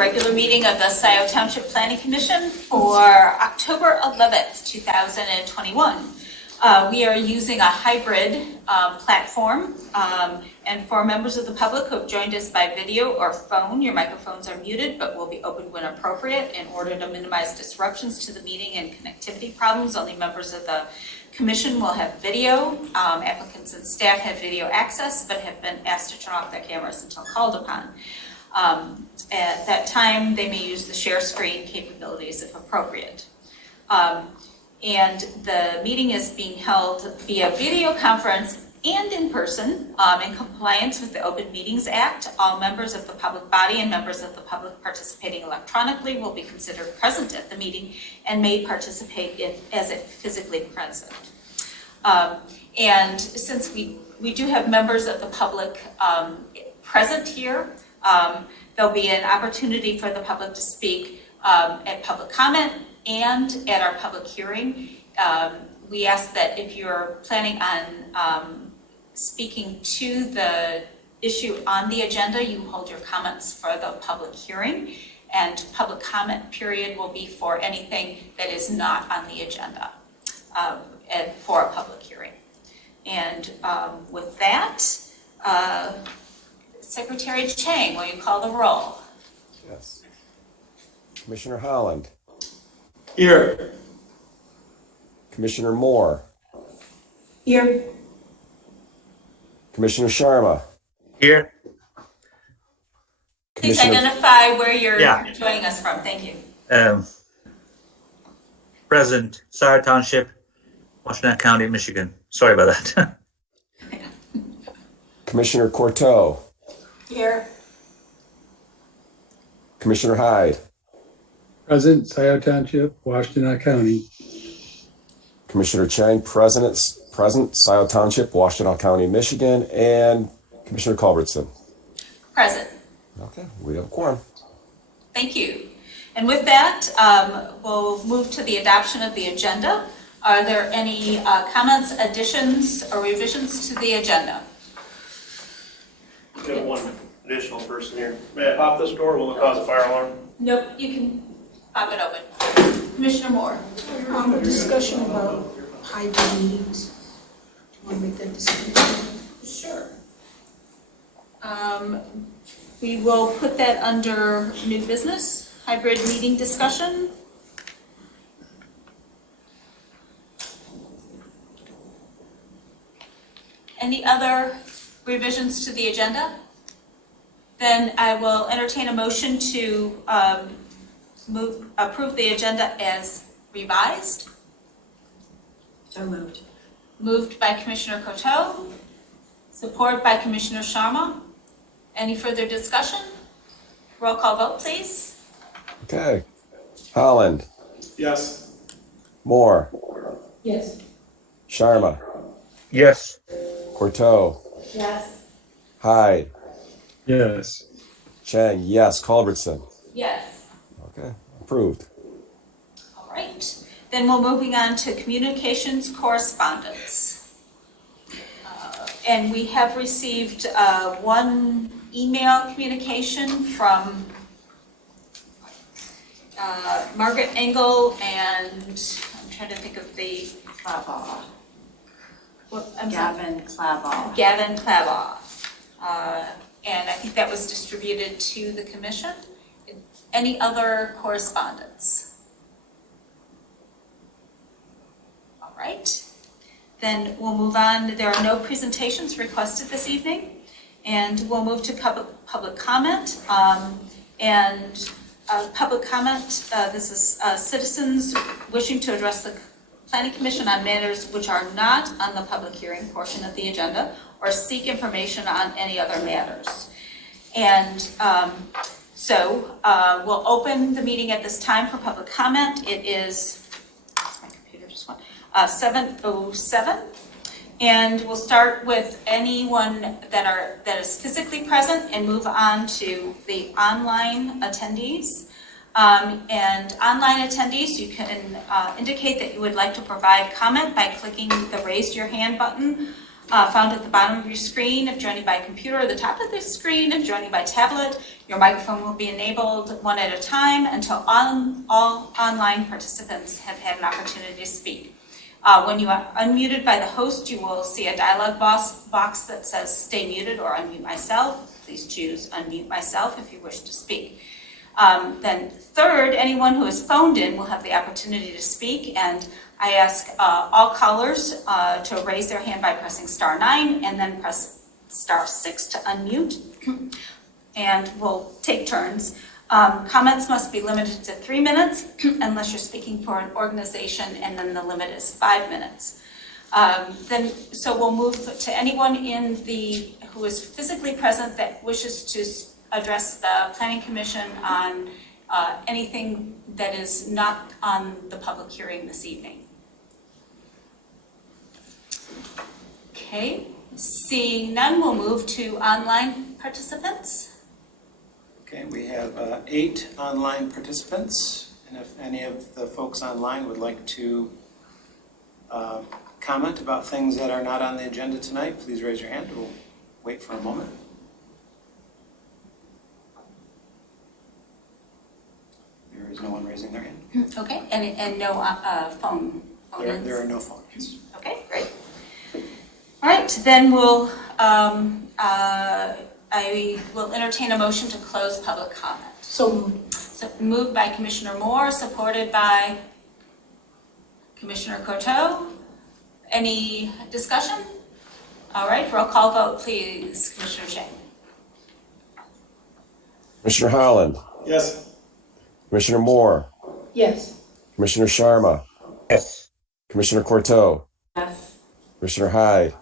regular meeting of the Scio Township Planning Commission for October 11th, 2021. We are using a hybrid platform, and for members of the public who have joined us by video or phone, your microphones are muted but will be opened when appropriate in order to minimize disruptions to the meeting and connectivity problems. Only members of the Commission will have video. Applicants and staff have video access but have been asked to turn off their cameras until called upon. At that time, they may use the share screen capabilities if appropriate. And the meeting is being held via video conference and in person in compliance with the Open Meetings Act. All members of the public body and members of the public participating electronically will be considered present at the meeting and may participate as if physically present. And since we do have members of the public present here, there'll be an opportunity for the public to speak at public comment and at our public hearing. We ask that if you're planning on speaking to the issue on the agenda, you hold your comments for the public hearing, and public comment period will be for anything that is not on the agenda and for a public hearing. And with that, Secretary Chang, will you call the roll? Yes. Commissioner Holland. Here. Commissioner Moore. Here. Commissioner Sharma. Here. Please identify where you're joining us from. Thank you. President, Scio Township, Washington County, Michigan. Sorry about that. Commissioner Courteau. Here. Commissioner Hyde. Present, Scio Township, Washington County. Commissioner Chang, present, Scio Township, Washington County, Michigan, and Commissioner Culbertson. Present. Okay, we have a quorum. Thank you. And with that, we'll move to the adoption of the agenda. Are there any comments, additions, or revisions to the agenda? We have one additional person here. May I pop this door? Will it cause a fire alarm? Nope, you can pop it open. Commissioner Moore. A discussion about hybrid meetings. Do you want to make that discussion? Sure. We will put that under new business, hybrid meeting discussion. Any other revisions to the agenda? Then I will entertain a motion to approve the agenda as revised. So moved. Moved by Commissioner Courteau, support by Commissioner Sharma. Any further discussion? Roll call vote, please. Okay. Holland. Yes. Moore. Yes. Sharma. Yes. Courteau. Yes. Hyde. Yes. Chang, yes. Culbertson. Yes. Okay, approved. All right. Then we're moving on to communications correspondence. And we have received one email communication from Margaret Engel and I'm trying to think of the Gavin Clabaugh. Gavin Clabaugh. And I think that was distributed to the commission. Any other correspondence? All right. Then we'll move on. There are no presentations requested this evening. And we'll move to public comment. Public comment, this is citizens wishing to address the Planning Commission on matters which are not on the public hearing portion of the agenda or seek information on any other matters. And so we'll open the meeting at this time for public comment. It is, my computer just went, 7:07. And we'll start with anyone that is physically present and move on to the online attendees. And online attendees, you can indicate that you would like to provide comment by clicking the raise your hand button found at the bottom of your screen if joining by computer, or the top of the screen if joining by tablet. Your microphone will be enabled one at a time until all online participants have had an opportunity to speak. When you are unmuted by the host, you will see a dialog box that says stay muted or unmute myself. Please choose unmute myself if you wish to speak. Then third, anyone who has phoned in will have the opportunity to speak, and I ask all callers to raise their hand by pressing *9 and then press *6 to unmute, and we'll take turns. Comments must be limited to 3 minutes unless you're speaking for an organization, and then the limit is 5 minutes. So we'll move to anyone who is physically present that wishes to address the Planning Commission on anything that is not on the public hearing this evening. Okay, seeing none, we'll move to online participants. Okay, we have 8 online participants, and if any of the folks online would like to comment about things that are not on the agenda tonight, please raise your hand. We'll wait for a moment. There is no one raising their hand. Okay, and no phone. There are no phones. Okay, great. All right, then I will entertain a motion to close public comment. So moved. So moved by Commissioner Moore, supported by Commissioner Courteau. Any discussion? All right, roll call vote, please. Commissioner Chang. Commissioner Holland, Yes. Commissioner Moore, Yes. Commissioner Sharma, Yes. Commissioner Courteau, Yes. Commissioner Hyde,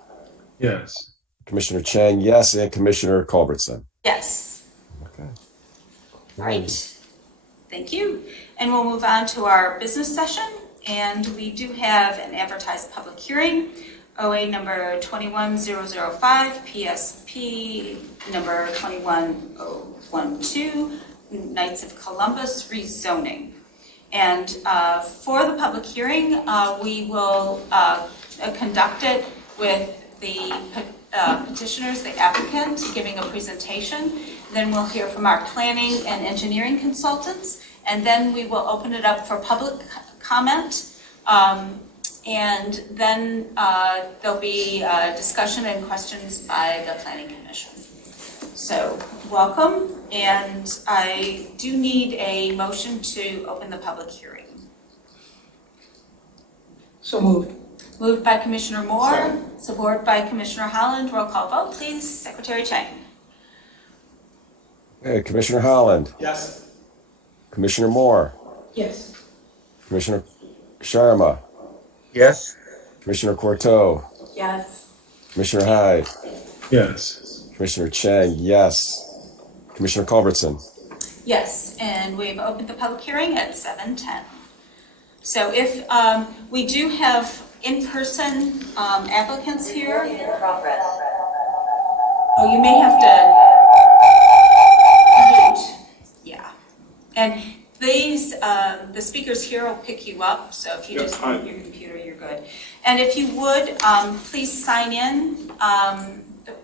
Yes. Commissioner Chang, yes, and Commissioner Culbertson. Yes. Okay. All right. Thank you. And we'll move on to our business session. And we do have an advertised public hearing, OA number 21005, PSP number 21012, Knights of Columbus rezoning. And for the public hearing, we will conduct it with the petitioners, the applicant, giving a presentation. Then we'll hear from our planning and engineering consultants, and then we will open it up for public comment. And then there'll be discussion and questions by the Planning Commission. So welcome, and I do need a motion to open the public hearing. So moved. Moved by Commissioner Moore, support by Commissioner Holland. Roll call vote, please. Secretary Chang. Okay, Commissioner Holland, Yes. Commissioner Moore, Yes. Commissioner Sharma, Yes. Commissioner Courteau, Yes. Commissioner Hyde, Yes. Commissioner Chang, yes. Commissioner Culbertson. Yes, and we've opened the public hearing at 7:10. So if we do have in-person applicants here. Oh, you may have to mute. Yeah. And these, the speakers here will pick you up, so if you just mute your computer, you're good. And if you would, please sign in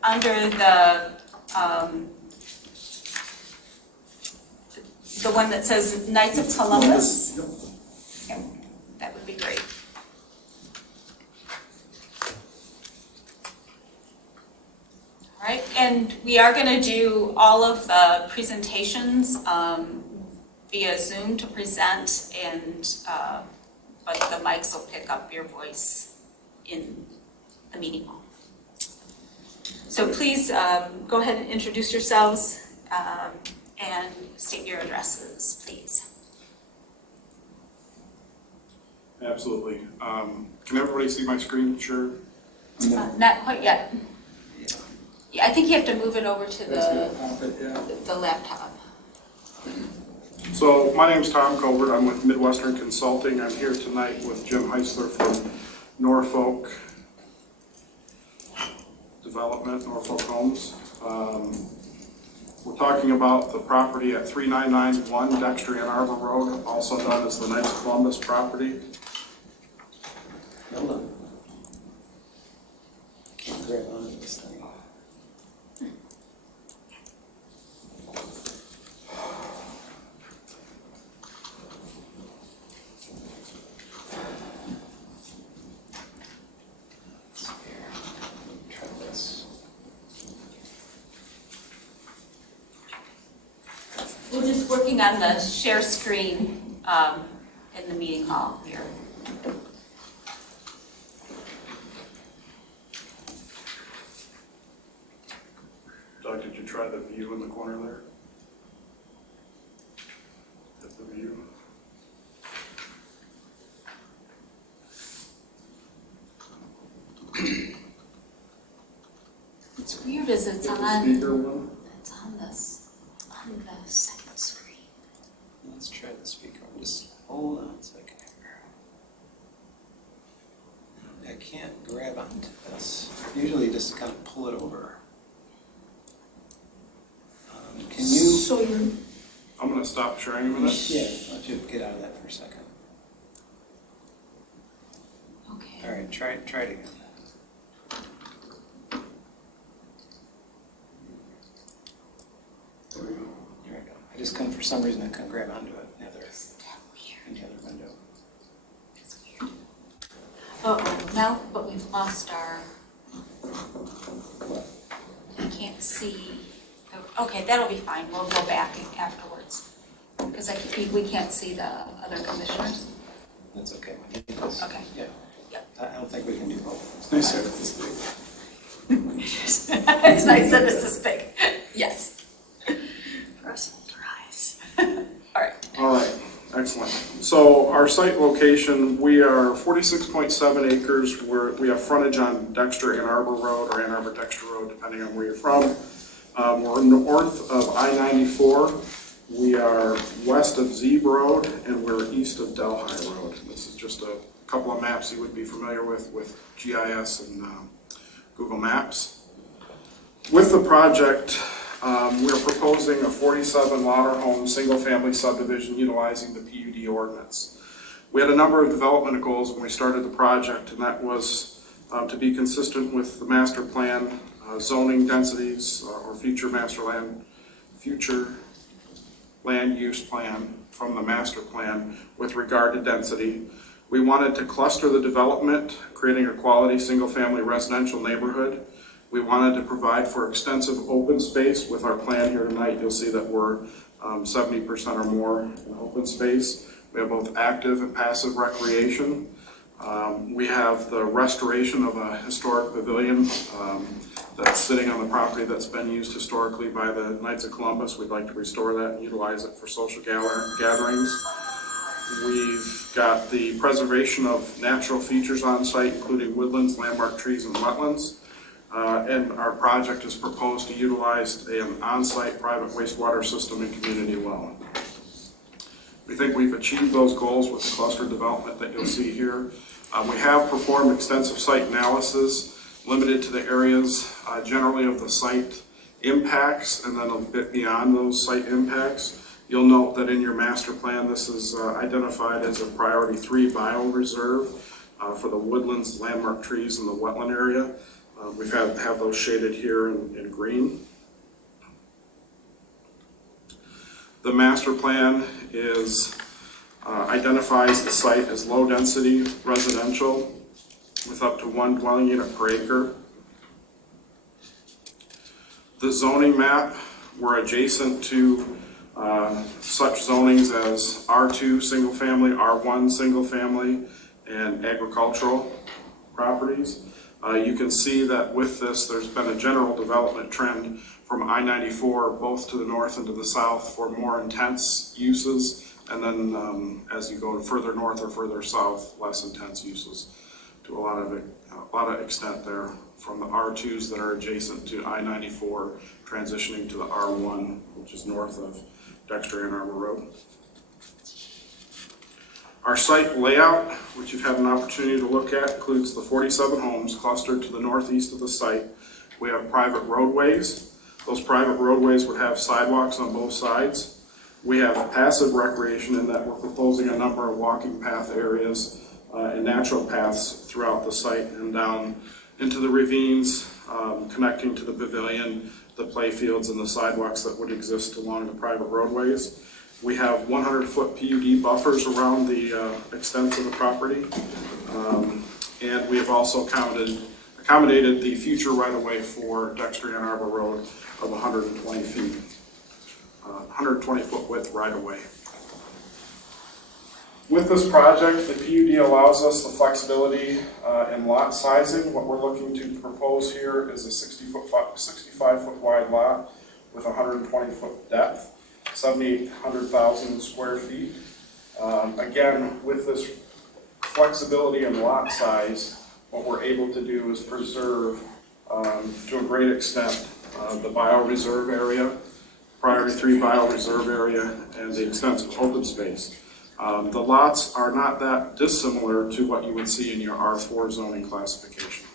under the one that says Knights of Columbus. Yeah, that would be great. All right, and we are going to do all of the presentations via Zoom to present, and but the mics will pick up your voice in the meeting hall. So please go ahead and introduce yourselves and state your addresses, please. Absolutely. Can everybody see my screen? Sure. Not quite yet. Yeah, I think you have to move it over to the laptop. So my name is Tom Colbert. I'm with Midwestern Consulting. I'm here tonight with Jim Heisler from Norfolk Development, Norfolk Homes. We're talking about the property at 3991 Dexter Ann Arbor Road, also known as the Knights of Columbus property. grab onto this thing. Let's see here. Try this. We're just working on the share screen in the meeting hall here. Doug, did you try the view in the corner there? Hit the view. What's weird is it's Hit the on speaker one. the second screen. Let's try the speaker. Just hold on a second here. I can't grab onto this. Usually just kind of pull it over. Can you? So you're, I'm gonna stop sharing a minute. Yeah, why don't you get out of that for a second. Okay. All right, try it again. There we go. There we go. I just couldn't, for some reason, I couldn't grab onto it in the other window. Oh, now, but we've lost our, What? I can't see. Okay, that'll be fine. We'll go back afterwards. Because we can't see the other commissioners. That's okay. We can do this. Okay. Yeah. Yep. I don't think we can do both. It's nice to have this big. It's nice that it's this big. Yes. Personal prize. All right. All right, excellent. So our site location, we are 46.7 acres. We have frontage on Dexter Ann Arbor Road or Ann Arbor Dexter Road, depending on where you're from. We're north of I-94. We are west of Zeeb Road, and we're east of Delhi Road. This is just a couple of maps you would be familiar with GIS and Google Maps. With the project, we're proposing a 47 lot or home single-family subdivision utilizing the PUD ordinance. We had a number of development goals when we started the project, and that was to be consistent with the master plan, zoning densities, or future land use plan from the master plan with regard to density. We wanted to cluster the development, creating a quality single-family residential neighborhood. We wanted to provide for extensive open space. With our plan here tonight, you'll see that we're 70% or more in open space. We have both active and passive recreation. We have the restoration of a historic pavilion that's sitting on the property that's been used historically by the Knights of Columbus. We'd like to restore that and utilize it for social gatherings. We've got the preservation of natural features on site, including woodlands, landmark trees, and wetlands. And our project is proposed to utilize an on-site private wastewater system and community well. We think we've achieved those goals with the cluster development that you'll see here. We have performed extensive site analysis limited to the areas generally of the site impacts and then a bit beyond those site impacts. You'll note that in your master plan, this is identified as a priority 3 bioreserve for the woodlands, landmark trees, and the wetland area. We've have those shaded here in green. The master plan identifies the site as low density residential with up to 1 dwelling unit per acre. The zoning map, we're adjacent to such zonings as R2 single family, R1 single family, and agricultural properties. You can see that with this, there's been a general development trend from I-94 both to the north and to the south for more intense uses, and then as you go further north or further south, less intense uses to a lot of extent there from the R2s that are adjacent to I-94 transitioning to the R1, which is north of Dexter Ann Arbor Road. Our site layout, which you've had an opportunity to look at, includes the 47 homes clustered to the northeast of the site. We have private roadways. Those private roadways would have sidewalks on both sides. We have passive recreation in that we're proposing a number of walking path areas and natural paths throughout the site and down into the ravines connecting to the pavilion, the play fields, and the sidewalks that would exist along the private roadways. We have 100-foot PUD buffers around the extent of the property. And we have also accommodated the future right-of-way for Dexter Ann Arbor Road of 120 feet, 120-foot width right-of-way. With this project, the PUD allows us the flexibility in lot sizing. What we're looking to propose here is a 65-foot wide lot with 120-foot depth, 7,800 square feet. Again, with this flexibility in lot size, what we're able to do is preserve, to a great extent, the bioreserve area, Priority 3 bioreserve area, and the extensive open space. The lots are not that dissimilar to what you would see in your R4 zoning classification.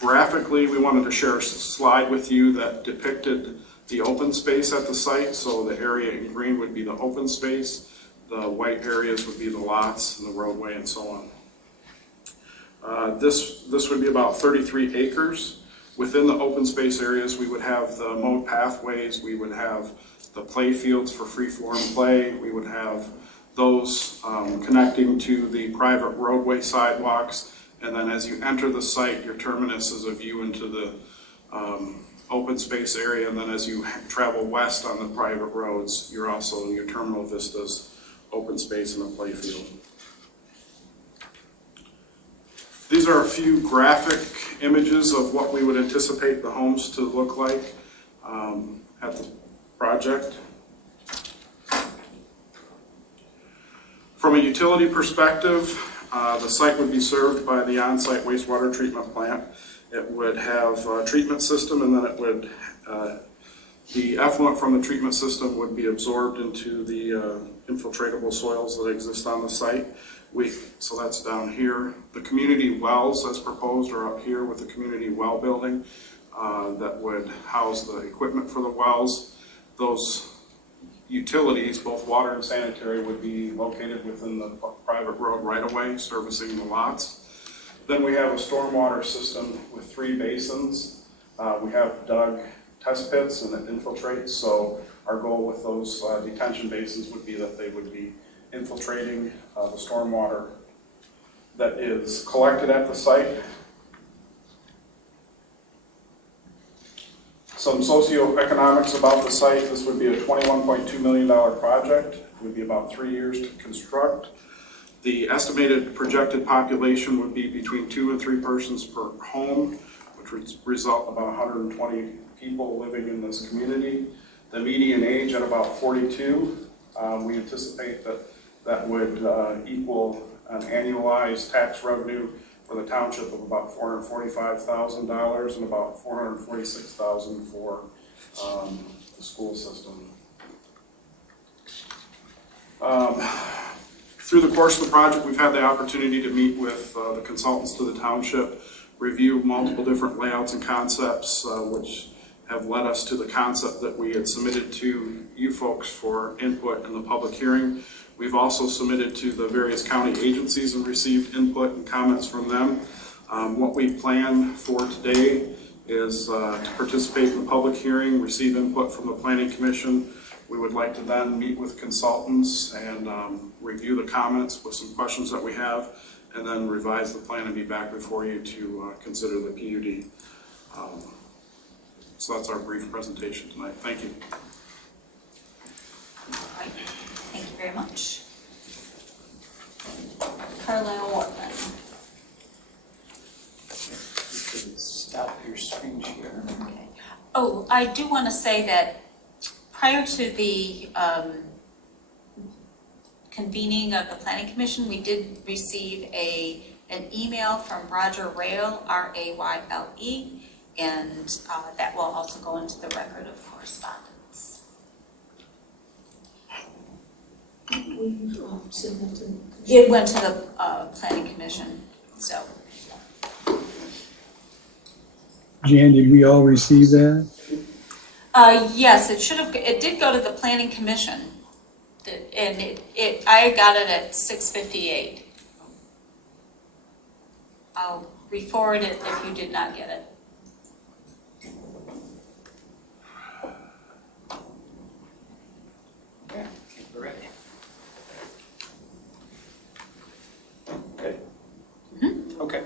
Graphically, we wanted to share a slide with you that depicted the open space at the site. So the area in green would be the open space, the white areas would be the lots and the roadway and so on. This would be about 33 acres. Within the open space areas, we would have the mowed pathways, we would have the play fields for free-form play, we would have those connecting to the private roadway sidewalks, and then as you enter the site, your terminus is a view into the open space area, and then as you travel west on the private roads, you're also in your terminal vistas, open space and a play field. These are a few graphic images of what we would anticipate the homes to look like at the project. From a utility perspective, the site would be served by the on-site wastewater treatment plant. It would have a treatment system, and then it would, the effluent from the treatment system would be absorbed into the infiltratable soils that exist on the site. So that's down here. The community wells as proposed are up here with the community well building that would house the equipment for the wells. Those utilities, both water and sanitary, would be located within the private road right-of-way servicing the lots. Then we have a stormwater system with 3 basins. We have dug test pits and it infiltrates. So our goal with those detention basins would be that they would be infiltrating the stormwater that is collected at the site. Some socioeconomics about the site. This would be a $21.2 million project. It would be about 3 years to construct. The estimated projected population would be between 2 and 3 persons per home, which would result in about 120 people living in this community. The median age at about 42. We anticipate that would equal an annualized tax revenue for the township of about $445,000 and about $446,000 for the school system. Through the course of the project, we've had the opportunity to meet with the consultants to the township, review multiple different layouts and concepts, which have led us to the concept that we had submitted to you folks for input in the public hearing. We've also submitted to the various county agencies and received input and comments from them. What we plan for today is to participate in the public hearing, receive input from the Planning Commission. We would like to then meet with consultants and review the comments with some questions that we have, and then revise the plan and be back before you to consider the PUD. So that's our brief presentation tonight. Thank you. All right. Thank you very much. Carlisle Wortman. You could stop your screen share. Okay. Oh, I do want to say that prior to the convening of the Planning Commission, we did receive an email from Roger Rayle, R-A-Y-L-E, and that will also go into the record of correspondence. We send that to. It went to the Planning Commission, so. Jan, did we all receive that? Yes, it did go to the Planning Commission, and I got it at 6:58. I'll re-forward it if you did not get it. Okay, we're ready. Ready? Okay.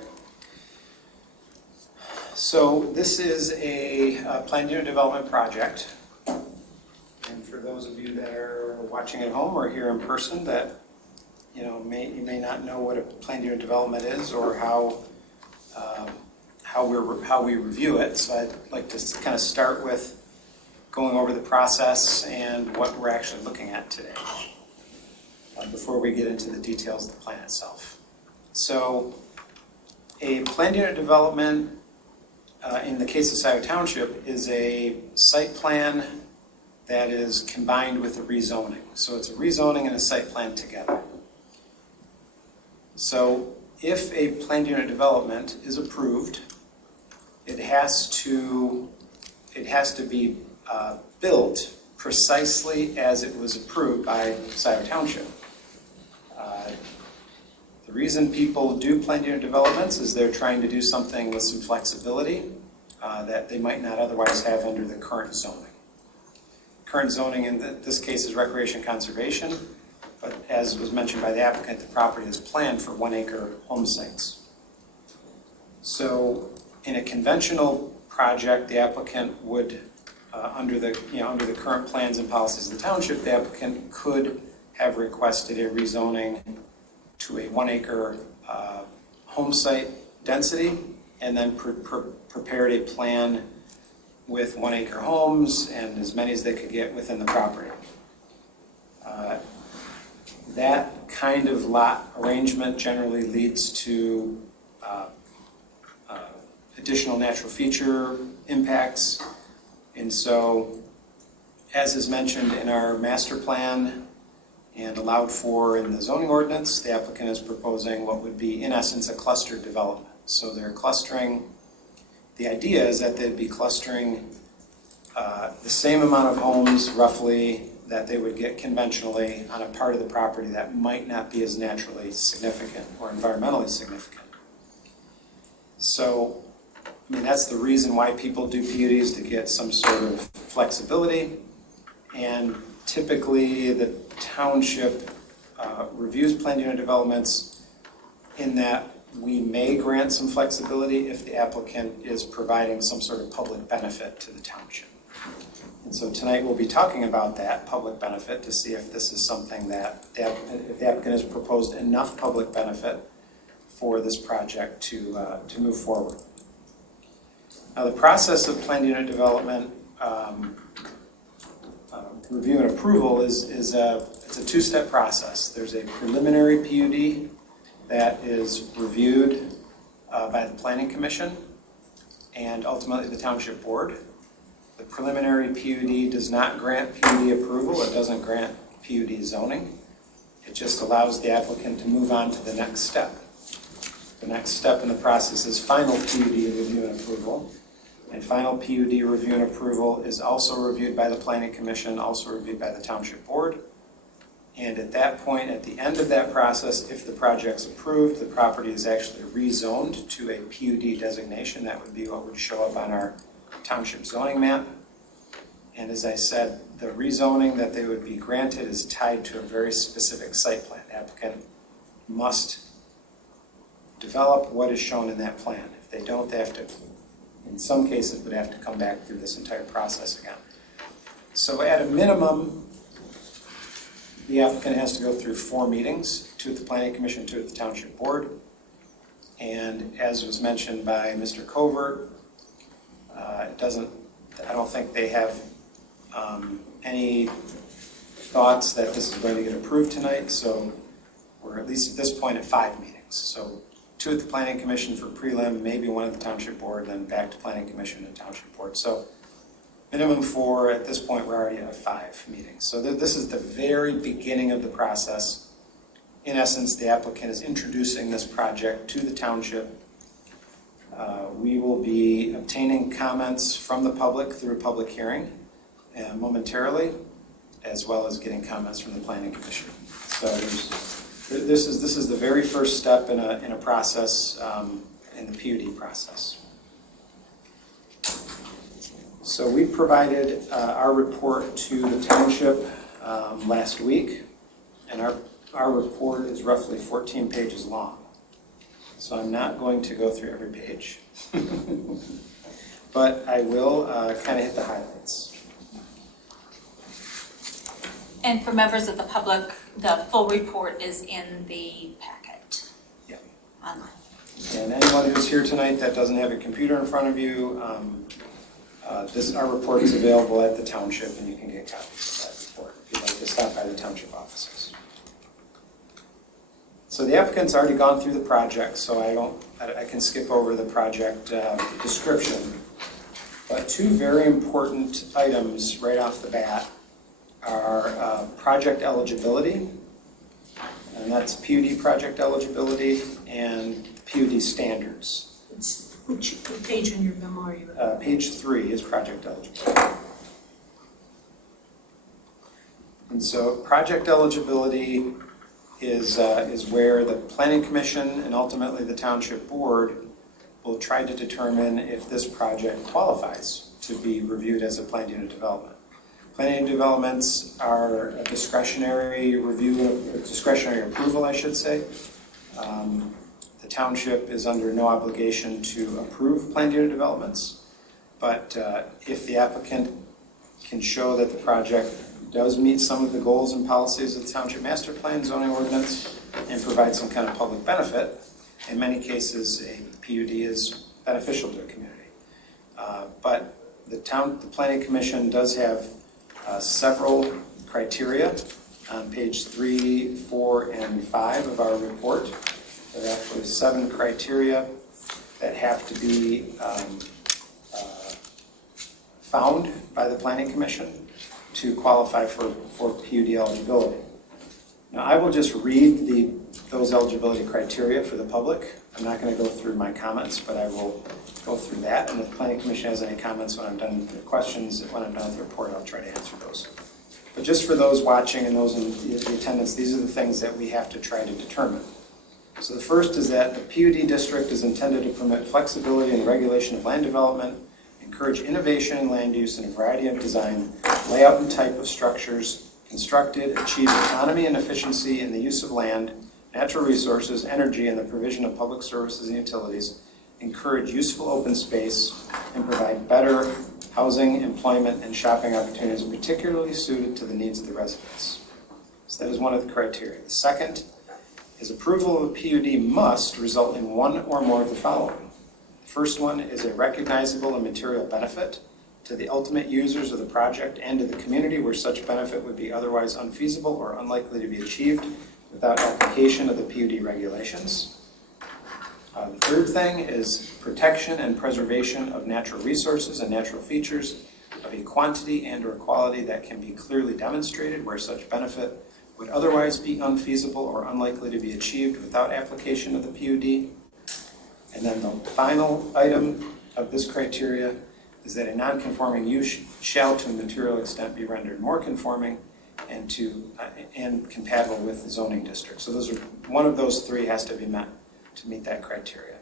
So this is a planned unit development project. And for those of you that are watching at home or here in person that you may not know what a planned unit development is or how we review it. So I'd like to kind of start with going over the process and what we're actually looking at today before we get into the details of the plan itself. So a planned unit development in the case of Scio Township is a site plan that is combined with a rezoning. So it's a rezoning and a site plan together. So if a planned unit development is approved, it has to be built precisely as it was approved by Scio Township. The reason people do planned unit developments is they're trying to do something with some flexibility that they might not otherwise have under the current zoning. Current zoning in this case is recreation conservation, but as was mentioned by the applicant, the property is planned for 1 acre home sites. So in a conventional project, the applicant would, under the current plans and policies of the township, the applicant could have requested a rezoning to a 1 acre home site density and then prepared a plan with 1 acre homes and as many as they could get within the property. That kind of lot arrangement generally leads to additional natural feature impacts. And so, as is mentioned in our master plan and allowed for in the zoning ordinance, the applicant is proposing what would be, in essence, a clustered development. So they're clustering, the idea is that they'd be clustering the same amount of homes, roughly, that they would get conventionally on a part of the property that might not be as naturally significant or environmentally significant. So, I mean, that's the reason why people do PUDs, to get some sort of flexibility. And typically, the township reviews planned unit developments in that we may grant some flexibility if the applicant is providing some sort of public benefit to the township. And so tonight we'll be talking about that public benefit to see if this is something that, if the applicant has proposed enough public benefit for this project to move forward. Now the process of planned unit development review and approval it's a two-step process. There's a preliminary PUD that is reviewed by the Planning Commission and ultimately the Township Board. The preliminary PUD does not grant PUD approval. It doesn't grant PUD zoning. It just allows the applicant to move on to the next step. The next step in the process is final PUD review and approval. And final PUD review and approval is also reviewed by the Planning Commission, also reviewed by the Township Board. And at that point, at the end of that process, if the project's approved, the property is actually rezoned to a PUD designation. That would be what would show up on our township zoning map. And as I said, the rezoning that they would be granted is tied to a very specific site plan. The applicant must develop what is shown in that plan. If they don't, they have to, in some cases, would have to come back through this entire process again. So at a minimum, the applicant has to go through 4 meetings, 2 at the Planning Commission, 2 at the Township Board. And as was mentioned by Mr. Covert, I don't think they have any thoughts that this is going to get approved tonight. So we're at least at this point at 5 meetings. So 2 at the Planning Commission for prelim, maybe 1 at the Township Board, then back to Planning Commission and Township Board. So minimum 4, at this point we're already at 5 meetings. So this is the very beginning of the process. In essence, the applicant is introducing this project to the township. We will be obtaining comments from the public through a public hearing momentarily, as well as getting comments from the Planning Commission. So this is the very first step in a process in the PUD process. So we provided our report to the township last week, and our report is roughly 14 pages long. So I'm not going to go through every page, but I will kind of hit the highlights. And for members of the public, the full report is in the packet. Yeah. Online. And anyone who's here tonight that doesn't have a computer in front of you, our report is available at the township, and you can get copies of that report if you'd like to stop by the township offices. So the applicant's already gone through the project, so I can skip over the project description. But two very important items right off the bat are project eligibility, and that's PUD project eligibility and PUD standards. Which page in your memo are you at? Page 3 is project eligibility. And so project eligibility is where the Planning Commission and ultimately the Township Board will try to determine if this project qualifies to be reviewed as a planned unit development. Planned unit developments are a discretionary review, discretionary approval, I should say. The township is under no obligation to approve planned unit developments, but if the applicant can show that the project does meet some of the goals and policies of the township master plan, zoning ordinance, and provide some kind of public benefit, in many cases a PUD is beneficial to a community. But the Planning Commission does have several criteria on page 3, 4, and 5 of our report. There are actually 7 criteria that have to be found by the Planning Commission to qualify for PUD eligibility. Now, I will just read those eligibility criteria for the public. I'm not going to go through my comments, but I will go through that. And if the Planning Commission has any comments when I'm done with the questions, when I'm done with the report, I'll try to answer those. But just for those watching and those in the attendance, these are the things that we have to try to determine. So the first is that the PUD district is intended to permit flexibility in the regulation of land development, encourage innovation in land use and a variety of design, layout, and type of structures constructed, achieve economy and efficiency in the use of land, natural resources, energy, and the provision of public services and utilities, encourage useful open space, and provide better housing, employment, and shopping opportunities particularly suited to the needs of the residents. So that is one of the criteria. The second is approval of a PUD must result in one or more of the following. The first one is a recognizable and material benefit to the ultimate users of the project and to the community where such benefit would be otherwise unfeasible or unlikely to be achieved without application of the PUD regulations. The third thing is protection and preservation of natural resources and natural features of a quantity and or quality that can be clearly demonstrated where such benefit would otherwise be unfeasible or unlikely to be achieved without application of the PUD. And then the final item of this criteria is that a non-conforming use shall to a material extent be rendered more conforming and compatible with the zoning district. So one of those 3 has to be met to meet that criteria.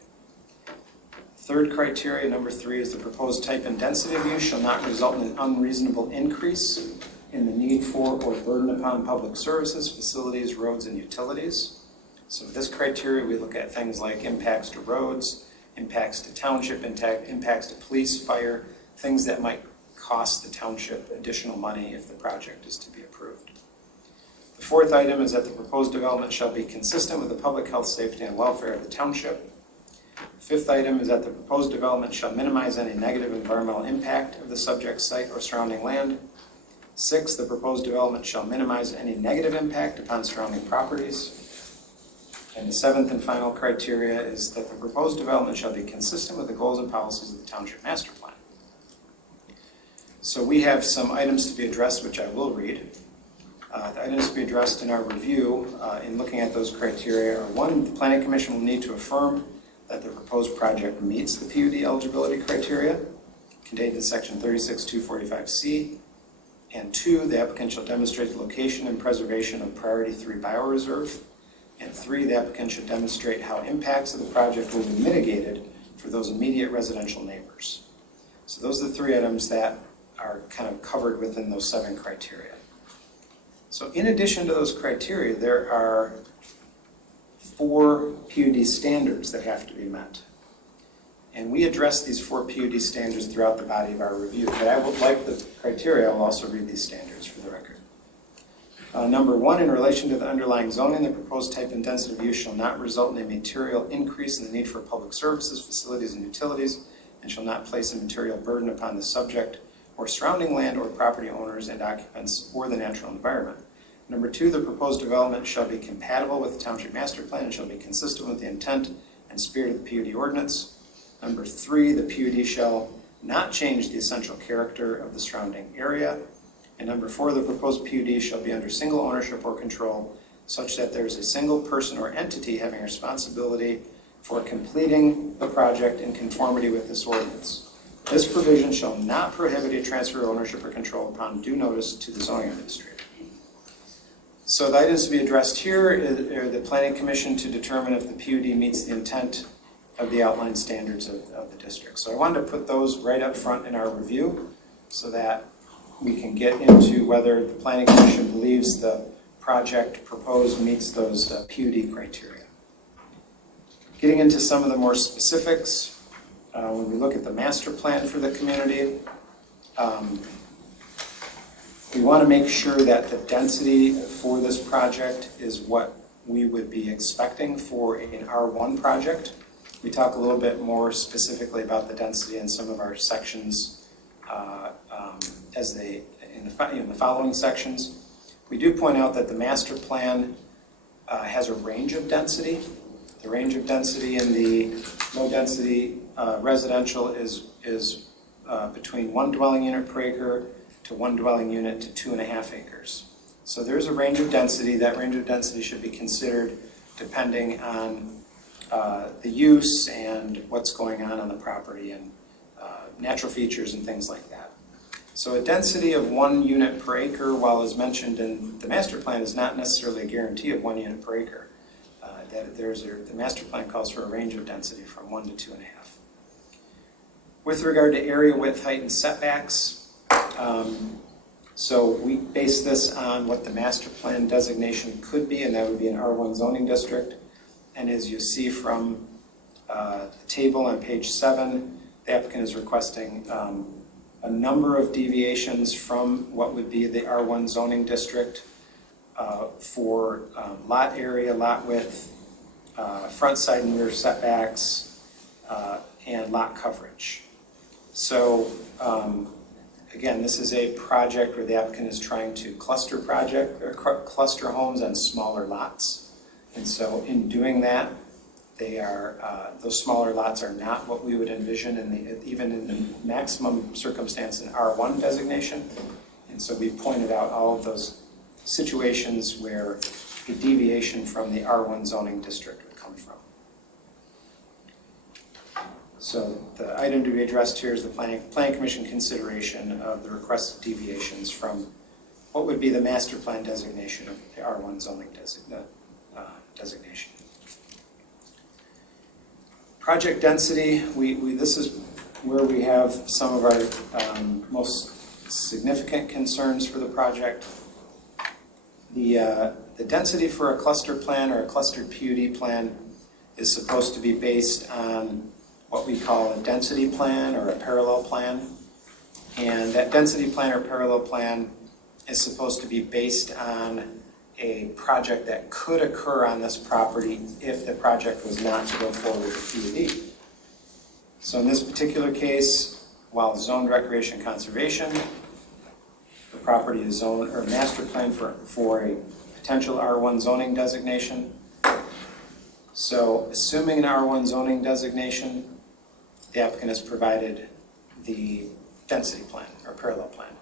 Third criteria, number 3, is the proposed type and density of use shall not result in an unreasonable increase in the need for or burden upon public services, facilities, roads, and utilities. So with this criteria, we look at things like impacts to roads, impacts to township, impacts to police, fire, things that might cost the township additional money if the project is to be approved. The fourth item is that the proposed development shall be consistent with the public health, safety, and welfare of the township. The fifth item is that the proposed development shall minimize any negative environmental impact of the subject site or surrounding land. 6, the proposed development shall minimize any negative impact upon surrounding properties. And the 7th and final criteria is that the proposed development shall be consistent with the goals and policies of the Township Master Plan. So we have some items to be addressed, which I will read. The items to be addressed in our review in looking at those criteria are: 1, the Planning Commission will need to affirm that the proposed project meets the PUD eligibility criteria contained in section 36.245C. And 2, the applicant shall demonstrate the location and preservation of Priority 3 Bioreserve And 3, the applicant should demonstrate how impacts of the project will be mitigated for those immediate residential neighbors. So those are the 3 items that are kind of covered within those 7 criteria. So in addition to those criteria, there are 4 PUD standards that have to be met. And we address these 4 PUD standards throughout the body of our review, but I would like the criteria, I will also read these standards for the record. Number 1, in relation to the underlying zoning, the proposed type and density of use shall not result in a material increase in the need for public services, facilities, and utilities, and shall not place a material burden upon the subject or surrounding land or property owners and occupants or the natural environment. Number 2, the proposed development shall be compatible with the township master plan and shall be consistent with the intent and spirit of the PUD ordinance. Number 3, the PUD shall not change the essential character of the surrounding area. And number 4, the proposed PUD shall be under single ownership or control such that there is a single person or entity having responsibility for completing the project in conformity with this ordinance. This provision shall not prohibit a transfer of ownership or control upon due notice to the zoning administrator. So the items to be addressed here are the Planning Commission to determine if the PUD meets the intent of the outlined standards of the district. So I wanted to put those right up front in our review so that we can get into whether the Planning Commission believes the project proposed meets those PUD criteria. Getting into some of the more specifics, when we look at the master plan for the community, we want to make sure that the density for this project is what we would be expecting for an R1 project. We talk a little bit more specifically about the density in some of our sections in the following sections. We do point out that the master plan has a range of density. The range of density in the low density residential is between 1 dwelling unit per acre to 1 dwelling unit to 2.5 acres. So there's a range of density. That range of density should be considered depending on the use and what's going on the property and natural features and things like that. So a density of 1 unit per acre, while as mentioned in the master plan, is not necessarily a guarantee of 1 unit per acre. The master plan calls for a range of density from 1 to 2.5. With regard to area, width, height, and setbacks, so we base this on what the master plan designation could be, and that would be an R1 zoning district. And as you see from the table on page 7, the applicant is requesting a number of deviations from what would be the R1 zoning district for lot area, lot width, front, side, and rear setbacks, and lot coverage. So again, this is a project where the applicant is trying to cluster homes on smaller lots. And so in doing that, those smaller lots are not what we would envision even in the maximum circumstance in R1 designation. And so we pointed out all of those situations where the deviation from the R1 zoning district would come from. So the item to be addressed here is the Planning Commission consideration of the requested deviations from what would be the master plan designation of the R1 zoning designation. Project density, this is where we have some of our most significant concerns for the project. The density for a cluster plan or a clustered PUD plan is supposed to be based on what we call a density plan or a parallel plan. And that density plan or parallel plan is supposed to be based on a project that could occur on this property if the project was not to go forward with PUD. So in this particular case, while zoned recreation conservation, the property is zoned or master plan for a potential R1 zoning designation. So assuming an R1 zoning designation, the applicant has provided the density plan or parallel plan.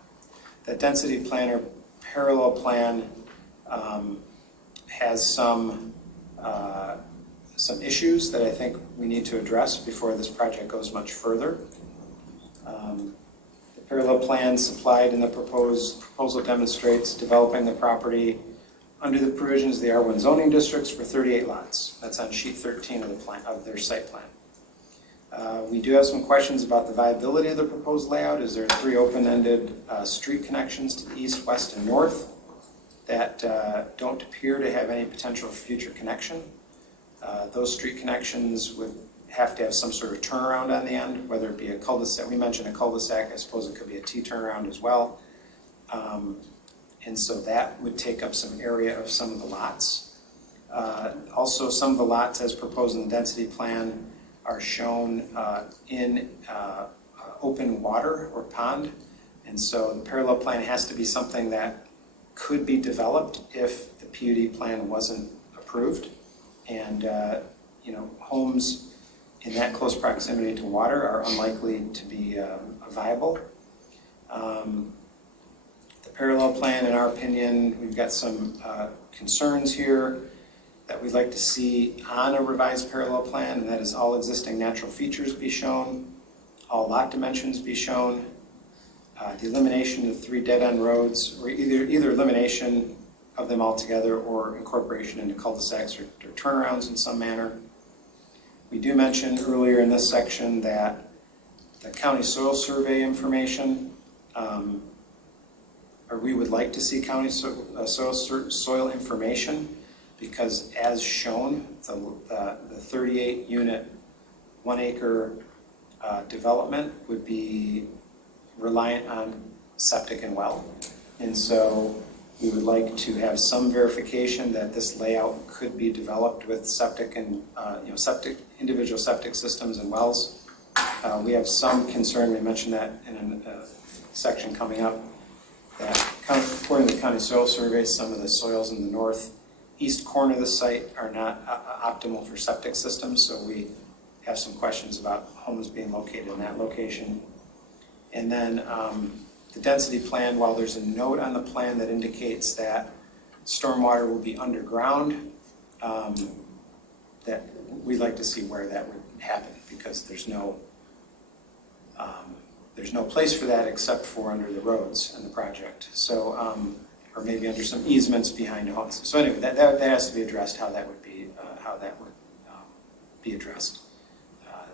The density plan or parallel plan has some issues that I think we need to address before this project goes much further. The parallel plan supplied in the proposal demonstrates developing the property under the provisions of the R1 zoning districts for 38 lots. That's on sheet 13 of the plan, of their site plan. We do have some questions about the viability of the proposed layout. Is there 3 open-ended street connections to the east, west, and north that don't appear to have any potential for future connection? Those street connections would have to have some sort of turnaround on the end, whether it be a cul-de-sac. We mentioned a cul-de-sac. I suppose it could be a T turnaround as well. And so that would take up some area of some of the lots. Also, some of the lots as proposed in the density plan are shown in open water or pond. And so the parallel plan has to be something that could be developed if the PUD plan wasn't approved. And homes in that close proximity to water are unlikely to be viable. The parallel plan, in our opinion, we've got some concerns here that we'd like to see on a revised parallel plan, and that is all existing natural features be shown, all lot dimensions be shown, the elimination of 3 dead-end roads, or either elimination of them altogether or incorporation into cul-de-sacs or turnarounds in some manner. We do mention earlier in this section that the county soil survey information, or we would like to see county soil information, because as shown, the 38 unit 1 acre development would be reliant on septic and well. And so we would like to have some verification that this layout could be developed with septic and individual septic systems and wells. We have some concern, we mentioned that in a section coming up, that according to the county soil survey, some of the soils in the northeast corner of the site are not optimal for septic systems, so we have some questions about homes being located in that location. And then the density plan, while there's a note on the plan that indicates that stormwater will be underground, that we'd like to see where that would happen, because there's no place for that except for under the roads in the project. So, or maybe under some easements behind homes. So anyway, that has to be addressed, how that would be addressed,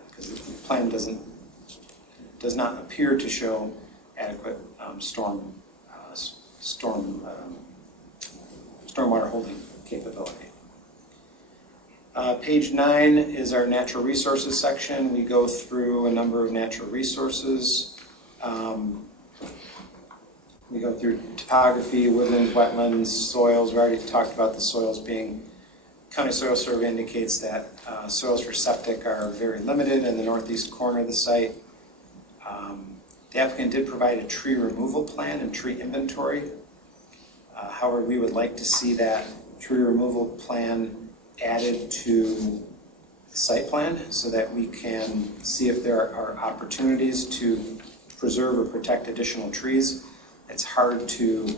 because the plan does not appear to show adequate stormwater holding capability. Page 9 is our natural resources section. We go through a number of natural resources. We go through topography, woodlands, wetlands, soils. We already talked about the soils being, county soil survey indicates that soils for septic are very limited in the northeast corner of the site. The applicant did provide a tree removal plan and tree inventory. However, we would like to see that tree removal plan added to the site plan so that we can see if there are opportunities to preserve or protect additional trees. It's hard to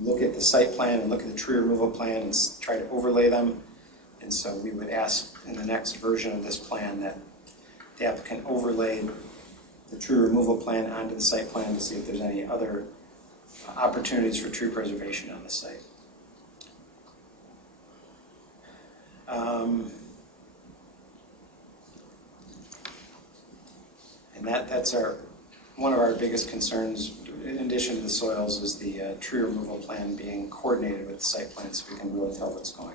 look at the site plan and look at the tree removal plan and try to overlay them. And so we would ask in the next version of this plan that the applicant overlay the tree removal plan onto the site plan to see if there's any other opportunities for tree preservation on the site. And that's one of our biggest concerns, in addition to the soils, is the tree removal plan being coordinated with the site plan so we can really tell what's going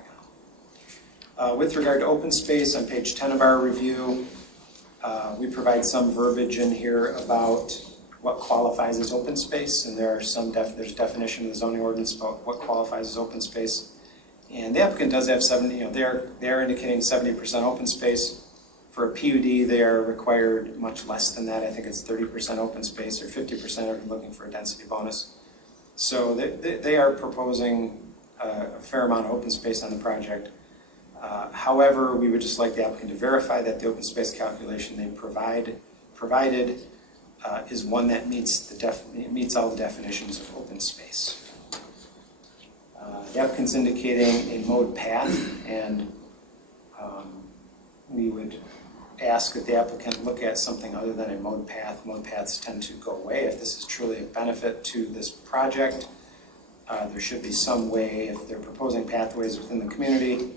on. With regard to open space, on page 10 of our review, we provide some verbiage in here about what qualifies as open space, and there's a definition in the zoning ordinance about what qualifies as open space. And the applicant does have 70, they're indicating 70% open space. For a PUD, they are required much less than that. I think it's 30% open space, or 50% are looking for a density bonus. So they are proposing a fair amount of open space on the project. However, we would just like the applicant to verify that the open space calculation they provided is one that meets all the definitions of open space. The applicant's indicating a mode path, and we would ask that the applicant look at something other than a mode path. Mode paths tend to go away if this is truly a benefit to this project. there should be some way, if they're proposing pathways within the community,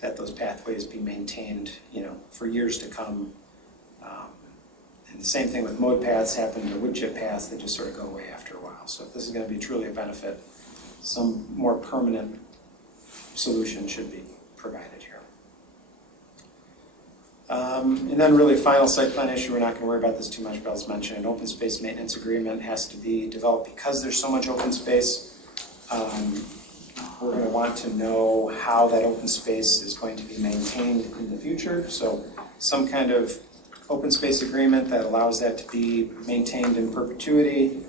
that those pathways be maintained, for years to come. And the same thing with mowed paths happen to wood chip paths, they just sort of go away after a while. So if this is going to be truly a benefit, some more permanent solution should be provided here. And then really final site plan issue, we're not going to worry about this too much, but I'll mention an open space maintenance agreement has to be developed because there's so much open space. We're going to want to know how that open space is going to be maintained in the future. So some kind of open space agreement that allows that to be maintained in perpetuity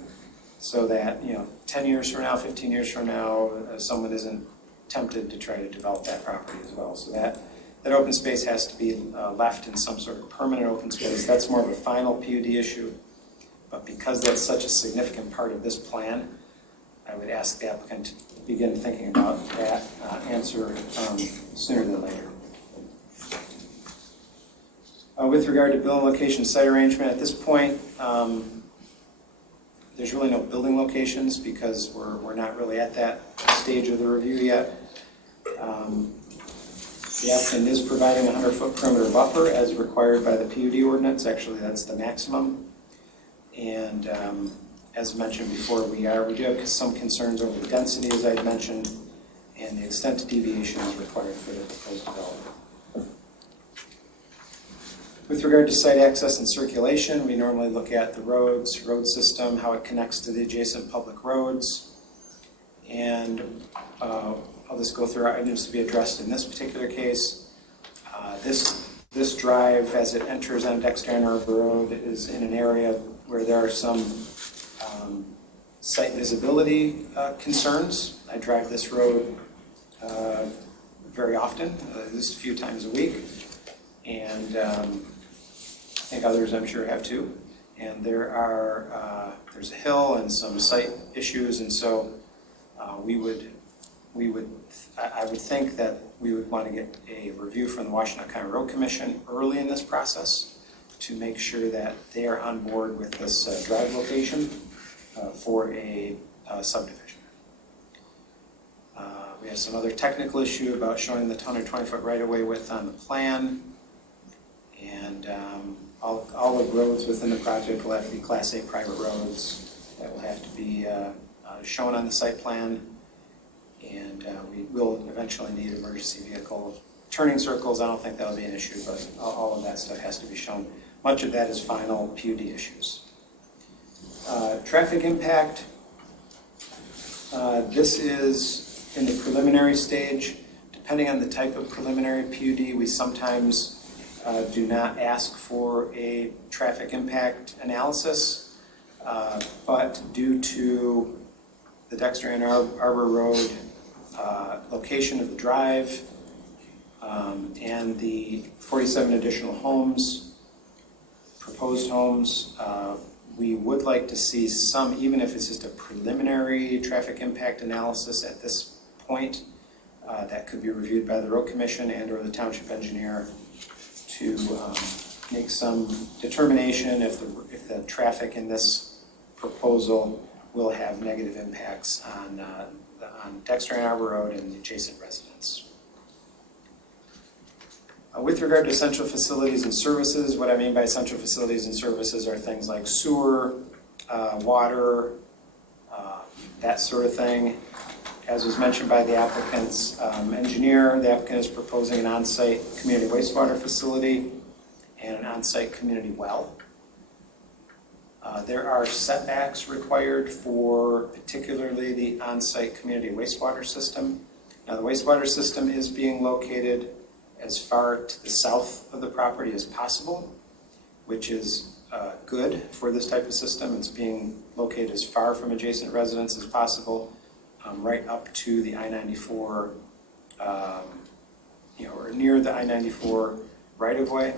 so that, 10 years from now, 15 years from now, someone isn't tempted to try to develop that property as well. So that open space has to be left in some sort of permanent open space. That's more of a final PUD issue. But because that's such a significant part of this plan, I would ask the applicant to begin thinking about that answer sooner than later. With regard to building location site arrangement, at this point, there's really no building locations because we're not really at that stage of the review yet. The applicant is providing a 100-foot perimeter buffer as required by the PUD ordinance. Actually, that's the maximum. And as mentioned before, we do have some concerns over the density, as I had mentioned, and the extent of deviation is required for the proposed development. With regard to site access and circulation, we normally look at the road system, how it connects to the adjacent public roads. And I'll just go through our items to be addressed in this particular case. This drive, as it enters on Dexter Ann Arbor Road, is in an area where there are some site visibility concerns. I drive this road very often, at least a few times a week. And I think others I'm sure have too. And there's a hill and some site issues, and so I would think that we would want to get a review from the Washington County Road Commission early in this process to make sure that they are on board with this drive location for a subdivision. We have some other technical issue about showing the 120-foot right-of-way width on the plan. And all the roads within the project will have to be Class A private roads that will have to be shown on the site plan. And we will eventually need emergency vehicle turning circles. I don't think that'll be an issue, but all of that stuff has to be shown. Much of that is final PUD issues. Traffic impact. This is in the preliminary stage. Depending on the type of preliminary PUD, we sometimes do not ask for a traffic impact analysis, but due to the Dexter Ann Arbor Road location of the drive and the 47 additional homes, proposed homes, we would like to see some, even if it's just a preliminary traffic impact analysis at this point, that could be reviewed by the Road Commission and or the Township Engineer to make some determination if the traffic in this proposal will have negative impacts on Dexter Ann Arbor Road and the adjacent residents. With regard to essential facilities and services, what I mean by essential facilities and services are things like sewer, water, that sort of thing. As was mentioned by the applicant's engineer, the applicant is proposing an on-site community wastewater facility and an on-site community well. There are setbacks required for particularly the on-site community wastewater system. Now, the wastewater system is being located as far to the south of the property as possible, which is good for this type of system. It's being located as far from adjacent residents as possible, right up to the I-94, or near the I-94 right-of-way.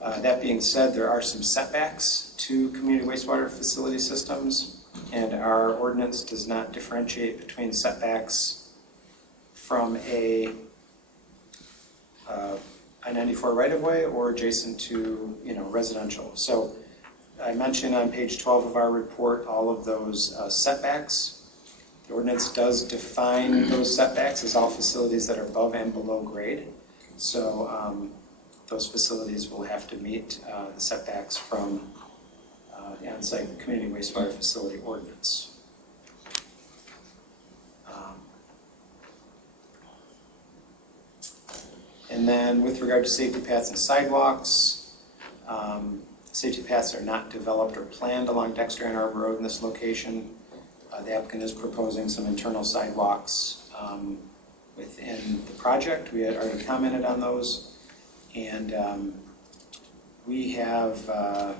That being said, there are some setbacks to community wastewater facility systems, and our ordinance does not differentiate between setbacks from a I-94 right-of-way or adjacent to residential. So I mentioned on page 12 of our report all of those setbacks. ordinance does define those setbacks as all facilities that are above and below grade. So those facilities will have to meet the setbacks from the on-site community wastewater facility ordinance. And then with regard to safety paths and sidewalks, safety paths are not developed or planned along Dexter and Arbor Road in this location. The applicant is proposing some internal sidewalks within the project. We had already commented on those. And we have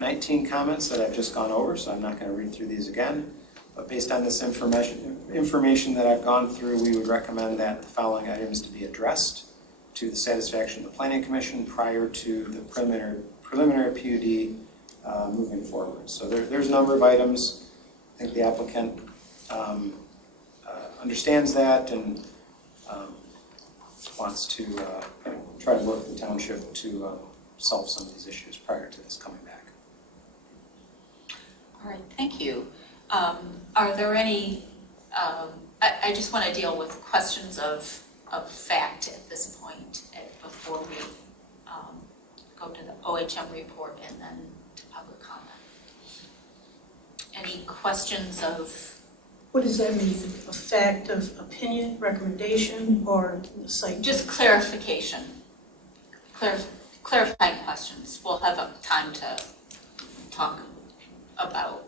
19 comments that I've just gone over, so I'm not going to read through these again. But based on this information that I've gone through, we would recommend that the following items to be addressed to the satisfaction of the Planning Commission prior to the preliminary PUD moving forward. So there's a number of items. I think the applicant understands that and wants to try to work with the township to solve some of these issues prior to this coming back. All right, thank you. Are there any, I just want to deal with questions of fact at this point before we go to the OHM report and then to public comment. Any questions of? What does that mean? A fact of opinion, recommendation, or site? Just clarification. Clarifying questions. We'll have time to talk about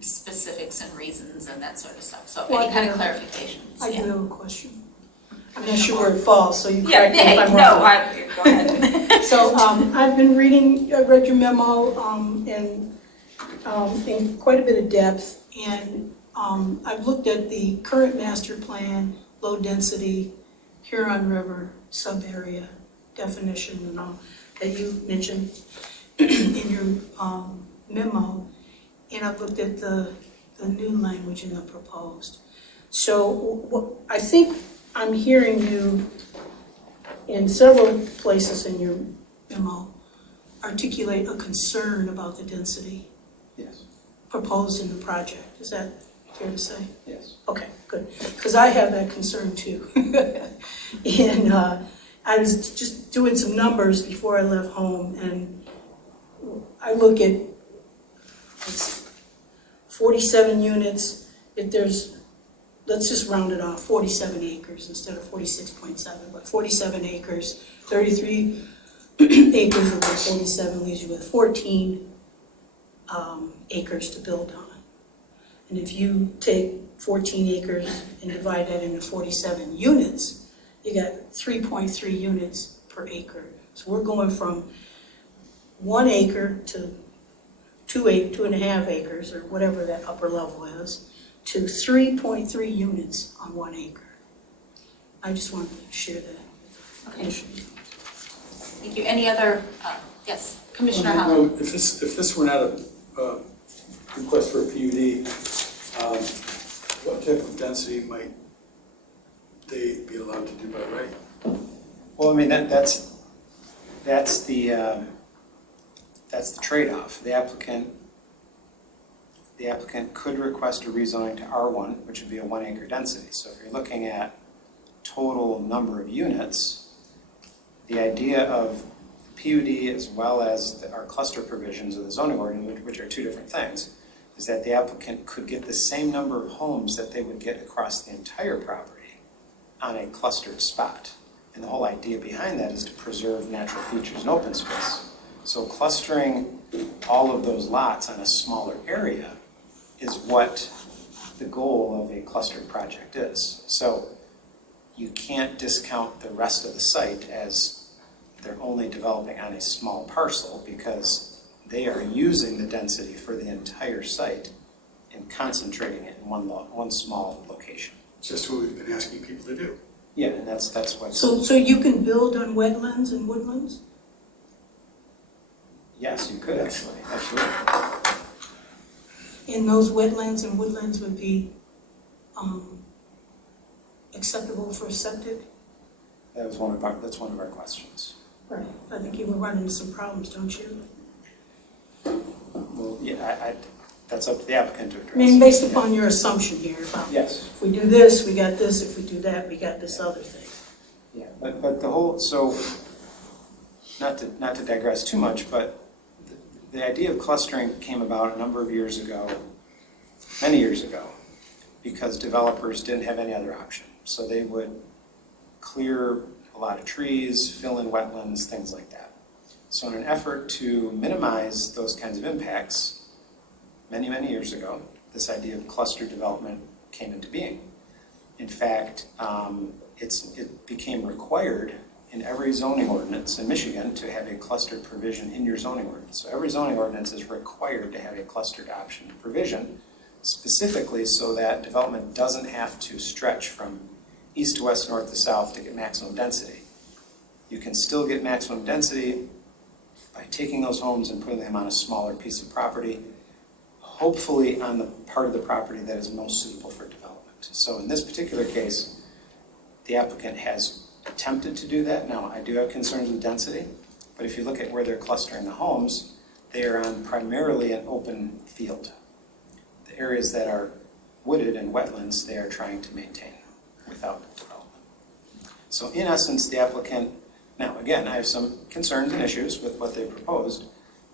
specifics and reasons and that sort of stuff. So Well, any kind of clarifications. I do Yeah. have a question. I'm not sure where it falls, so you Yeah, correct me if I'm wrong. go ahead. So I've been reading, I read your memo in quite a bit of depth, and I've looked at the current master plan, low density, Huron River sub-area definition and all that you mentioned in your memo, and I've looked at the new language in the proposed. So what I think I'm hearing you in several places in your memo articulate a concern about the density Yes. proposed in the project. Is that fair to say? Yes. Okay, good. Because I have that concern too. And I was just doing some numbers before I left home, and I look at 47 units. If there's, let's just round it off, 47 acres instead of 46.7, but 47 acres, 33 acres of the 47 leaves you with 14 acres to build on. And if you take 14 acres and divide that into 47 units, you got 3.3 units per acre. So we're going from 1 acre to 2.5 acres, or whatever that upper level is, to 3.3 units on 1 acre. I just wanted to share that. Okay. Thank you. Any other, yes, Commissioner No, Holland? if this were not a request for a PUD, what type of density might they be allowed to do by right? Well, I mean, that's the trade-off. The applicant could request a rezoning to R1, which would be a 1 acre density. So if you're looking at total number of units, the idea of PUD as well as our cluster provisions of the zoning ordinance, which are two different things, is that the applicant could get the same number of homes that they would get across the entire property on a clustered spot. And the whole idea behind that is to preserve natural features and open space. So clustering all of those lots on a smaller area is what the goal of a clustered project is. So you can't discount the rest of the site as they're only developing on a small parcel, because they are using the density for the entire site and concentrating it in one small location. It's just what we've been asking people to do. Yeah, and that's what. So you can build on wetlands and woodlands? Yes, you could actually, absolutely. And those wetlands and woodlands would be acceptable for septic? That's one of our questions. Right. I think you would run into some problems, don't you? Well, yeah, that's up to the applicant to I mean, address. based upon your assumption here about Yes. if we do this, we got this, if we do that, we got this other thing. Yeah, but the whole, so, not to digress too much, but the idea of clustering came about a number of years ago, many years ago, because developers didn't have any other option. So they would clear a lot of trees, fill in wetlands, things like that. So in an effort to minimize those kinds of impacts, many, many years ago, this idea of cluster development came into being. In fact, it became required in every zoning ordinance in Michigan to have a clustered provision in your zoning ordinance. So every zoning ordinance is required to have a clustered option provision, specifically so that development doesn't have to stretch from east to west, north to south to get maximum density. You can still get maximum density by taking those homes and putting them on a smaller piece of property, hopefully on the part of the property that is most suitable for development. So in this particular case, the applicant has attempted to do that. Now, I do have concerns with density, but if you look at where they're clustering the homes, they are on primarily an open field. The areas that are wooded and wetlands, they are trying to maintain without development. So in essence, the applicant, now again, I have some concerns and issues with what they proposed,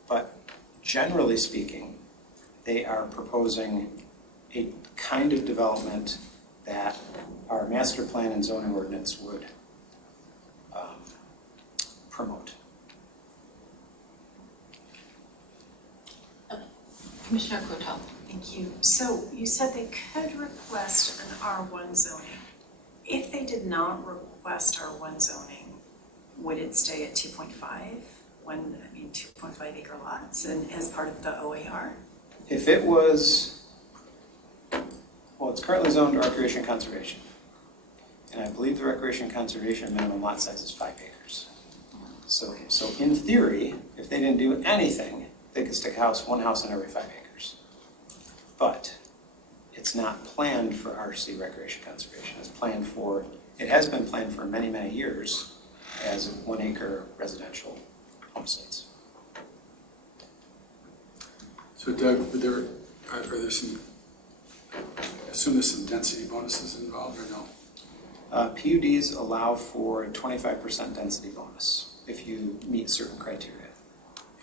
but generally speaking, they are proposing a kind of development that our master plan and zoning ordinance would promote. Commissioner Coto. Thank you. So you said they could request an R1 zoning. If they did not request R1 zoning, would it stay at 2.5? 2.5 acre lots and as part of the OAR? If it was, well, it's currently zoned recreation conservation. And I believe the recreation conservation minimum lot size is 5 acres. So in theory, if they didn't do anything, they could stick one house in every 5 acres. But it's not planned for RC recreation conservation. It has been planned for many, many years as 1 acre residential home sites. So Doug, are there some, I assume there's some density bonuses involved or no? PUDs allow for a 25% density bonus if you meet certain criteria.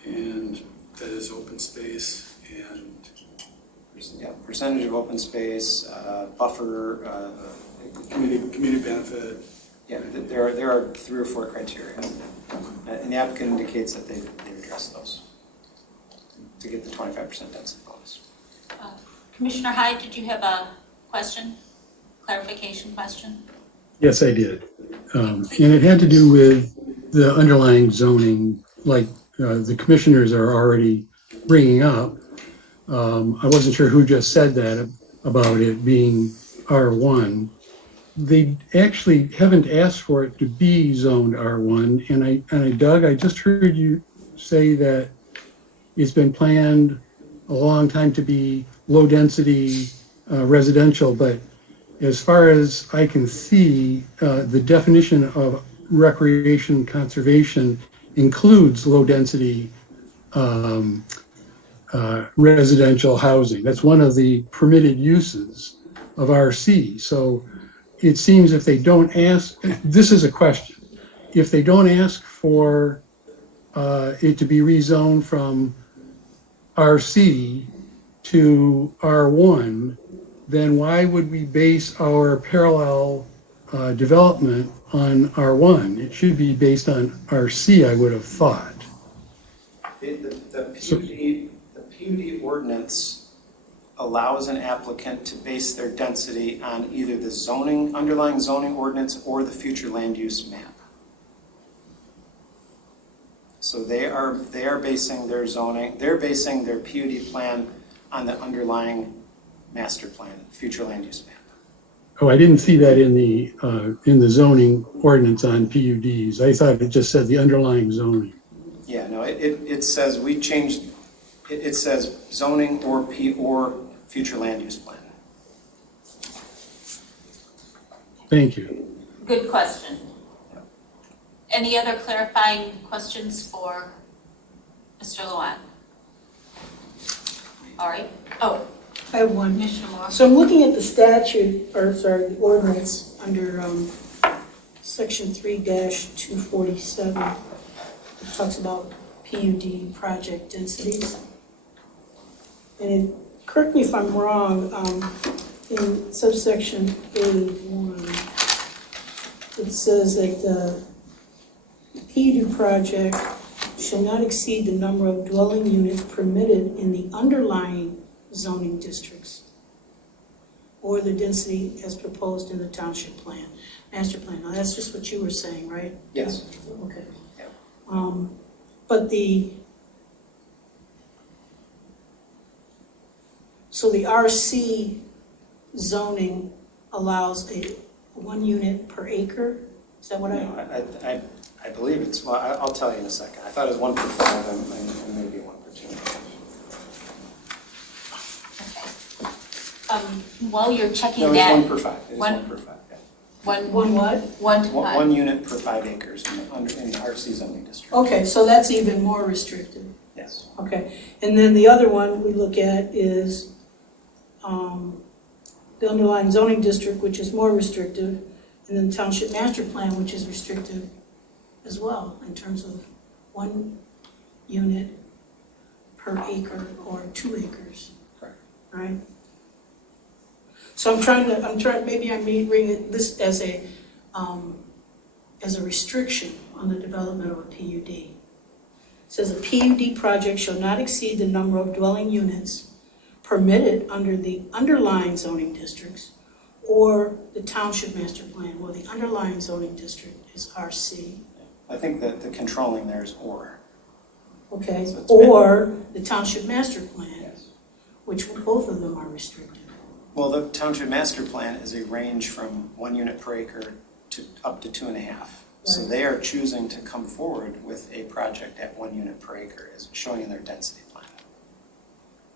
And that is open space and Yeah, percentage of open space, buffer, community benefit. yeah, there are 3 or 4 criteria. And the applicant indicates that they've addressed those to get the 25% density bonus. Commissioner Hyde, did you have a question, clarification question? Yes, I did. And it had to do with the underlying zoning, like the commissioners are already bringing up. I wasn't sure who just said that about it being R1. They actually haven't asked for it to be zoned R1. And Doug, I just heard you say that it's been planned a long time to be low density residential, but as far as I can see, the definition of recreation conservation includes low density residential housing. That's one of the permitted uses of RC. So it seems if they don't ask, this is a question, if they don't ask for it to be rezoned from RC to R1, then why would we base our parallel development on R1? It should be based on RC, I would have thought. The PUD ordinance allows an applicant to base their density on either the underlying zoning ordinance or the future land use map. So they are basing their zoning, they're basing their PUD plan on the underlying master plan, future land use map. Oh, I didn't see that in the zoning ordinance on PUDs. I thought it just said the underlying zoning. Yeah, no, it says we changed, it says zoning or future land use plan. Thank you. Good question. Any other clarifying questions for Mr. Luan? All right. Oh, I have one. Commissioner Moore. So I'm looking at the statute, or sorry, the ordinance under section 3-247. It talks about PUD project densities. And correct me if I'm wrong, in subsection A1, it says that the PUD project shall not exceed the number of dwelling units permitted in the underlying zoning districts or the density as proposed in the township plan, master plan. Now, that's just what you were saying, right? Yes. Okay. Yeah. But so the RC zoning allows a 1 unit per acre? Is that what No, I believe it's, well, I'll tell you in a second. I thought it was 1 per 5 and maybe 1 per 2. While you're checking No, that. it's 1 per 5. It is One- 1 per 5, yeah. One what? 1 to 5. One unit per 5 acres in the RC zoning district. Okay, so that's even more restrictive. Yes. Okay, and then the other one we look at is the underlying zoning district, which is more restrictive, and then township master plan, which is restrictive as well, in terms of 1 unit per acre or 2 acres. Correct. Right? So maybe I'm reading this as a restriction on the development of a PUD. It says a PUD project shall not exceed the number of dwelling units permitted under the underlying zoning districts or the township master plan, where the underlying zoning district is RC. I think that the controlling there is or. Okay, So it's or the township master plan, Yes. which both of them are restricted. Well, the township master plan is a range from 1 unit per acre to up to 2.5. So Right. they are choosing to come forward with a project at 1 unit per acre, as showing in their density plan.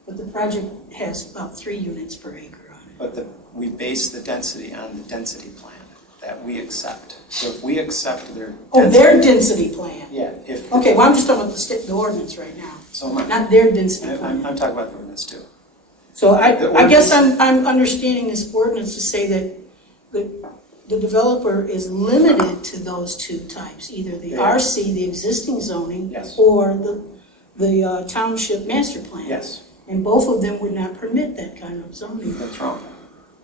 But the project has about 3 units per acre on it. But we base the density on the density plan that we accept. So if we accept their Oh, density. their density plan. Yeah, if. Okay, well, I'm just talking about the ordinance right now, So am I. not their density I'm plan. talking about the ordinance too. So The I guess ordinance- I'm understanding this ordinance to say that the developer is limited to those 2 types, either the They are. RC, the existing zoning, Yes. or the township master plan. Yes, And both of them would not permit that kind of zoning. that's wrong.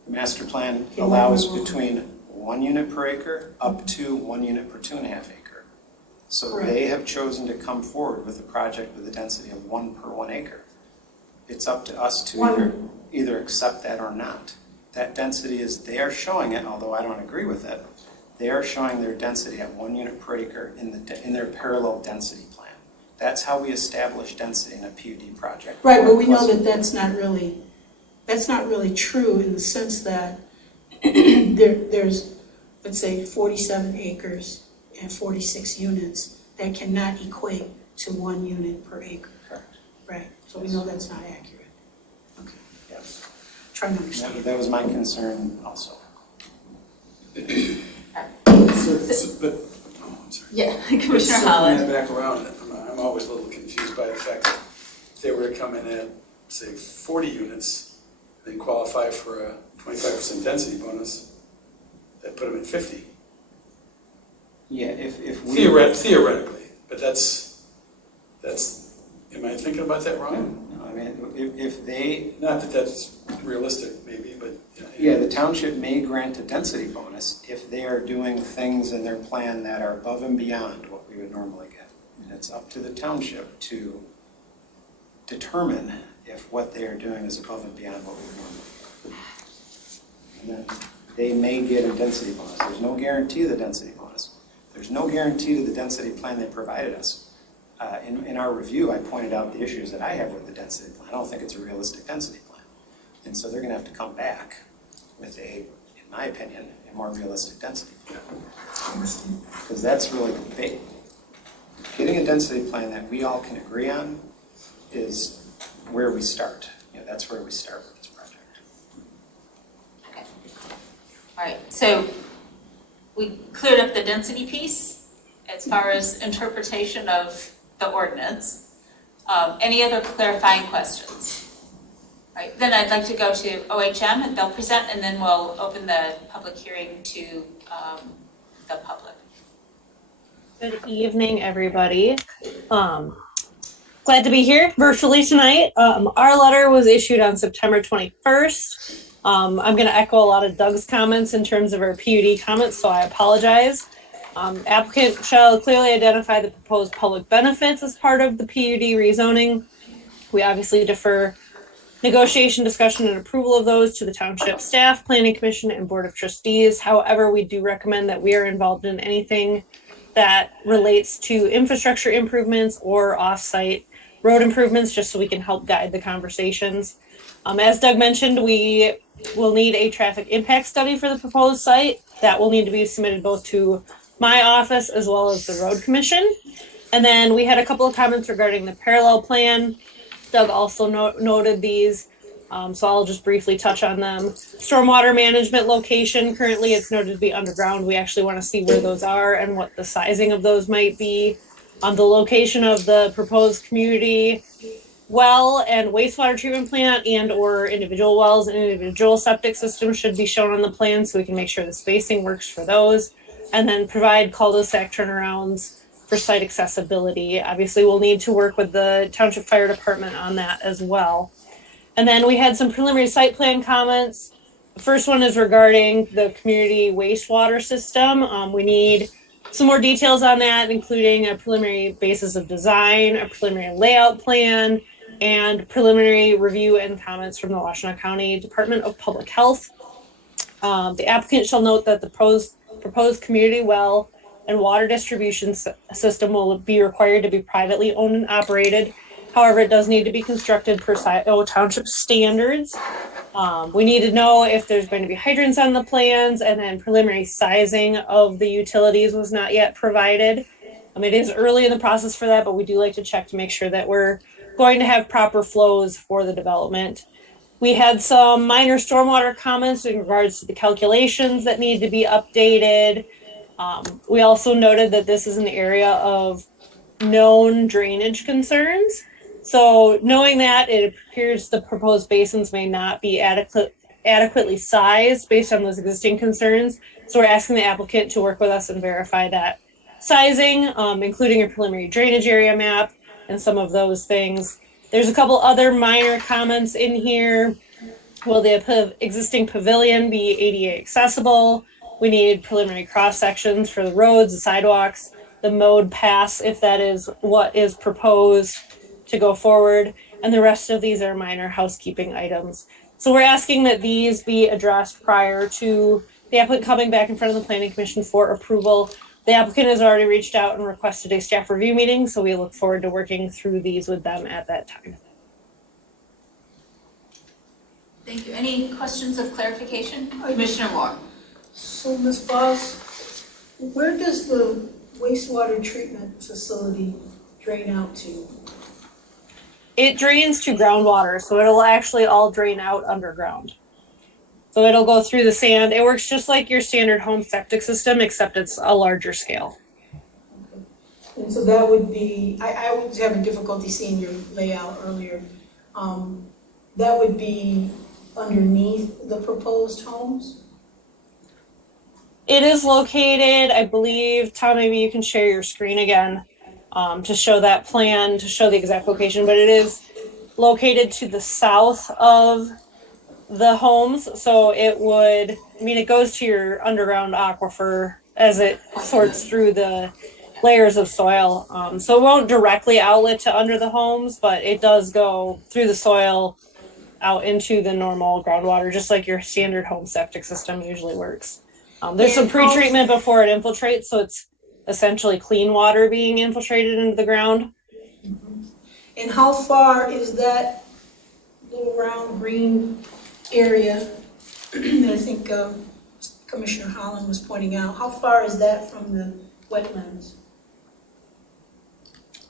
The master plan Okay, allows wait. between 1 unit per acre up to 1 unit per 2.5 acre. So Correct. they have chosen to come forward with a project with a density of 1 per 1 acre. It's up to us to either accept that or not. That density is, they are showing it, although I don't agree with it, they are showing their density at 1 unit per acre in their parallel density plan. That's how we establish density in a PUD project. Right, but we know that that's not really true in the sense that there's, let's say, 47 acres and 46 units that cannot equate to 1 unit per acre. Correct. Right, so we know that's not accurate. Okay, Yes. trying to understand. That was my concern also. But, I'm sorry. Yeah, But Commissioner circling Holland. that back around, I'm always a little confused by the fact that if they were to come in at, say, 40 units, they qualify for a 25% density bonus, that put them at 50. Yeah, if we. Theoretically, but that's, am I thinking about that wrong? No, I mean, if they, Not that that's realistic, maybe, but. yeah, the township may grant a density bonus if they are doing things in their plan that are above and beyond what we would normally get. And it's up to the township to determine if what they are doing is above and beyond what we would normally get. And then they may get a density bonus. There's no guarantee of the density bonus. There's no guarantee to the density plan they provided us. In our review, I pointed out the issues that I have with the density plan. I don't think it's a realistic density plan. And so they're going to have to come back with in my opinion, a more realistic density plan. Because that's really the big, getting a density plan that we all can agree on is where we start. That's where we start with this project. Okay. All right, so we cleared up the density piece as far as interpretation of the ordinance. Any other clarifying questions? right, then I'd like to go to OHM, and they'll present, and then we'll open the public hearing to the public. Good evening, everybody. Glad to be here virtually tonight. Our letter was issued on September 21st. I'm going to echo a lot of Doug's comments in terms of our PUD comments, so I apologize. Applicant shall clearly identify the proposed public benefits as part of the PUD rezoning. We obviously defer negotiation, discussion, and approval of those to the township staff, planning commission, and board of trustees. However, we do recommend that we are involved in anything that relates to infrastructure improvements or off-site road improvements, just so we can help guide the conversations. As Doug mentioned, we will need a traffic impact study for the proposed site. That will need to be submitted both to my office as well as the road commission. And then we had a couple of comments regarding the parallel plan. Doug also noted these, so I'll just briefly touch on them. Stormwater management location, currently it's noted to be underground. We actually want to see where those are and what the sizing of those might be. The location of the proposed community well and wastewater treatment plant and or individual wells and individual septic systems should be shown on the plan so we can make sure the spacing works for those. And then provide cul-de-sac turnarounds for site accessibility. Obviously, we'll need to work with the Township Fire Department on that as well. And then we had some preliminary site plan comments. The first one is regarding the community wastewater system. We need some more details on that, including a preliminary basis of design, a preliminary layout plan, and preliminary review and comments from the Washtenaw County Department of Public Health. The applicant shall note that the proposed community well and water distribution system will be required to be privately owned and operated. However, it does need to be constructed per Scio Township standards. We need to know if there's going to be hydrants on the plans, and then preliminary sizing of the utilities was not yet provided. It is early in the process for that, but we do like to check to make sure that we're going to have proper flows for the development. We had some minor stormwater comments in regards to the calculations that need to be updated. We also noted that this is an area of known drainage concerns. So knowing that, it appears the proposed basins may not be adequately sized based on those existing concerns. So we're asking the applicant to work with us and verify that sizing, including a preliminary drainage area map and some of those things. There's a couple other minor comments in here. Will the existing pavilion be ADA accessible? We need preliminary cross sections for the roads, the sidewalks, the mode pass, if that is what is proposed to go forward. And the rest of these are minor housekeeping items. So we're asking that these be addressed prior to the applicant coming back in front of the Planning Commission for approval. The applicant has already reached out and requested a staff review meeting, so we look forward to working through these with them at that time. Thank you. Any questions of clarification? Commissioner Moore. So, Ms. Voss, where does the wastewater treatment facility drain out to? It drains to groundwater, so it'll actually all drain out underground. So it'll go through the sand. It works just like your standard home septic system, except it's a larger scale. Okay. And so that would be, I was having difficulty seeing your layout earlier. That would be underneath the proposed homes? It is located, I believe, Tom, maybe you can share your screen again to show that plan, to show the exact location, but it is located to the south of the homes. So it would, it goes to your underground aquifer as it sorts through the layers of soil. So it won't directly outlet to under the homes, but it does go through the soil out into the normal groundwater, just like your standard home septic system usually works. There's some pre-treatment before it infiltrates, so it's essentially clean water being infiltrated into the ground. And how far is that little round green area that I think Commissioner Holland was pointing out? How far is that from the wetlands?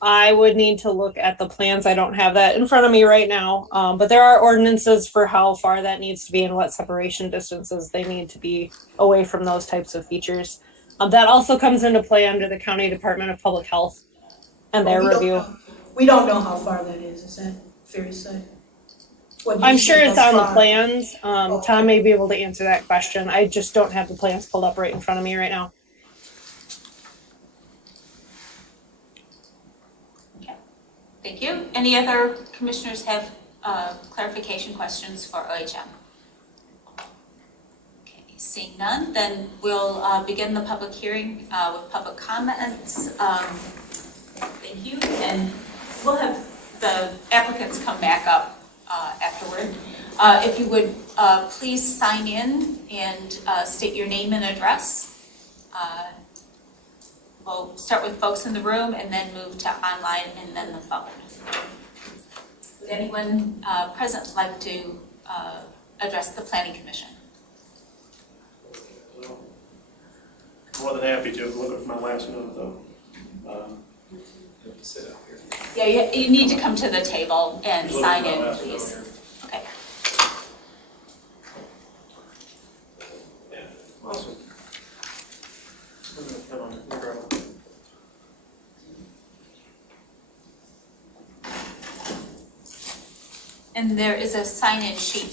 I would need to look at the plans. I don't have that in front of me right now, but there are ordinances for how far that needs to be and what separation distances they need to be away from those types of features. That also comes into play under the County Department of Public Health and their review. We don't know how far that is that fair to say? what I'm you sure see it's thus on the far. plans. Okay. Tom may be able to answer that question. I just don't have the plans pulled up right in front of me right now. Thank you. Any other commissioners have clarification questions for OHM? Okay, seeing none, then we'll begin the public hearing with public comments. Thank you, and we'll have the applicants come back up afterward. If you would please sign in and state your name and address. We'll start with folks in the room and then move to online and then the phone. Would anyone present like to address the Planning Commission? More than happy to. Looking for my last note though. Yeah, you need to come to the table and Looking sign for my in, last note please. here. Okay. Yeah, awesome. Come on, no problem. And there is a sign-in sheet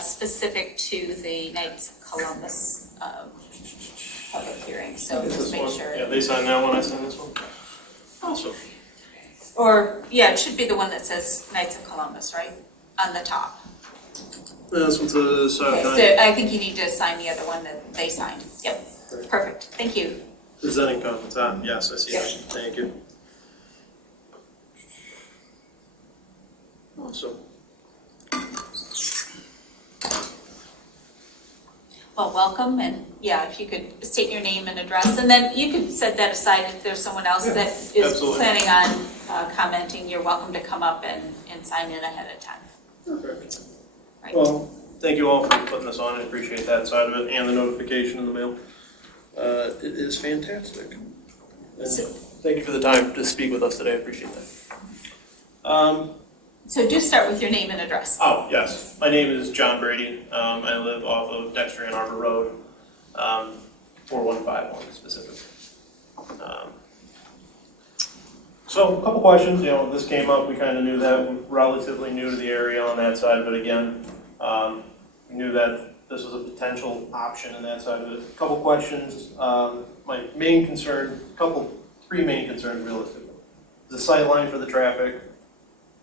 specific to the Knights of Columbus public hearing, so Is just this make one? sure. Yeah, they signed that one, I signed this one. Awesome. Or, yeah, it should be the one that says Knights of Columbus, right? On the top. This one says, Okay, so I think you need to sign the other one that they signed. Yep, perfect, thank you. presenting comments. Yes, I see Yeah. that. Thank you. Awesome. Well, welcome, and yeah, if you could state your name and address, and then you could set that aside if there's someone else Yeah, that is absolutely. planning on commenting, you're welcome to come up and sign in ahead of time. Perfect. Right. Well, thank you all for putting this on. I appreciate that side of it and the notification in the mail. It is fantastic. And So- thank you for the time to speak with us today. I appreciate that. So do start with your name and address. Oh, yes. My name is John Brady. I live off of Dexter and Arbor Road, 4151 specifically. So a couple questions. This came up. We kind of knew that. We're relatively new to the area on that side, but again, we knew that this was a potential option in that side of it. A couple questions. My main concern, three main concerns realistically. The sight line for the traffic.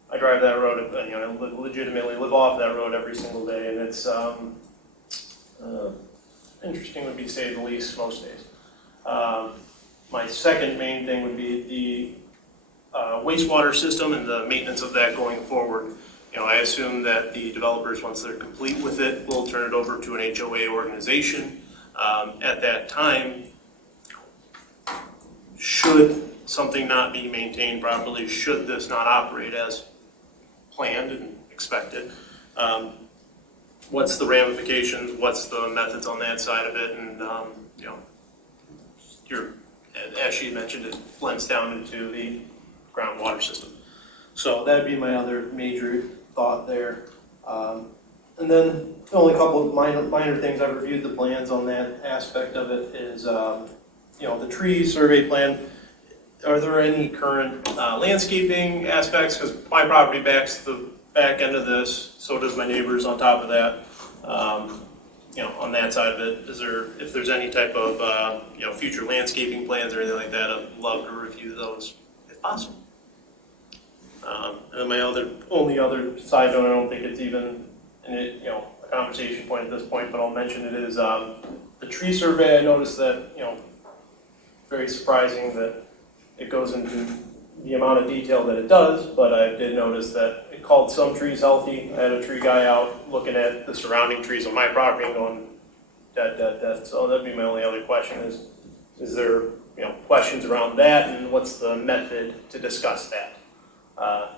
I drive that road, I legitimately live off that road every single day, and it's interesting would be to say the least most days. My second main thing would be the wastewater system and the maintenance of that going forward. I assume that the developers, once they're complete with it, will turn it over to an HOA organization. At that time, should something not be maintained properly, should this not operate as planned and expected, what's the ramifications, what's the methods on that side of it, and as she mentioned, it blends down into the groundwater system. So that'd be my other major thought there. And then the only couple of minor things, I've reviewed the plans on that aspect of it is, the tree survey plan. Are there any current landscaping aspects? Because my property backs the back end of this, so does my neighbors on top of that. On that side of it, if there's any type of future landscaping plans or anything like that, I'd love to review those if possible. And then my only other side note, I don't think it's even a conversation point at this point, but I'll mention it is the tree survey. I noticed that very surprising that it goes into the amount of detail that it does, but I did notice that it called some trees healthy. I had a tree guy out looking at the surrounding trees on my property and going, dead. So that'd be my only other question is there, questions around that, and what's the method to discuss that?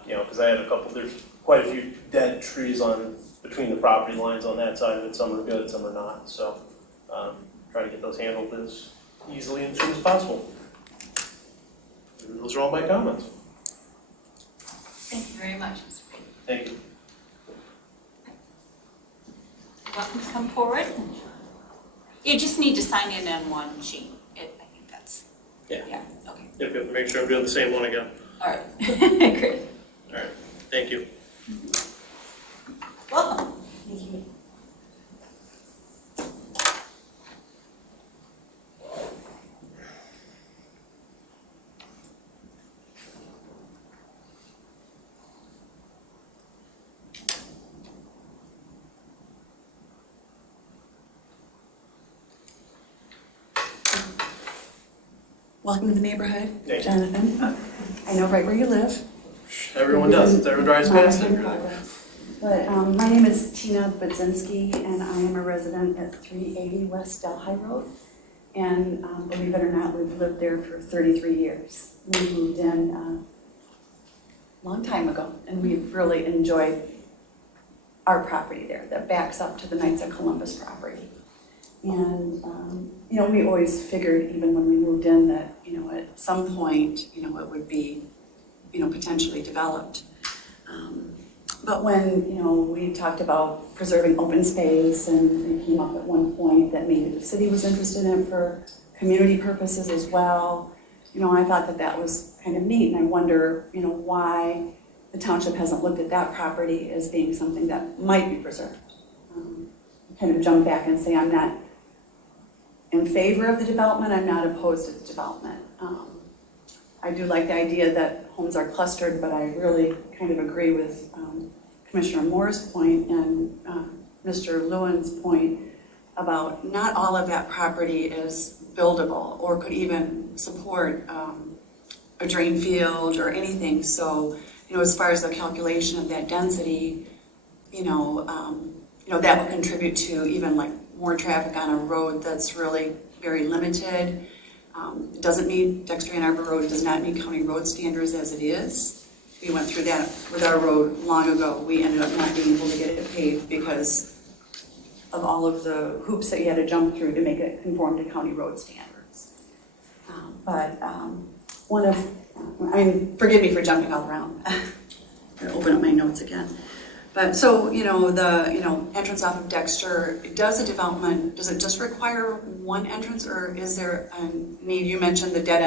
Because I had there's quite a few dead trees between the property lines on that side of it. Some are good, some are not. So try to get those handled as easily and as soon as possible. Those are all my comments. Thank you very much, Mr. Brady. Thank you. You're welcome to come forward. You just need to sign in on one sheet. I think that's, Yeah. okay. Yep, make sure I'm doing the same one again. All right, great. All right, thank you. Welcome. Thank you. Welcome to the neighborhood, Thank you. Jonathan. I know right where you live. Everyone does, everyone drives past it. But my name is Tina Budzinski, and I am a resident at 380 West Delhi Road. And believe it or not, we've lived there for 33 years. We moved in a long time ago, and we've really enjoyed our property there that backs up to the Knights of Columbus property. And, we always figured, even when we moved in, that, at some point, it would be, potentially developed. But when, we talked about preserving open space, and it came up at one point that maybe the city was interested in it for community purposes as well, I thought that that was kind of neat, and I wonder, why the township hasn't looked at that property as being something that might be preserved. Kind of jump back and say I'm not in favor of the development, I'm not opposed to the development. I do like the idea that homes are clustered, but I really kind of agree with Commissioner Moore's point and Mr. Lewin's point about not all of that property is buildable or could even support a drain field or anything. So, as far as the calculation of that density, that would contribute to even like more traffic on a road that's really very limited. It doesn't meet, Dexter Ann Arbor Road does not meet county road standards as it is. We went through that with our road long ago. We ended up not being able to get it paved because of all of the hoops that you had to jump through to make it conform to county road standards. Forgive me for jumping all around. I'm gonna open up my notes again. But so, the entrance off of Dexter, does it just require one entrance, or is there a need? You mentioned the dead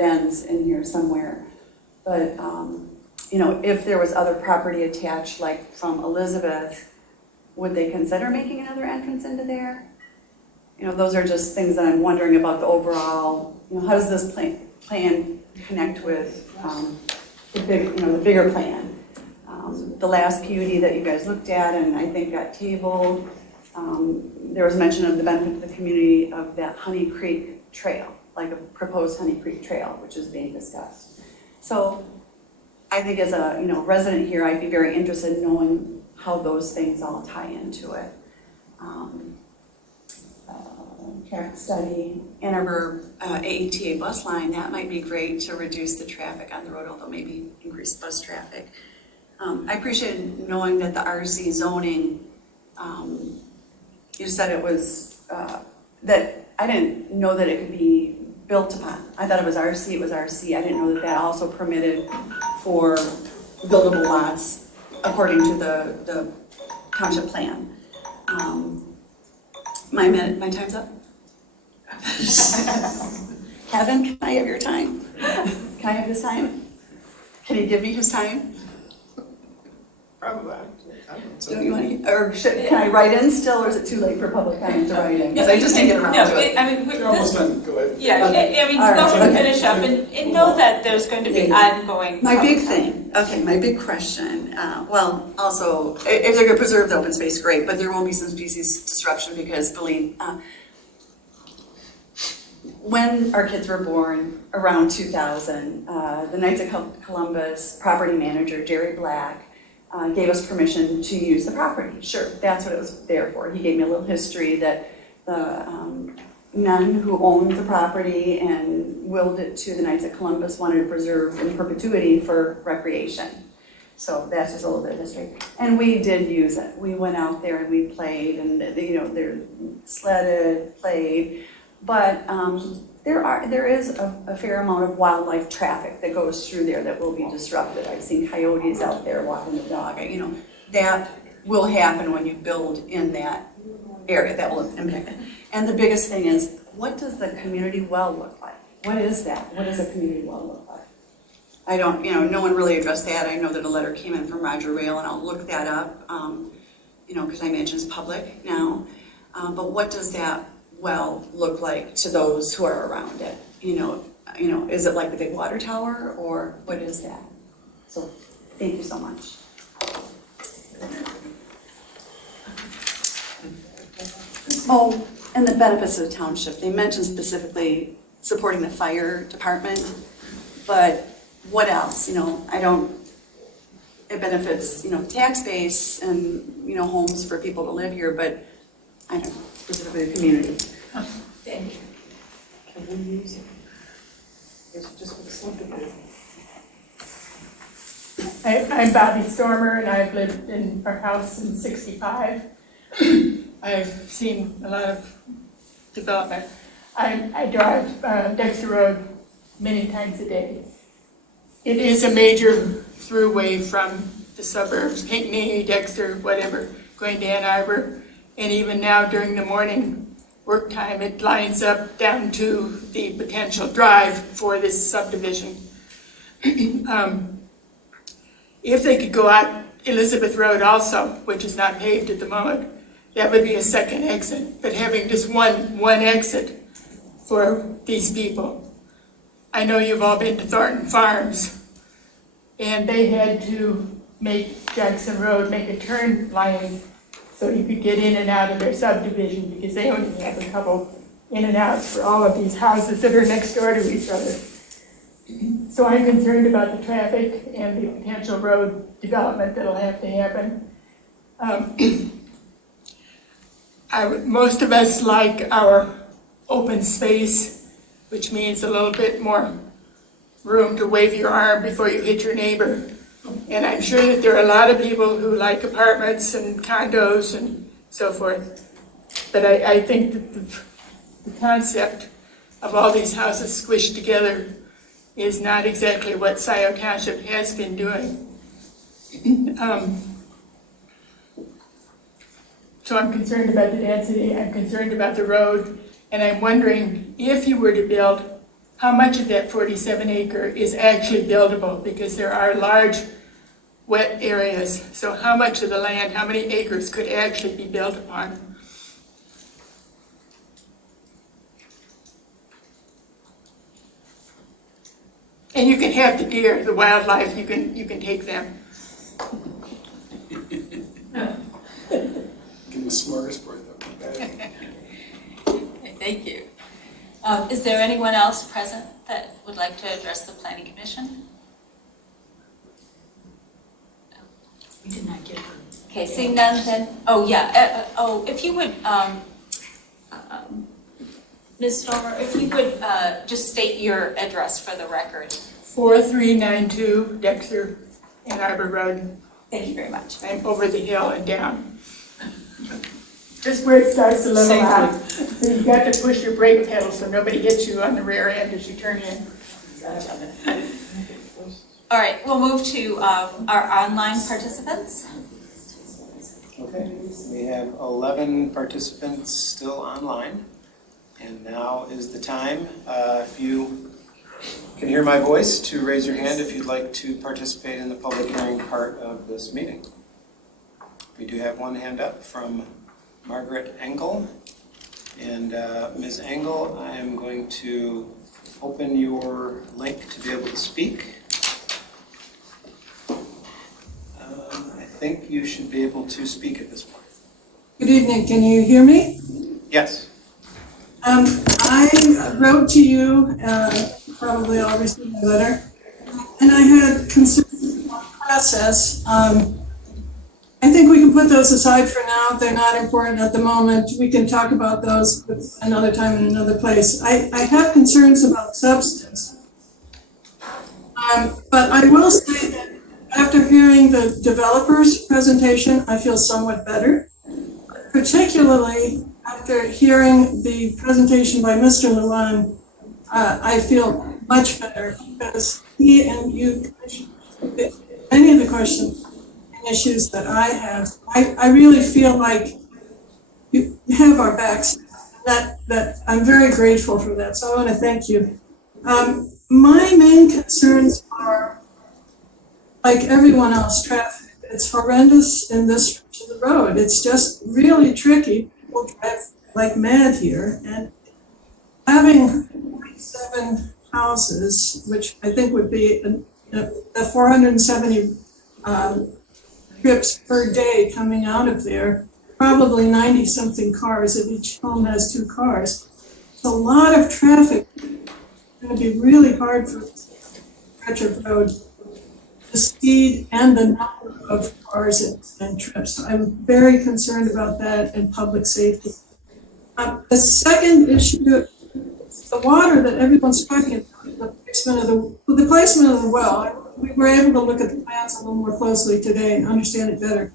ends in here somewhere. But, if there was other property attached, like from Elizabeth, would they consider making another entrance into there? Those are just things that I'm wondering about the overall, how does this plan connect with the bigger plan? The last PUD that you guys looked at and I think got tabled, there was mention of the benefit to the community of that Honey Creek Trail, like a proposed Honey Creek Trail, which is being discussed. So I think as a resident here, I'd be very interested in knowing how those things all tie into it. Traffic study, Ann Arbor AETA bus line, that might be great to reduce the traffic on the road, although maybe increase bus traffic. I appreciate knowing that the RC zoning, you said it was, that I didn't know that it could be built upon. I thought it was RC. I didn't know that that also permitted for buildable lots according to the township plan. My time's up? Kevin, can I have your time? Can I have his time? Can he give me his time? Probably. Do you want to, or can I write in still, or is it too late for public comment to write in? Because I just didn't get around to it. You're almost done, go ahead. Yeah, Okay. I mean, All right, go and okay. finish up and know that there's going to be ongoing. My big public comment. thing, my big question, also, if they're gonna preserve the open space, great, but there will be some species disruption because when our kids were born, around 2000, the Knights of Columbus property manager, Jerry Black, gave us permission to use the property. Sure, that's what it was there for. He gave me a little history that the men who owned the property and willed it to the Knights of Columbus wanted to preserve in perpetuity for recreation. So that's just a little bit of history. And we did use it. We went out there and we played and, they sledded, played. But there is a fair amount of wildlife traffic that goes through there that will be disrupted. I've seen coyotes out there walking the dog. That will happen when you build in that area. That will impact it. And the biggest thing is, what does the community well look like? What is that? What does a community well look like? I don't, no one really addressed that. I know that a letter came in from Roger Rail, and I'll look that up, because I imagine it's public now. But what does that well look like to those who are around it? Is it like the big water tower, or what is that? So, thank you so much. Oh, and the benefits of the township. They mentioned specifically supporting the fire department, but what else? It benefits, tax base and, homes for people to live here, but I don't know, specifically the community. Thank you. I'm Bobby Stormer, and I've lived in our house since '65. I've seen a lot of development. I drive Dexter Road many times a day. It is a major throughway from the suburbs, Pinckney, Dexter, whatever, going to Ann Arbor. And even now during the morning work time, it lines up down to the potential drive for this subdivision. If they could go out Elizabeth Road also, which is not paved at the moment, that would be a second exit. But having just one exit for these people. I know you've all been to Thornton Farms, and they had to make Jackson Road make a turn lane so you could get in and out of their subdivision, because they only have a couple in and outs for all of these houses that are next door to each other. So I'm concerned about the traffic and the potential road development that'll have to happen. Most of us like our open space, which means a little bit more room to wave your arm before you hit your neighbor. And I'm sure that there are a lot of people who like apartments and condos and so forth. But I think that the concept of all these houses squished together is not exactly what Scio Township has been doing. So I'm concerned about the density, I'm concerned about the road, and I'm wondering if you were to build, how much of that 47 acre is actually buildable, because there are large wet areas. So how much of the land, how many acres could actually be built upon? And you can have the deer, the wildlife, you can take them. Give them a smorgasbord, though. Thank you. Is there anyone else present that would like to address the Planning Commission? We did not get them. Okay, seeing none then, if you would, Ms. Stormer, if you would just state your address for the record. 4392 Dexter, Ann Arbor Road. Thank you very much. I'm over the hill and down. Just where it starts to level out. So you got to push your brake pedal so nobody hits you on the rear end as you turn in. All right, we'll move to our online participants. Okay, we have 11 participants still online, and now is the time. If you can hear my voice, to raise your hand if you'd like to participate in the public hearing part of this meeting. We do have one hand up from Margaret Engel. And Ms. Engel, I am going to open your link to be able to speak. I think you should be able to speak at this point. Good evening, can you hear me? Yes. I wrote to you, probably all received my letter, and I had concerns about the process. I think we can put those aside for now. They're not important at the moment. We can talk about those another time in another place. I have concerns about substance. But I will say that after hearing the developer's presentation, I feel somewhat better, particularly after hearing the presentation by Mr. Luan. I feel much better because he and you, many of the questions and issues that I have, I really feel like you have our backs. That I'm very grateful for that. So I want to thank you. My main concerns are like everyone else, traffic. It's horrendous in this stretch of the road. It's just really tricky. People drive like mad here, and having 47 houses, which I think would be the 470 trips per day coming out of there, probably 90-something cars, if each home has 2 cars. It's a lot of traffic. It's going to be really hard for this stretch of road, the speed and the number of cars and trips. I'm very concerned about that and public safety. The second issue, the water that everyone's talking about, the placement of the well. We were able to look at the plans a little more closely today and understand it better.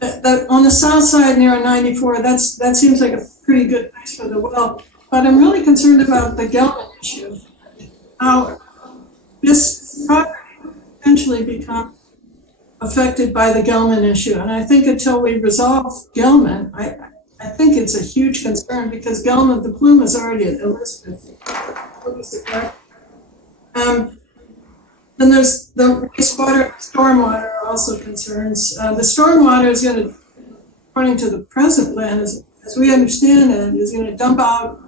That on the south side near 94, that seems like a pretty good place for the well. But I'm really concerned about the Gelman issue. How this property could potentially become affected by the Gelman issue. And I think until we resolve Gelman, I think it's a huge concern because Gelman, the plume is already at Elizabeth. Then there's the wastewater, stormwater are also concerns. The stormwater is going to, according to the present plan, as we understand it, is going to dump out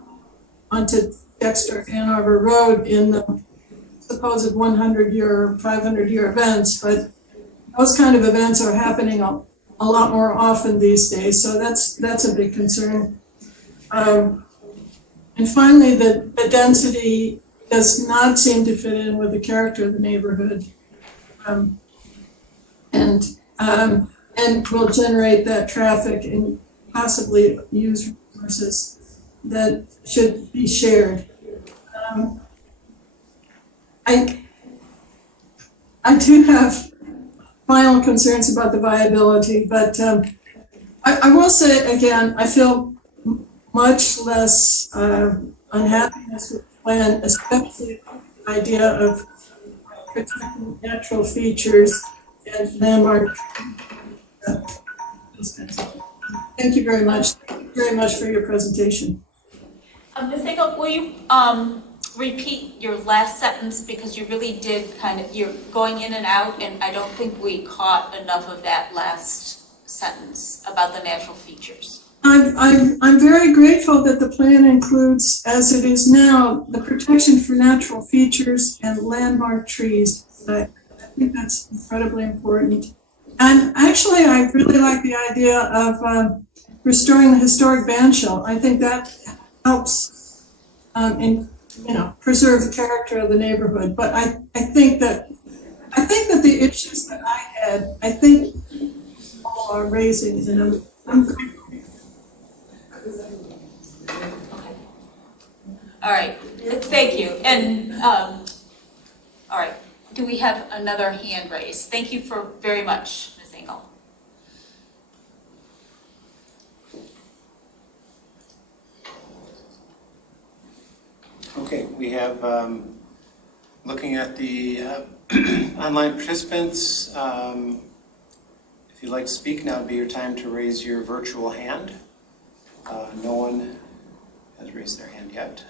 onto Dexter Ann Arbor Road in the supposed 100-year, 500-year events. But those kind of events are happening a lot more often these days, so that's a big concern. And finally, the density does not seem to fit in with the character of the neighborhood, and will generate that traffic and possibly use resources that should be shared. I do have final concerns about the viability, but I will say again, I feel much less unhappiness with the plan, especially the idea of protecting natural features and landmark. Thank you very much. Thank you very much for your presentation. Ms. Engel, will you repeat your last sentence, because you really did you're going in and out, and I don't think we caught enough of that last sentence about the natural features. I'm very grateful that the plan includes, as it is now, the protection for natural features and landmark trees. I think that's incredibly important. And actually, I really like the idea of restoring the historic band shell. I think that helps preserve the character of the neighborhood. But I think that the issues that I had, I think all are raising, and I'm All right, thank you. And all right, do we have another hand raised? Thank you very much, Ms. Engel. Okay, we have, looking at the online participants, if you'd like to speak, now would be your time to raise your virtual hand. No one has raised their hand yet.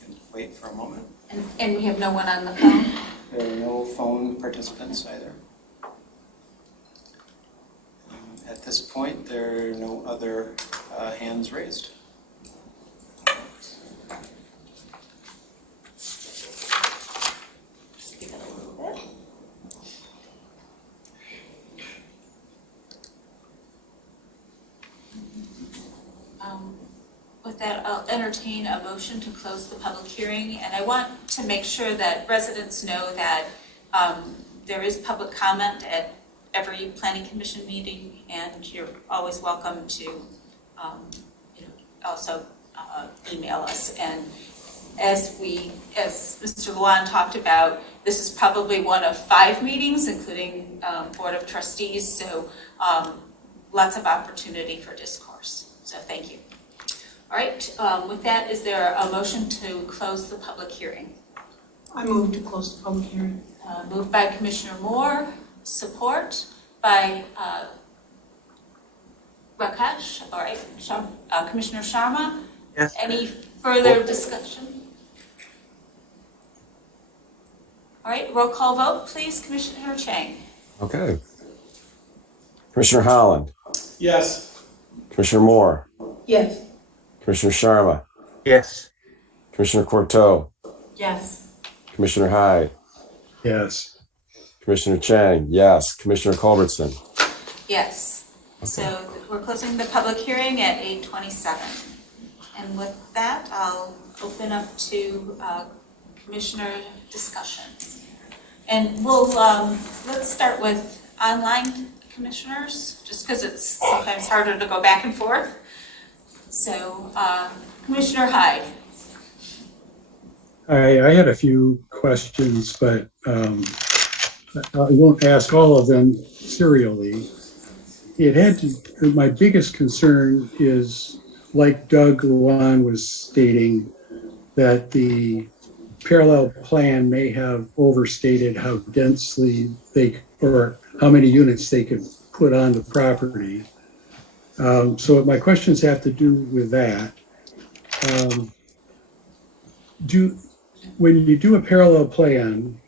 You can wait for a moment. And we have no one on the phone? There are no phone participants either. At this point, there are no other hands raised. With that, I'll entertain a motion to close the public hearing, and I want to make sure that residents know that there is public comment at every planning commission meeting, and you're always welcome to also email us. And as Mr. Luan talked about, this is probably one of 5 meetings, including Board of Trustees, so lots of opportunity for discourse. So thank you. All right, with that, is there a motion to close the public hearing? I move to close the public hearing. Moved by Commissioner Moore, support by Rakesh. All right, Commissioner Sharma. Yes. Any further discussion? All right, roll call vote, please. Commissioner Chang? Okay. Commissioner Holland, Yes. Commissioner Moore, Yes. Commissioner Sharma, Yes. Commissioner Corto, Yes. Commissioner Hyde, Yes. Commissioner Chang, yes. Commissioner Culbertson. Yes. So we're closing the public hearing at 8:27. And with that, I'll open up to commissioner discussion. And we'll, let's start with online commissioners, just because it's sometimes harder to go back and forth. So Commissioner Hyde. I had a few questions, but I won't ask all of them serially. My biggest concern is, like Doug Luan was stating, that the parallel plan may have overstated how densely or how many units they could put on the property. So my questions have to do with that. When you do a parallel plan,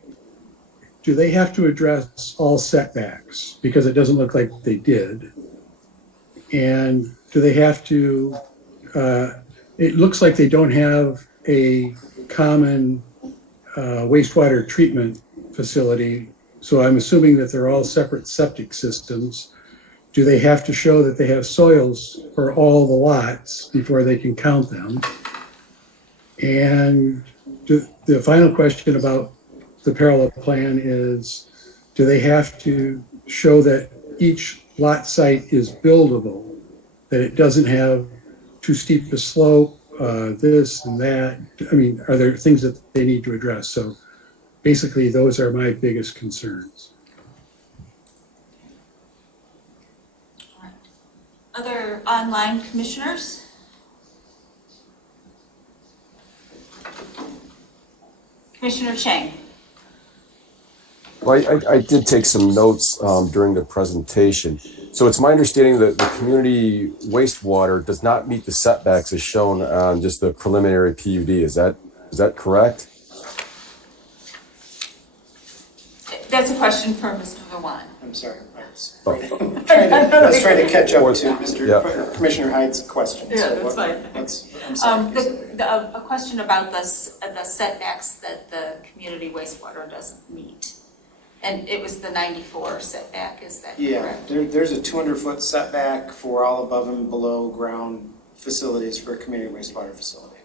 do they have to address all setbacks? Because it doesn't look like they did. And do they have to, it looks like they don't have a common wastewater treatment facility. So I'm assuming that they're all separate septic systems. Do they have to show that they have soils for all the lots before they can count them? And the final question about the parallel plan is, do they have to show that each lot site is buildable, that it doesn't have too steep a slope, this and that? I mean, are there things that they need to address? So basically, those are my biggest concerns. All right. Other online commissioners? Commissioner Chang. Well, I did take some notes during the presentation. So it's my understanding that the community wastewater does not meet the setbacks as shown on just the preliminary PUD. Is that correct? That's a question for Mr. Luan. I'm sorry. I was trying to catch up to Commissioner Hyde's question. Yeah, So that's fine. I'm sorry. A question about the setbacks that the community wastewater doesn't meet. And it was the 94 setback, is that correct? Yeah, there's a 200-foot setback for all above and below ground facilities for a community wastewater facility.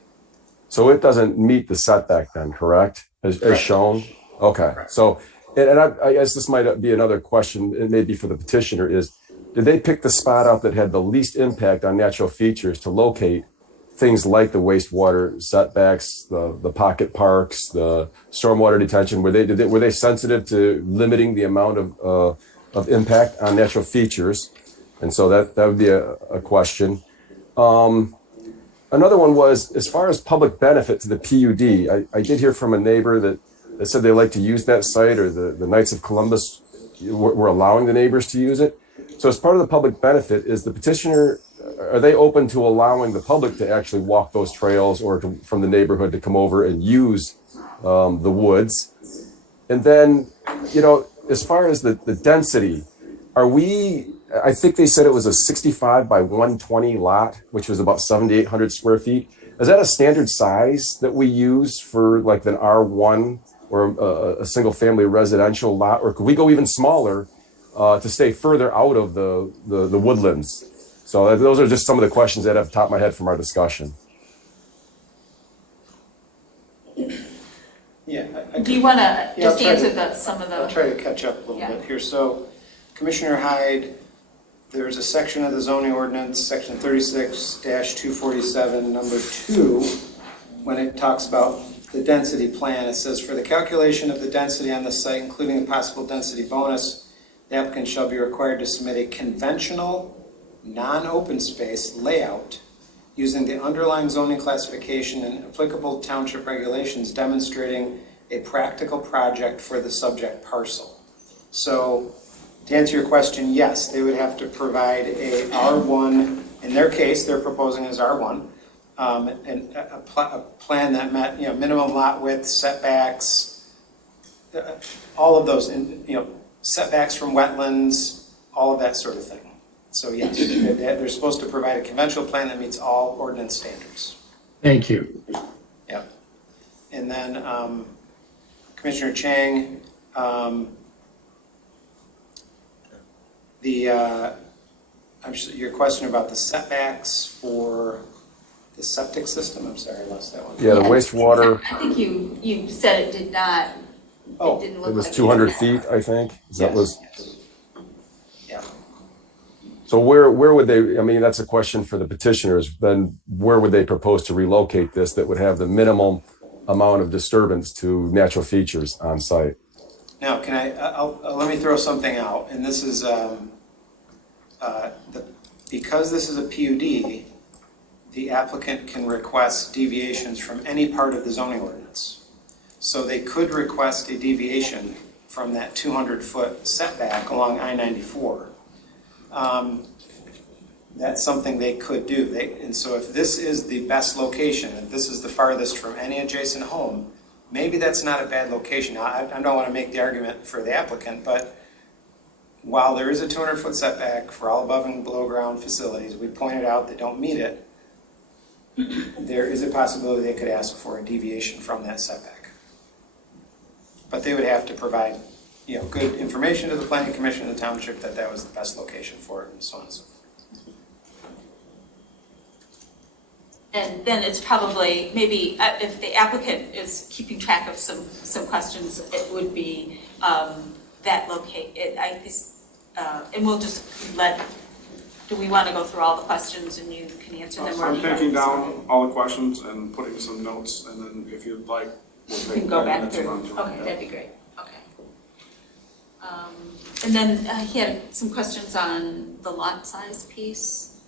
So it doesn't meet the setback then, correct? As shown? Okay. Correct. So, and I guess this might be another question, it may be for the petitioner, is did they pick the spot out that had the least impact on natural features to locate things like the wastewater setbacks, the pocket parks, the stormwater detention? Were they sensitive to limiting the amount of impact on natural features? And so that would be a question. Another one was, as far as public benefit to the PUD, I did hear from a neighbor that said they like to use that site, or the Knights of Columbus were allowing the neighbors to use it. So as part of the public benefit, is the petitioner, are they open to allowing the public to actually walk those trails, or from the neighborhood to come over and use the woods? And then, as far as the density, I think they said it was a 65 by 120 lot, which was about 7,800 square feet. Is that a standard size that we use for like an R1 or a single family residential lot? Or could we go even smaller to stay further out of the woodlands? So those are just some of the questions that have top of my head from our discussion. Yeah. Do you want to just answer some of the? I'll try to catch up a little bit here. So, Commissioner Hyde, there's a section of the zoning ordinance, section 36-247, number 2, when it talks about the density plan. It says, for the calculation of the density on the site, including a possible density bonus, the applicant shall be required to submit a conventional non-open space layout using the underlying zoning classification and applicable township regulations demonstrating a practical project for the subject parcel. So to answer your question, yes, they would have to provide a R1, in their case, they're proposing as R1, and a plan that met minimum lot width, setbacks, all of those, setbacks from wetlands, all of that sort of thing. So yes, they're supposed to provide a conventional plan that meets all ordinance standards. Thank you. Yep. And then Commissioner Chang, your question about the setbacks for the septic system, I'm sorry, I lost that one. Yeah, the wastewater, I think you said it did not, Oh, it didn't look it was like 200 feet, I think. That yes, was, yes. Yeah. so where would they, I mean, that's a question for the petitioners, then where would they propose to relocate this that would have the minimum amount of disturbance to natural features on site? Now, let me throw something out, and this is, because this is a PUD, the applicant can request deviations from any part of the zoning ordinance. So they could request a deviation from that 200-foot setback along I-94. That's something they could do. And so if this is the best location, if this is the farthest from any adjacent home, maybe that's not a bad location. Now, I don't want to make the argument for the applicant, but while there is a 200-foot setback for all above and below ground facilities, we pointed out that don't meet it, there is a possibility they could ask for a deviation from that setback. But they would have to provide, good information to the planning commission and the township that that was the best location for it, and so on and so forth. and then it's probably, maybe if the applicant is keeping track of some questions, it would be that and we'll just do we want to go through all the questions and you can answer them? I'm taking down all the questions and putting some notes, and then if you'd like, we'll You take can go 10 back minutes and through. run through. Okay, that'd be great. Okay. And then he had some questions on the lot size piece.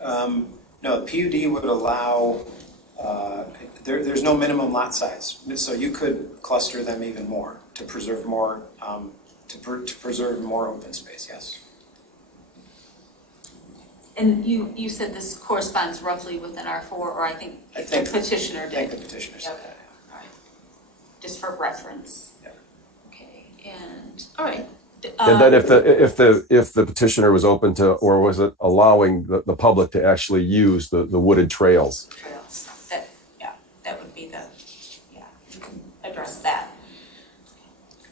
No, the PUD would allow, there's no minimum lot size. So you could cluster them even more to preserve more, preserve more open space, yes. And you said this corresponds roughly with an R4, or I think the petitioner did. I think the petitioner said Okay, that. all right. Just for reference. Yeah. Okay, and, all right. And then if the petitioner was open to, or was it allowing the public to actually use the wooded trails? Trails, that would be you can address that.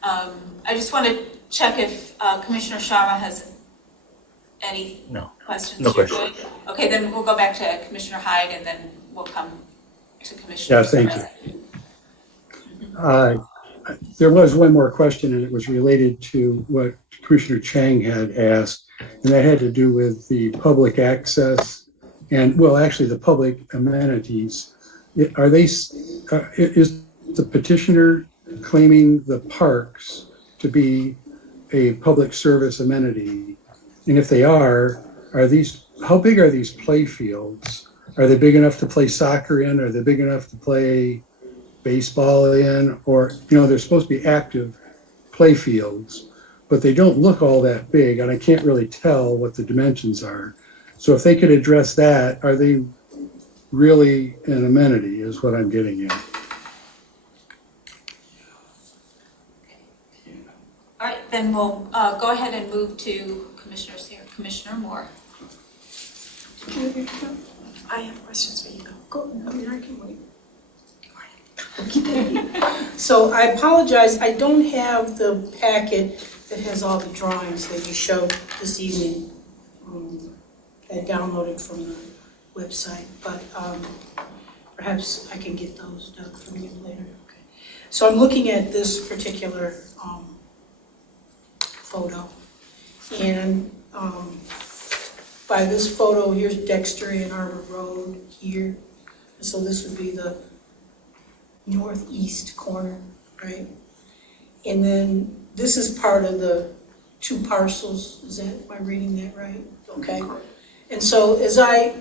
I just want to check if Commissioner Sharma has any questions. No You're question. good? Okay, then we'll go back to Commissioner Hyde and then we'll come to Commissioner. Yeah, thank you. There was one more question, and it was related to what Commissioner Chang had asked, and that had to do with the public access and, well, actually the public amenities. Are they, is the petitioner claiming the parks to be a public service amenity? And if they are these, how big are these play fields? Are they big enough to play soccer in? Are they big enough to play baseball in? Or, they're supposed to be active play fields, but they don't look all that big, and I can't really tell what the dimensions are. So if they could address that, are they really an amenity is what I'm getting at. All right, then we'll go ahead and move to Commissioners here. Commissioner Moore. I have questions, but you go. Go, I can wait. So I apologize, I don't have the packet that has all the drawings that you showed this evening. I downloaded from the website, but perhaps I can get those, Doug, from you later. Okay. So I'm looking at this particular photo, and by this photo, here's Dexter and Arbor Road here. And so this would be the northeast corner, right? And then this is part of the two parcels. Am I reading that right? Okay. And so the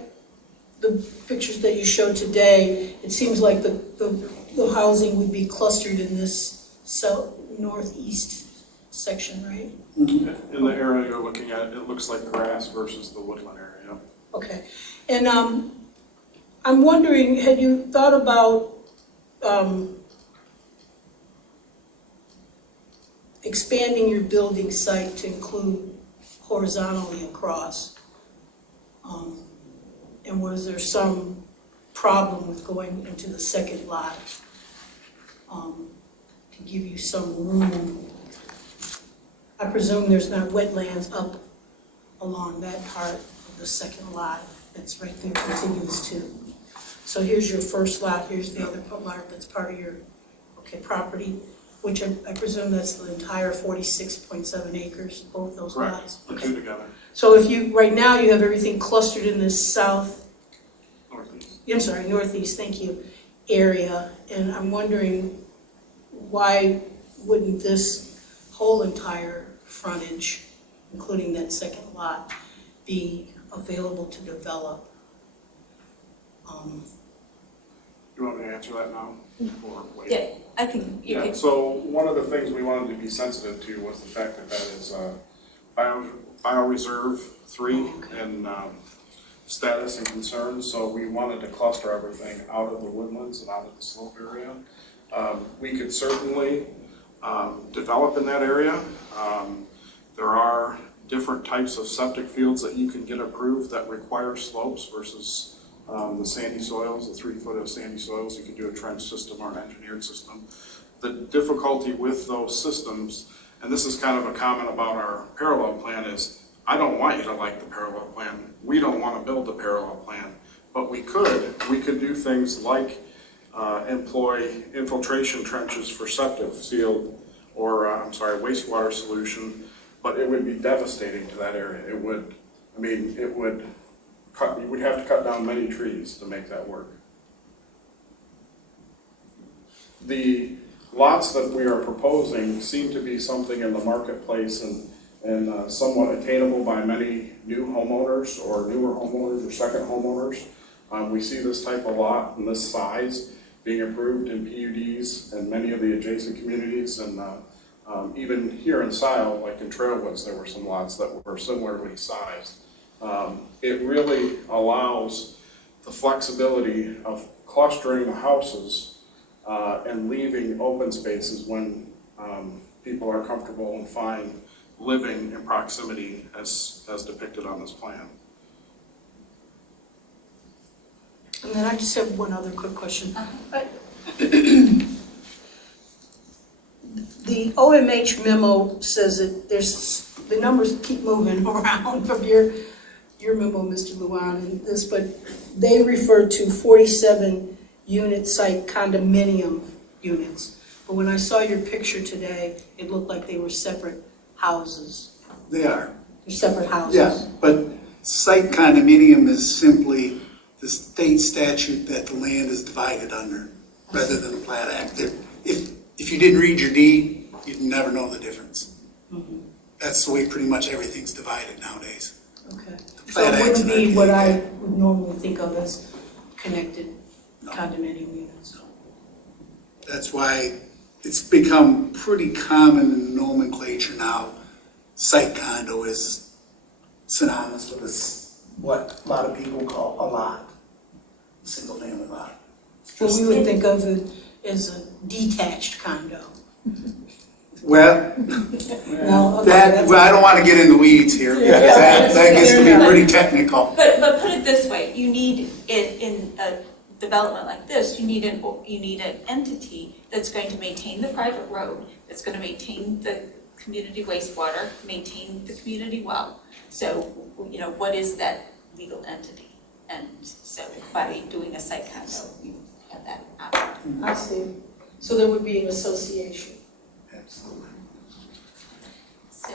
pictures that you showed today, it seems like the housing would be clustered in this northeast section, right? In the area you're looking at, it looks like grass versus the woodland area. Okay. And I'm wondering, had you thought about expanding your building site to include horizontally across? And was there some problem with going into the second lot to give you some room? I presume there's not wetlands up along that part of the second lot that's right there contiguous to. So here's your first lot, here's the other lot that's part of your, property, which I presume that's the entire 46.7 acres, both those Correct. lots? The Okay. two together, So if you, right now you have everything clustered in this northeast. northeast, thank you, area, and I'm wondering why wouldn't this whole entire frontage, including that second lot, be available to develop? You want me to answer that now? Or wait? Yeah, I think you Yeah, could. so one of the things we wanted to be sensitive to was the fact that that is bioreserve 3 in status and concerns, so we wanted to cluster everything out of the woodlands and out of the slope area. We could certainly develop in that area. There are different types of septic fields that you can get approved that require slopes versus the sandy soils, the 3 foot of sandy soils. You can do a trench system or an engineered system. The difficulty with those systems, and this is kind of a comment about our parallel plan, is I don't want you to like the parallel plan. We don't want to build the parallel plan, but we could do things like employ infiltration trenches for septic field or wastewater solution, but it would be devastating to that area. You would have to cut down many trees to make that work. The lots that we are proposing seem to be something in the marketplace and somewhat attainable by many new homeowners or newer homeowners or second homeowners. We see this type of lot and this size being approved in PUDs and many of the adjacent communities, and even here in Scio, like in Trailwoods, there were some lots that were similarly sized. It really allows the flexibility of clustering the houses and leaving open spaces when people are comfortable and fine living in proximity as depicted on this plan. And then I just have one other quick question. The OMH memo says that the numbers keep moving around from your memo, Mr. Luan, and this, but they refer to 47 unit site condominium units. But when I saw your picture today, it looked like they were separate houses. They are. They're separate houses. Yeah, but site condominium is simply the state statute that the land is divided under, rather than the Plat Act. If you didn't read your deed, you'd never know the difference. Mm-hmm. That's the way pretty much everything's divided nowadays. Okay. So it wouldn't be what I would normally think of as connected condominium units. That's why it's become pretty common in nomenclature now. Site condo is synonymous with what a lot of people call a lot, a single family lot. Well, we would think of it as a detached condo. Well, No, okay, I don't want to get in the weeds here, because that gets to be pretty technical. But put it this way, you need in a development like this, you need an entity that's going to maintain the private road, that's going to maintain the community wastewater, maintain the community well. So, what is that legal entity? And so by doing a site condo, you have that option. I see. So there would be an association. Absolutely. So,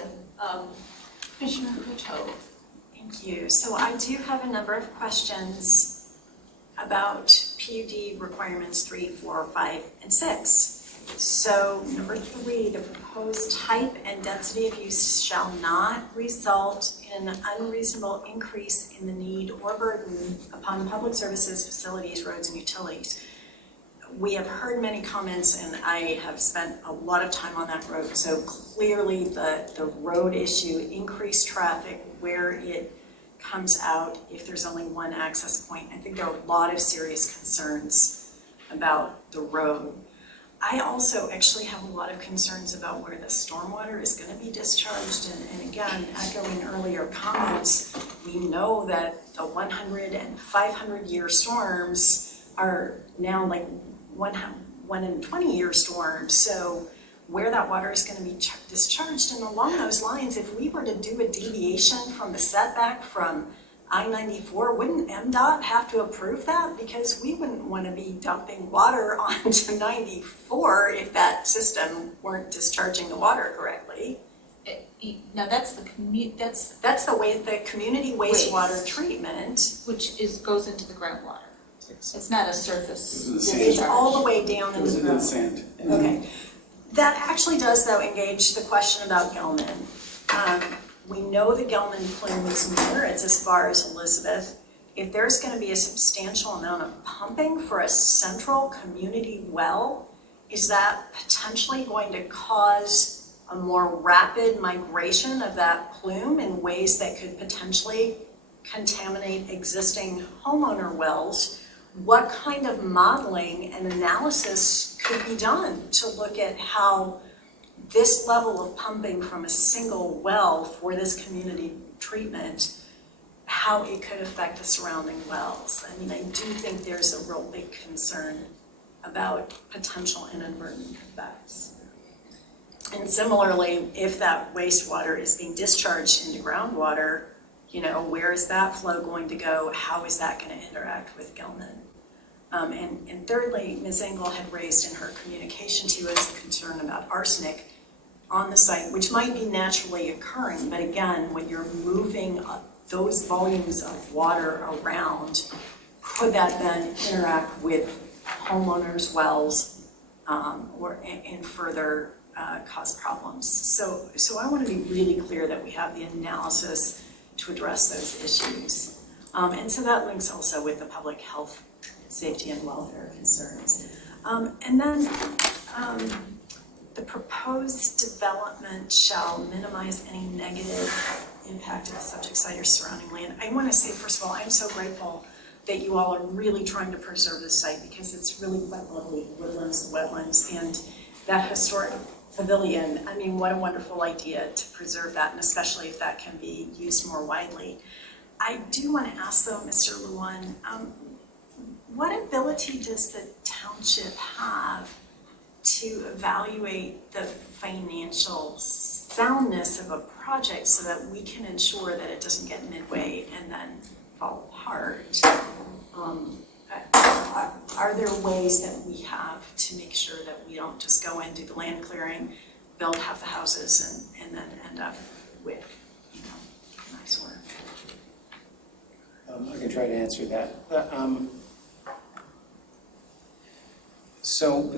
Commissioner Coteau. Thank you. So I do have a number of questions about PUD requirements 3, 4, 5, and 6. So number 3, the proposed type and density of use shall not result in an unreasonable increase in the need or burden upon public services, facilities, roads, and utilities. We have heard many comments, and I have spent a lot of time on that road. So clearly the road issue, increased traffic where it comes out if there's only one access point. I think there are a lot of serious concerns about the road. I also actually have a lot of concerns about where the stormwater is going to be discharged. And again, echoing earlier comments, we know that the 100 and 500 year storms are now like one in 20 year storms. So where that water is going to be discharged, and along those lines, if we were to do a deviation from the setback from I-94, wouldn't MDOT have to approve that? Because we wouldn't want to be dumping water onto 94 if that system weren't discharging the water correctly. No, that's the That's the way the community wastewater treatment, which goes into the groundwater. It's not a surface It's it's all the way down It into was the in the ground. sand. Okay. That actually does, though, engage the question about Gelman. We know the Gelman plume is near, it's as far as Elizabeth. If there's going to be a substantial amount of pumping for a central community well, is that potentially going to cause a more rapid migration of that plume in ways that could potentially contaminate existing homeowner wells? What kind of modeling and analysis could be done to look at how this level of pumping from a single well for this community treatment, how it could affect the surrounding wells? I mean, I do think there's a real big concern about potential inadvertent effects. And similarly, if that wastewater is being discharged into groundwater, you know, where is that flow going to go? How is that going to interact with Gelman? And thirdly, Ms. Engel had raised in her communication to us a concern about arsenic on the site, which might be naturally occurring. But again, when you're moving those volumes of water around, could that then interact with homeowners' wells and further cause problems? So I want to be really clear that we have the analysis to address those issues. And so that links also with the public health, safety, and welfare concerns. And then the proposed development shall minimize any negative impact of the subject site or surrounding land. I want to say, first of all, I'm so grateful that you all are really trying to preserve this site, because it's really quite lovely, woodlands, wetlands, and that historic pavilion. I mean, what a wonderful idea to preserve that, and especially if that can be used more widely. I do want to ask, though, Mr. Luan, what ability does the township have to evaluate the financial soundness of a project so that we can ensure that it doesn't get midway and then fall apart? Are there ways that we have to make sure that we don't just go in, do the land clearing, build half the houses, and then end up with, you know, nice work? I can try to answer that. So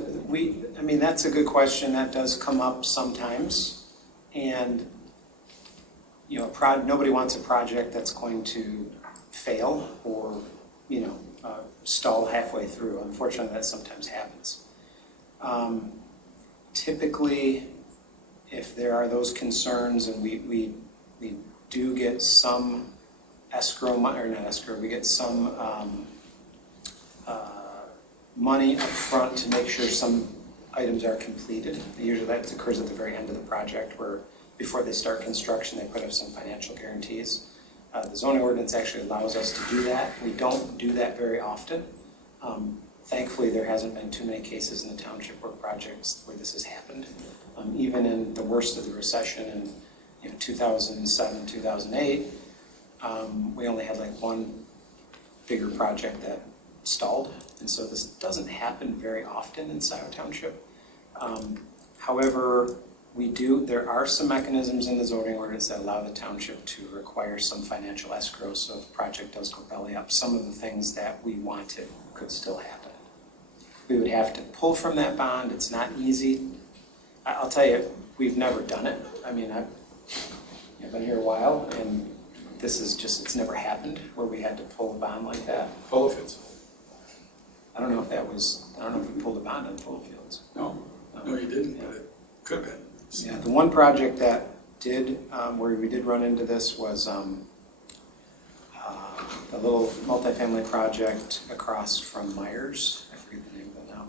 I mean, that's a good question. That does come up sometimes. And, you know, nobody wants a project that's going to fail or, you know, stall halfway through. Unfortunately, that sometimes happens. Typically, if there are those concerns, and we do get some escrow, or not escrow, we get some money up front to make sure some items are completed. Usually that occurs at the very end of the project, where before they start construction, they put up some financial guarantees. The zoning ordinance actually allows us to do that. We don't do that very often. Thankfully, there hasn't been too many cases in the township where projects where this has happened. Even in the worst of the recession in 2007, 2008, we only had like one bigger project that stalled. And so this doesn't happen very often in Scio Township. However, there are some mechanisms in the zoning ordinance that allow the township to require some financial escrow, so if a project does go belly up, some of the things that we wanted could still happen. We would have to pull from that bond. It's not easy. I'll tell you, we've never done it. I mean, I've been here a while, and this is just, it's never happened where we had to pull a bond like that. Polo fields. I don't know if we pulled a bond on polo fields. No, you didn't, but it could have been. Yeah, the one project that did, where we did run into this was a little multifamily project across from Myers. I forget the name of it now.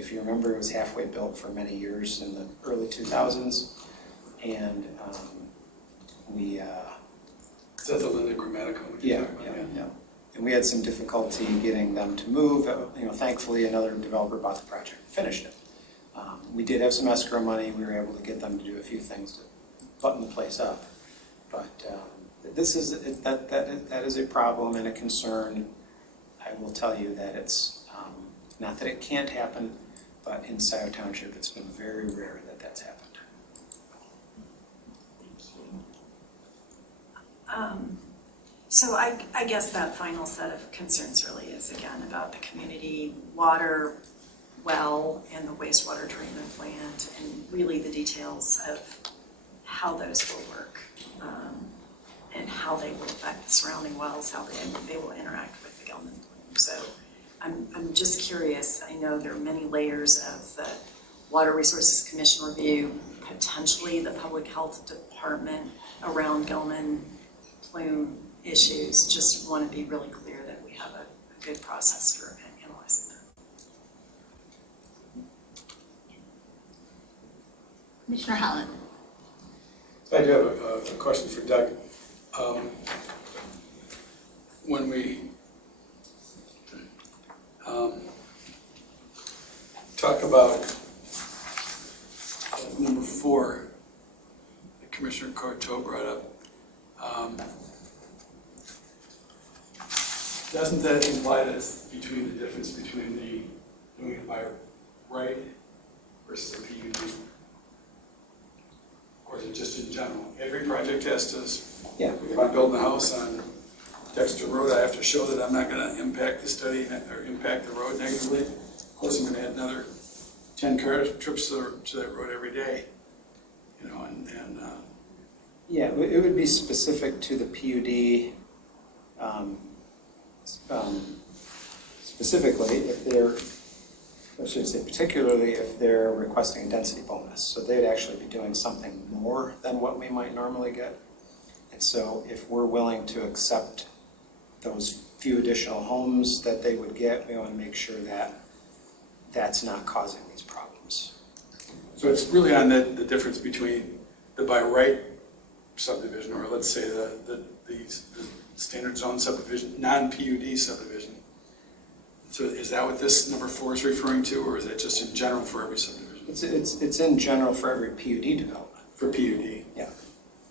If you remember, it was halfway built for many years in the early 2000s. And we... Is that the Linda Grammatical? Yeah. And we had some difficulty getting them to move. Thankfully, another developer bought the project and finished it. We did have some escrow money. We were able to get them to do a few things to button the place up. But that is a problem and a concern. I will tell you that it's not that it can't happen, but in Scio Township, it's been very rare that that's happened. So I guess that final set of concerns really is, again, about the community water well and the wastewater treatment plant, and really the details of how those will work, and how they will affect the surrounding wells, how they will interact with the Gelman plume. So I'm just curious. I know there are many layers of the Water Resources Commission review, potentially the Public Health Department around Gelman plume issues. Just want to be really clear that we have a good process for analyzing that. Commissioner Holland. I do have a question for Doug. When we talk about number 4, that Commissioner Courteau brought up, doesn't that imply that it's between the difference between the doing it by right versus a PUD? Or is it just in general? Every project has to, if I'm building a house on Dexter Road, I have to show that I'm not going to impact the study or impact the road negatively. Of course, I'm going to add another 10 car trips to that road every day. Yeah, it would be specific to the PUD. Specifically, if they're, I should say particularly if they're requesting a density bonus. So they'd actually be doing something more than what we might normally get. And so if we're willing to accept those few additional homes that they would get, we want to make sure that that's not causing these problems. So it's really on the difference between the by right subdivision, or let's say the standard zone subdivision, non-PUD subdivision. So is that what this number 4 is referring to, or is that just in general for every subdivision? It's in general for every PUD development. For PUD? Yeah.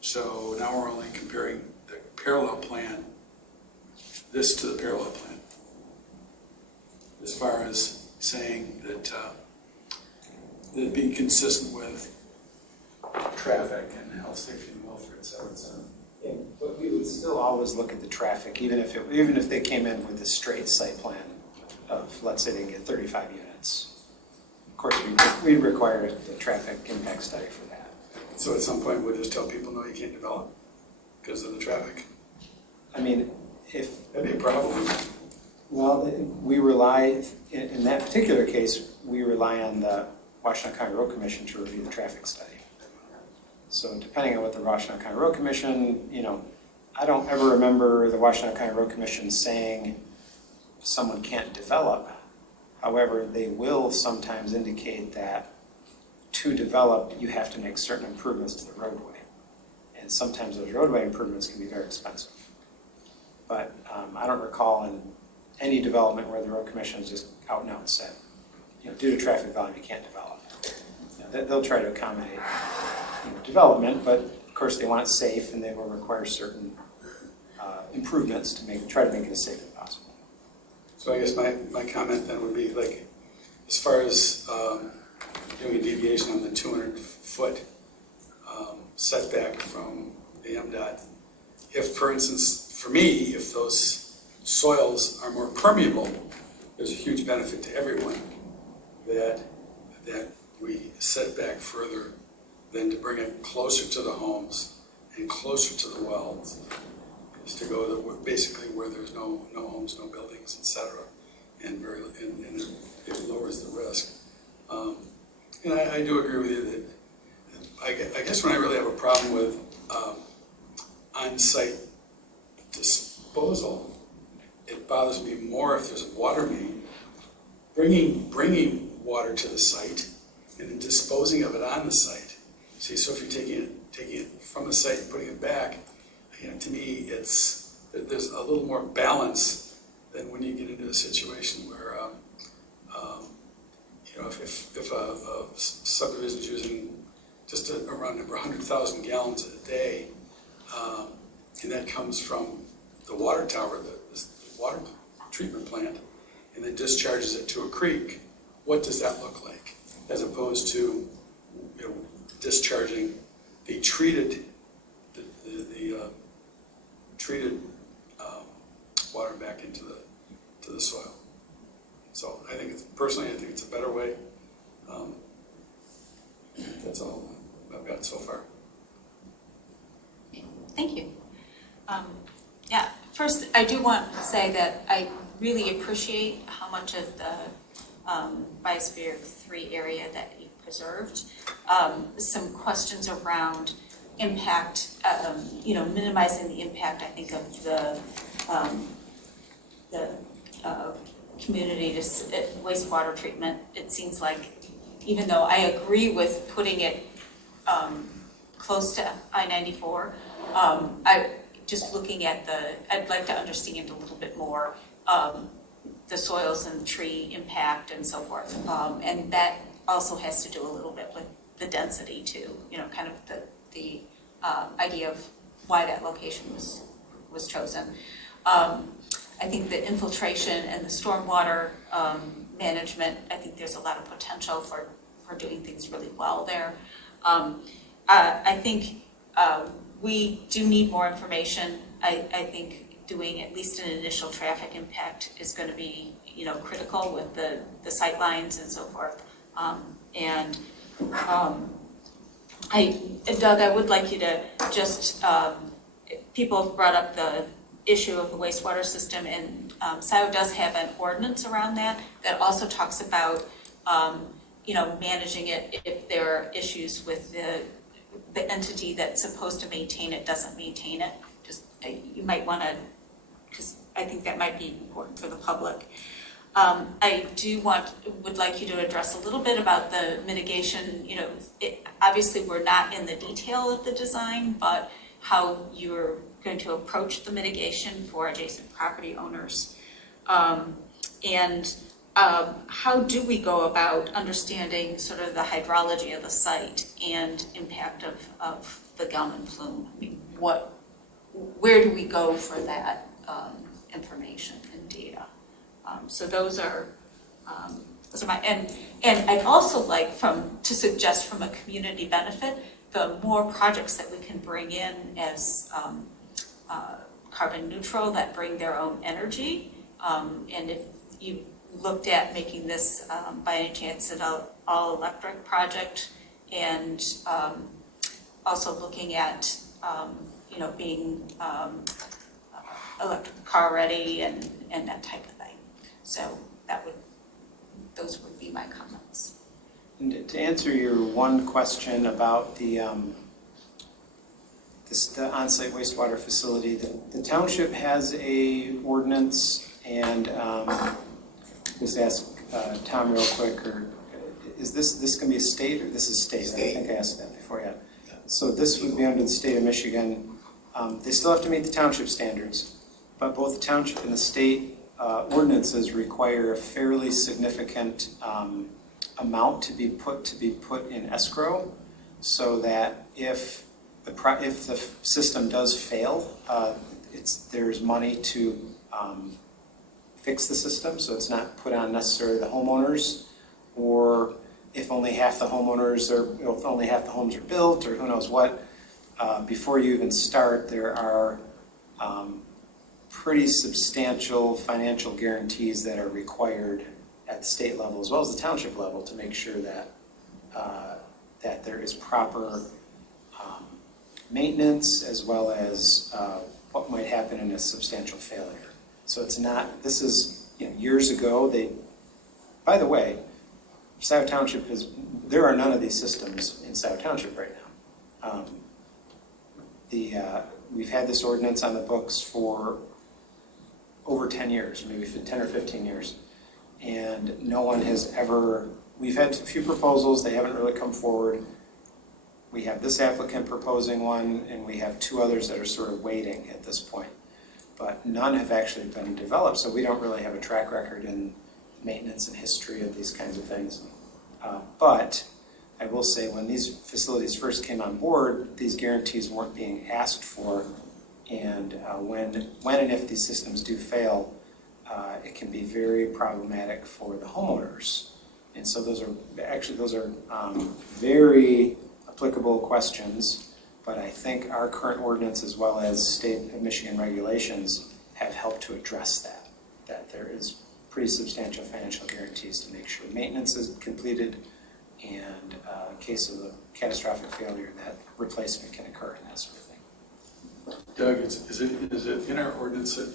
So now we're only comparing the parallel plan, this to the parallel plan, as far as saying that it'd be consistent with traffic and health, safety, and welfare, et cetera, et cetera. Yeah, but we would still always look at the traffic, even if they came in with a straight site plan of, let's say they get 35 units. Of course, we'd require a traffic impact study for that. So at some point, we'll just tell people, no, you can't develop because of the traffic. I mean, that'd be a problem. Well, we rely, in that particular case, we rely on the Washtenaw County Road Commission to review the traffic study. So depending on what the Washtenaw County Road Commission, I don't ever remember the Washtenaw County Road Commission saying someone can't develop. However, they will sometimes indicate that to develop, you have to make certain improvements to the roadway. And sometimes those roadway improvements can be very expensive. But I don't recall in any development where the Road Commission has just out and out said, due to traffic volume, you can't develop. They'll try to accommodate development, but of course they want it safe, and they will require certain improvements to try to make it as safe as possible. So I guess my comment then would be, like, as far as doing a deviation on the 200-foot setback from the MDOT, if, for instance, for me, if those soils are more permeable, there's a huge benefit to everyone that we set back further than to bring it closer to the homes and closer to the wells, is to go to basically where there's no homes, no buildings, etc., and it lowers the risk. And I do agree with you that I guess when I really have a problem with on-site disposal, it bothers me more if there's a water main. Bringing water to the site and then disposing of it on the site. See, so if you're taking it from the site and putting it back, to me, there's a little more balance than when you get into a situation where, if a subdivision is using just around 100,000 gallons a day, and that comes from the water tower, the water treatment plant, and then discharges it to a creek, what does that look like? As opposed to, discharging the treated, treated water back into the soil. So I think it's a better way. That's all I've got so far. Thank you. First, I do want to say that I really appreciate how much of the Biosphere 3 area that you preserved. Some questions around impact, minimizing the impact, I think, of the community to wastewater treatment. It seems like, even though I agree with putting it close to I-94, just looking at I'd like to understand a little bit more the soils and tree impact and so forth. And that also has to do a little bit with the density too, kind of the idea of why that location was chosen. I think the infiltration and the stormwater management, I think there's a lot of potential for doing things really well there. I think we do need more information. I think doing at least an initial traffic impact is going to be, critical with the sight lines and so forth. Doug, I would like you to just, people have brought up the issue of the wastewater system, and Scio does have an ordinance around that also talks about, managing it if there are issues with the entity that's supposed to maintain it doesn't maintain it. Just, you might want to, because I think that might be important for the public. I would like you to address a little bit about the mitigation. Obviously we're not in the detail of the design, but how you're going to approach the mitigation for adjacent property owners. How do we go about understanding sort of the hydrology of the site and impact of the gum and plume? I mean, where do we go for that information and data? So those are my, and I'd also like to suggest from a community benefit, the more projects that we can bring in as carbon neutral that bring their own energy. And if you looked at making this by any chance an all electric project, and also looking at being electric car ready and that type of thing. So those would be my comments. And to answer your one question about the on-site wastewater facility, the township has a ordinance, and just ask Tom real quick, or is this going to be a state, or this is state? I think I asked that before, yeah. So this would be under the state of Michigan. They still have to meet the township standards, but both the township and the state ordinances require a fairly significant amount to be put in escrow, so that if the system does fail, there's money to fix the system, so it's not put on necessarily the homeowners, or if only half the homeowners if only half the homes are built, or who knows what. Before you even start, there are pretty substantial financial guarantees that are required at the state level as well as the township level to make sure that that there is proper maintenance, as well as what might happen in a substantial failure. So it's not, this is, years ago, by the way, Scio Township there are none of these systems in Scio Township right now. We've had this ordinance on the books for over 10 years, maybe 10 or 15 years, and no one has ever we've had a few proposals, they haven't really come forward. We have this applicant proposing one, and we have two others that are sort of waiting at this point. But none have actually been developed, so we don't really have a track record in maintenance and history of these kinds of things. But I will say, when these facilities first came on board, these guarantees weren't being asked for, and when and if these systems do fail, it can be very problematic for the homeowners. And so those are very applicable questions, but I think our current ordinance as well as state of Michigan regulations have helped to address that there is pretty substantial financial guarantees to make sure maintenance is completed, and in case of a catastrophic failure, that replacement can occur and that sort of thing. Doug, is it in our ordinance that,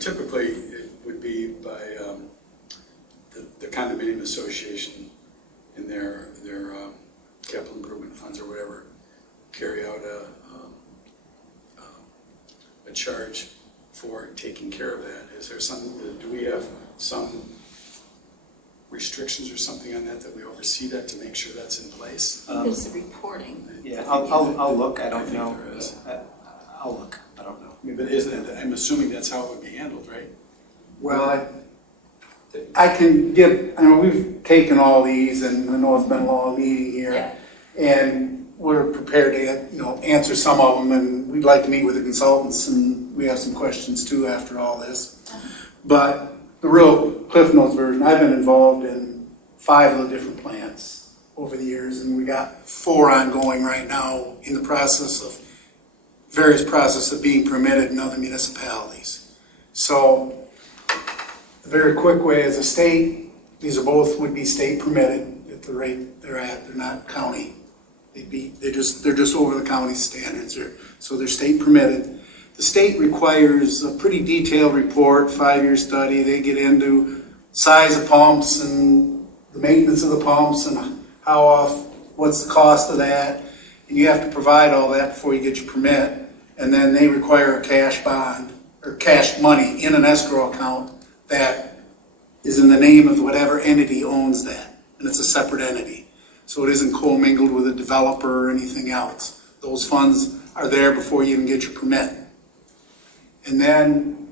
typically it would be by the condominium association in their capital improvement funds or whatever, carry out a charge for taking care of that? Is there do we have some restrictions or something on that we oversee that to make sure that's in place? There's the reporting. Yeah, I'll look, I don't know. I'll look, I don't know. I mean, but I'm assuming that's how it would be handled, right? Well, I can get, I mean, we've taken all these, and I know it's been a long meeting here, and we're prepared to, answer some of them, and we'd like to meet with the consultants, and we have some questions too after all this. But the real Cliff Notes version, I've been involved in 5 of the different plants over the years, and we got 4 ongoing right now in the various process of being permitted in other municipalities. So, a very quick way as a state, these are both would be state permitted at the rate they're at. They're not county. They're just over the county standards here. So they're state permitted. The state requires a pretty detailed report, 5-year study. They get into size of pumps and the maintenance of the pumps and what's the cost of that. And you have to provide all that before you get your permit. And then they require a cash bond or cash money in an escrow account that is in the name of whatever entity owns that. And it's a separate entity. So it isn't commingled with a developer or anything else. Those funds are there before you even get your permit. And then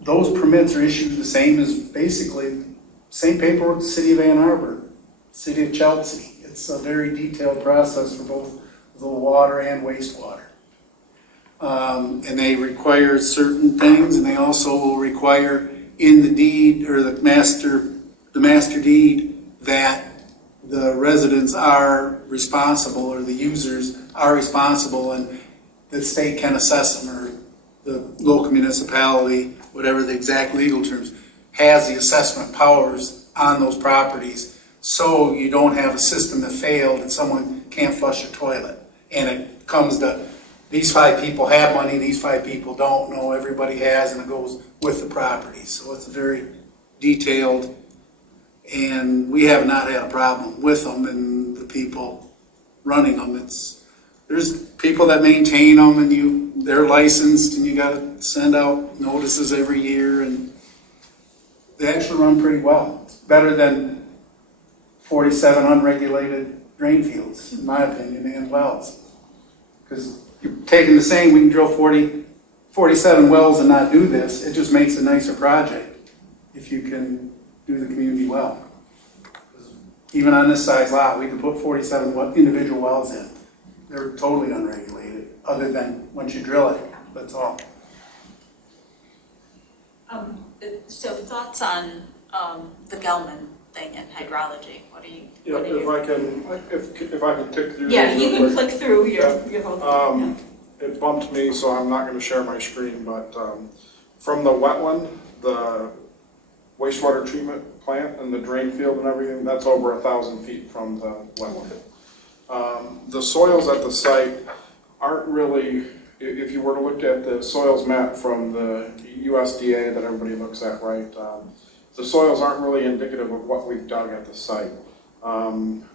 those permits are issued the same as basically same paperwork the city of Ann Arbor, city of Chelsea. It's a very detailed process for both the water and wastewater. And they require certain things, and they also will require in the deed or the master deed that the residents are responsible or the users are responsible, and the state can assess them, or the local municipality, whatever the exact legal terms, has the assessment powers on those properties, so you don't have a system that failed and someone can't flush a toilet. And it comes to these 5 people have money, these 5 people don't. No, everybody has, and it goes with the property. So it's very detailed, and we have not had a problem with them and the people running them. There's people that maintain them, and they're licensed, and you got to send out notices every year, and they actually run pretty well. It's better than 47 unregulated drain fields, in my opinion, and wells. Because you're taking the same, we can drill 47 wells and not do this. It just makes a nicer project if you can do the community well. Even on this size lot, we can put 47 individual wells in. They're totally unregulated, other than once you drill it, that's all. So thoughts on the Gelman thing and hydrology? What are you? Yeah, if I can tick through. Yeah, you can quick. click through your whole thing. It bumped me, so I'm not going to share my screen, but from the wetland, the wastewater treatment plant and the drain field and everything, that's over 1,000 feet from the wetland. The soils at the site aren't really, if you were to look at the soils map from the USDA that everybody looks at, right, the soils aren't really indicative of what we've dug at the site.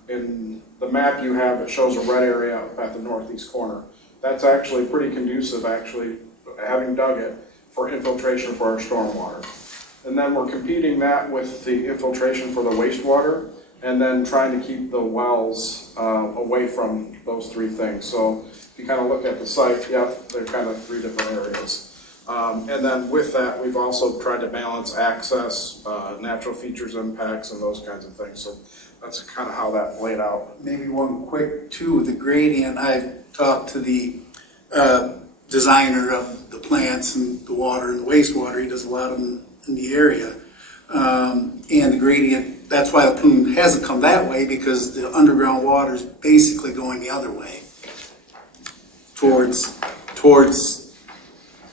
In the map you have, it shows a red area up at the northeast corner. That's actually pretty conducive, actually, having dug it, for infiltration for our stormwater. And then we're competing that with the infiltration for the wastewater, and then trying to keep the wells away from those three things. So if you kind of look at the site, yep, they're kind of three different areas. And then with that, we've also tried to balance access, natural features impacts, and those kinds of things. So that's kind of how that played out. Maybe one quick too, the gradient, I've talked to the designer of the plants and the water and the wastewater. He does a lot of them in the area. And the gradient, that's why the plume hasn't come that way, because the underground water is basically going the other way towards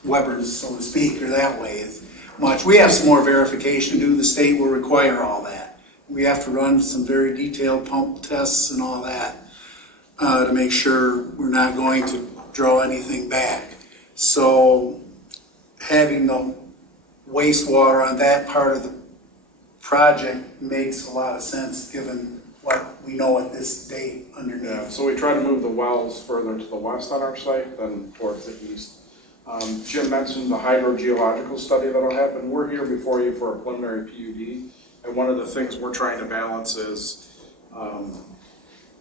Weber's, so to speak, or that way as much. We have some more verification to do. The state will require all that. We have to run some very detailed pump tests and all that to make sure we're not going to draw anything back. So having the wastewater on that part of the project makes a lot of sense given what we know at this date underneath. Yeah, so we try to move the wells further to the west on our site than towards the east. Jim mentioned the hydrogeological study that'll happen. We're here before you for a preliminary PUD, and one of the things we're trying to balance is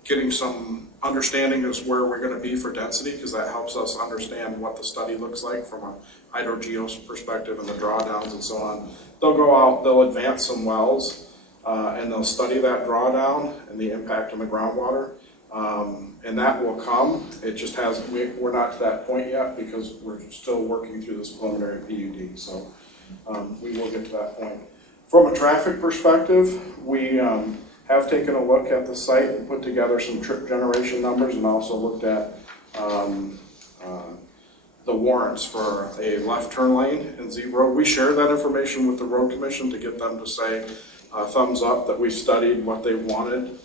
getting some understanding as where we're going to be for density, because that helps us understand what the study looks like from a hydrogeo perspective and the drawdowns and so on. They'll go out, they'll advance some wells, and they'll study that drawdown and the impact on the groundwater. And that will come. It just hasn't, we're not to that point yet because we're still working through this preliminary PUD. So we will get to that point. From a traffic perspective, we have taken a look at the site and put together some trip generation numbers, and also looked at the warrants for a left turn lane in Z Road. We share that information with the Road Commission to get them to say thumbs up that we studied what they wanted.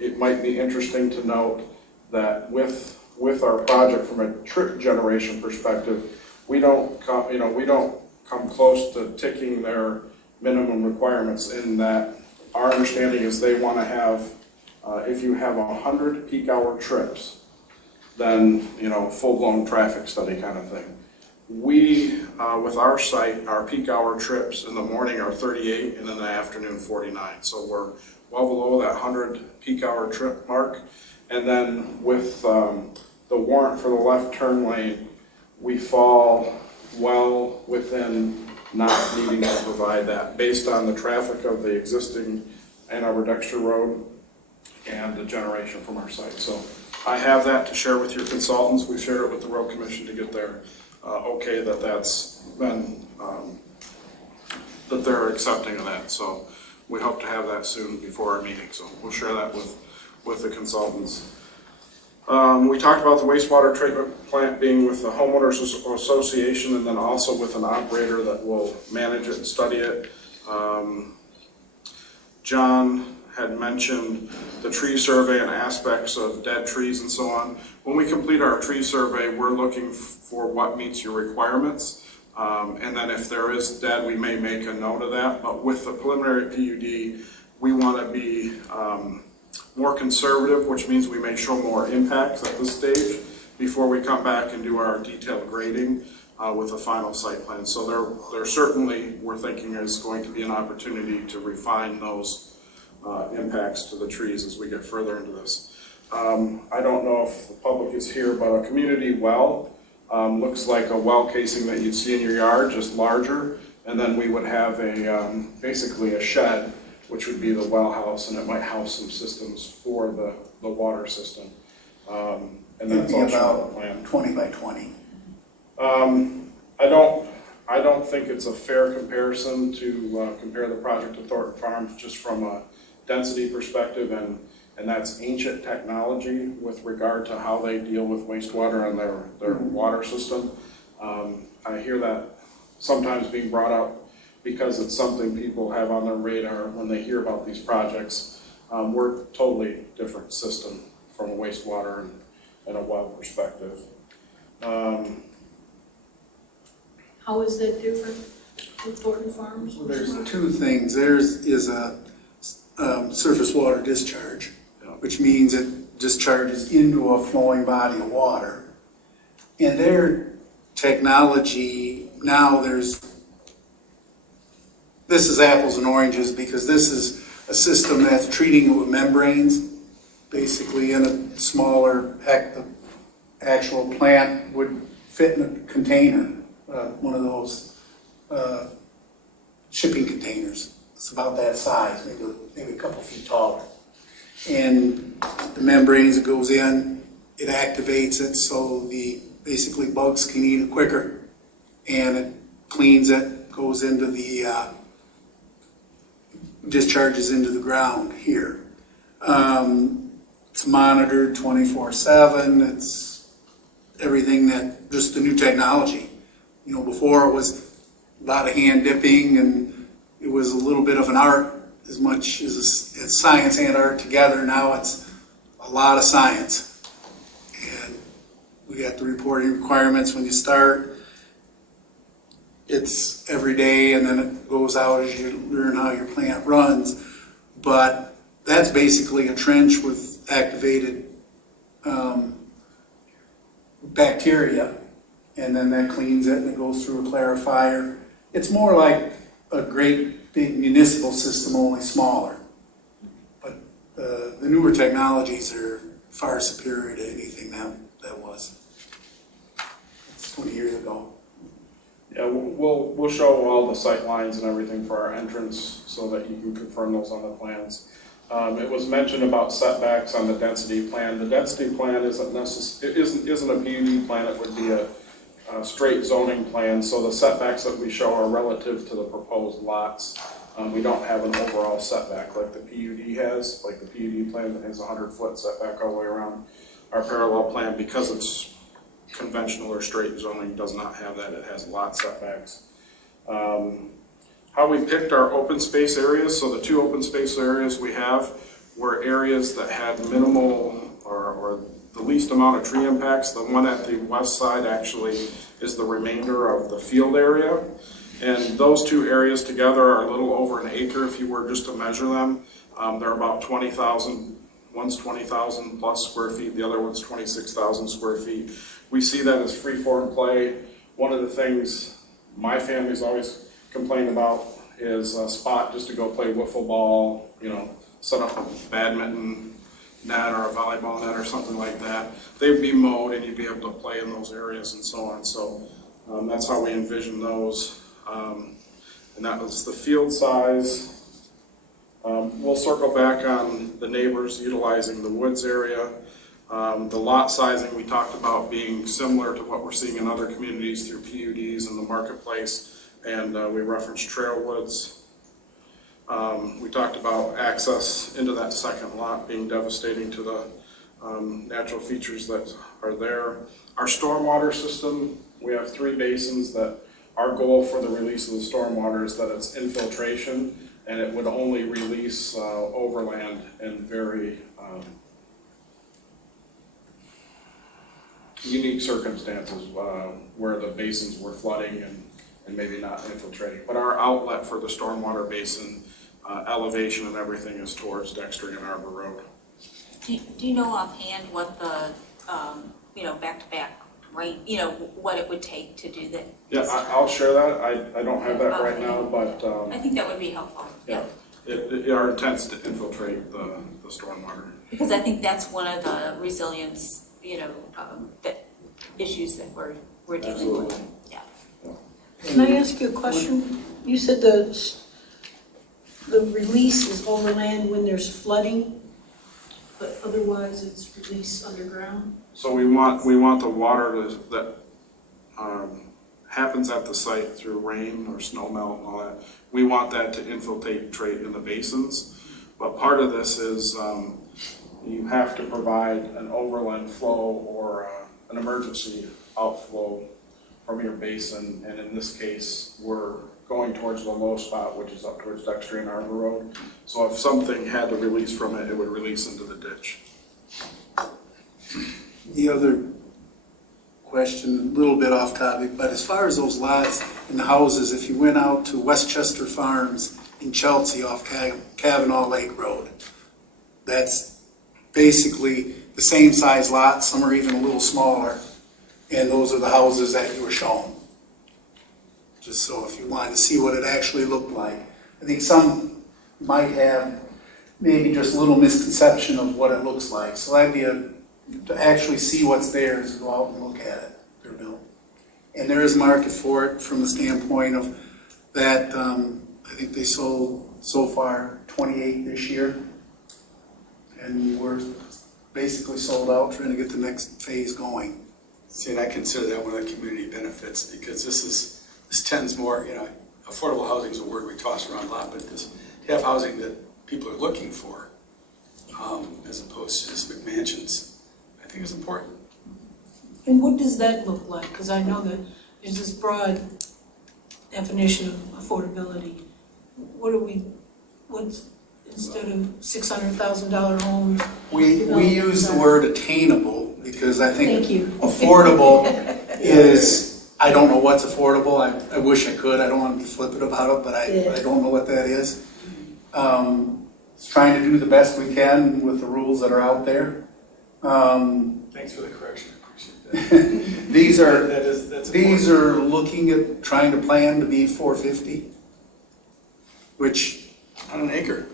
It might be interesting to note that with our project from a trip generation perspective, we don't come close to ticking their minimum requirements, in that our understanding is they want to have, if you have 100 peak hour trips, then, full-blown traffic study kind of thing. We, with our site, our peak hour trips in the morning are 38 and in the afternoon 49. So we're well below that 100 peak hour trip mark. And then with the warrant for the left turn lane, we fall well within not needing to provide that based on the traffic of the existing Ann Arbor Dexter Road and the generation from our site. So I have that to share with your consultants. We've shared it with the Road Commission to get their okay that that's been, that they're accepting of that. So we hope to have that soon before our meeting. So we'll share that with the consultants. We talked about the wastewater treatment plant being with the homeowners association, and then also with an operator that will manage it and study it. John had mentioned the tree survey and aspects of dead trees and so on. When we complete our tree survey, we're looking for what meets your requirements. And then if there is dead, we may make a note of that. But with the preliminary PUD, we want to be more conservative, which means we may show more impacts at this stage before we come back and do our detailed grading with a final site plan. So there certainly, we're thinking, is going to be an opportunity to refine those impacts to the trees as we get further into this. I don't know if the public is here, but a community well looks like a well casing that you'd see in your yard, just larger. And then we would have a basically a shed, which would be the well house, and it might house some systems for the water system. And that's all shown on the plan. 20 by 20. I don't think it's a fair comparison to compare the project to Thornton Farms just from a density perspective, and that's ancient technology with regard to how they deal with wastewater and their water system. I hear that sometimes being brought up because it's something people have on their radar when they hear about these projects. We're a totally different system from a wastewater and a well perspective. How is that different with Thornton Farms? Well, there's two things. There's a surface water discharge, which means it discharges into a flowing body of water. And their technology, now there's this is apples and oranges because this is a system that's treating it with membranes, basically in a smaller, heck, the actual plant would fit in a container, one of those shipping containers. It's about that size, maybe a couple feet taller. And the membranes, it goes in, it activates it so the basically bugs can eat it quicker, and it cleans it, goes into the discharges into the ground here. It's monitored 24/7. It's everything that, just the new technology. You know, before it was a lot of hand dipping and it was a little bit of an art as much as it's science and art together. Now it's a lot of science. And we got the reporting requirements when you start. It's every day, and then it goes out as you learn how your plant runs. But that's basically a trench with activated bacteria, and then that cleans it and it goes through a clarifier. It's more like a great big municipal system, only smaller. But the newer technologies are far superior to anything that was 20 years ago. Yeah, we'll show all the sight lines and everything for our entrance so that you can confirm those on the plans. It was mentioned about setbacks on the density plan. The density plan isn't a PUD plan. It would be a straight zoning plan. So the setbacks that we show are relative to the proposed lots. We don't have an overall setback like the PUD has. Like the PUD plan has 100-foot setback all the way around. Our parallel plan, because it's conventional or straight zoning, does not have that. It has lot setbacks. How we picked our open space areas, so the two open space areas we have were areas that had minimal or the least amount of tree impacts. The one at the west side actually is the remainder of the field area. And those two areas together are a little over an acre if you were just to measure them. They're about 20,000, one's 20,000 plus square feet, the other one's 26,000 square feet. We see that as free-form play. One of the things my family's always complained about is a spot just to go play wiffle ball, you know, set up a badminton net or a volleyball net or something like that. They'd be mowed and you'd be able to play in those areas and so on. So that's how we envision those. And that was the field size. We'll circle back on the neighbors utilizing the woods area. The lot sizing we talked about being similar to what we're seeing in other communities through PUDs in the marketplace, and we referenced trail woods. We talked about access into that second lot being devastating to the natural features that are there. Our stormwater system, we have 3 basins that our goal for the release of the stormwater is that it's infiltration, and it would only release overland in very unique circumstances where the basins were flooding and maybe not infiltrating. But our outlet for the stormwater basin elevation and everything is towards Dexter and Arbor Road. Do you know offhand what the, back-to-back, right, what it would take to do that? Yeah, I'll share that. I don't have that right now, but I think that would be helpful. Yeah. Our intent is to infiltrate the stormwater. Because I think that's one of the resilience, that issues that we're dealing with. Yeah. Can I ask you a question? You said the release is overland when there's flooding, but otherwise it's released underground? So we want the water that happens at the site through rain or snow melt and all that. We want that to infiltrate in the basins. But part of this is you have to provide an overland flow or an emergency outflow from your basin. And in this case, we're going towards the low spot, which is up towards Dexter and Arbor Road. So if something had to release from it, it would release into the ditch. The other question, a little bit off topic, but as far as those lots and the houses, if you went out to Westchester Farms in Chelsea off Kavanaugh Lake Road, that's basically the same size lot, some are even a little smaller, and those are the houses that you were shown. Just so if you wanted to see what it actually looked like. I think some might have maybe just a little misconception of what it looks like. So that'd be to actually see what's there is to go out and look at it, they're built. And there is market for it from the standpoint of that, I think they sold so far 28 this year. And we're basically sold out, trying to get the next phase going. See, and I consider that one of the community benefits, because this tends more, affordable housing is a word we toss around a lot, but to have housing that people are looking for, as opposed to just McMansions, I think is important. And what does that look like? Because I know that there's this broad definition of affordability. What's, instead of $600,000 homes? We use the word attainable because I think Thank you. affordable is, I don't know what's affordable. I wish I could. I don't want to be flippant about it, but I don't know what that is. It's trying to do the best we can with the rules that are out there. Thanks for the correction, I appreciate that. These are looking at trying to plan to be 450, which On an acre.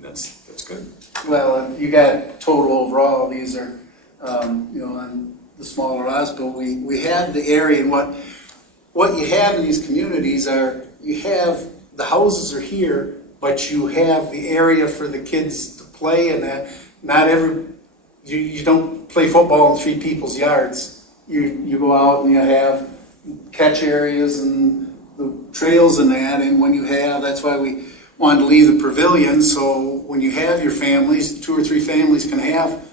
That's good. well, you got total overall. These are on the smaller lots, but we have the area, and what you have in these communities are you have the houses are here, but you have the area for the kids to play in. That not every you don't play football in three people's yards. You go out and you have catch areas and the trails and that, and when you have, that's why we wanted to leave the pavilion, so when you have your families, 2 or 3 families can have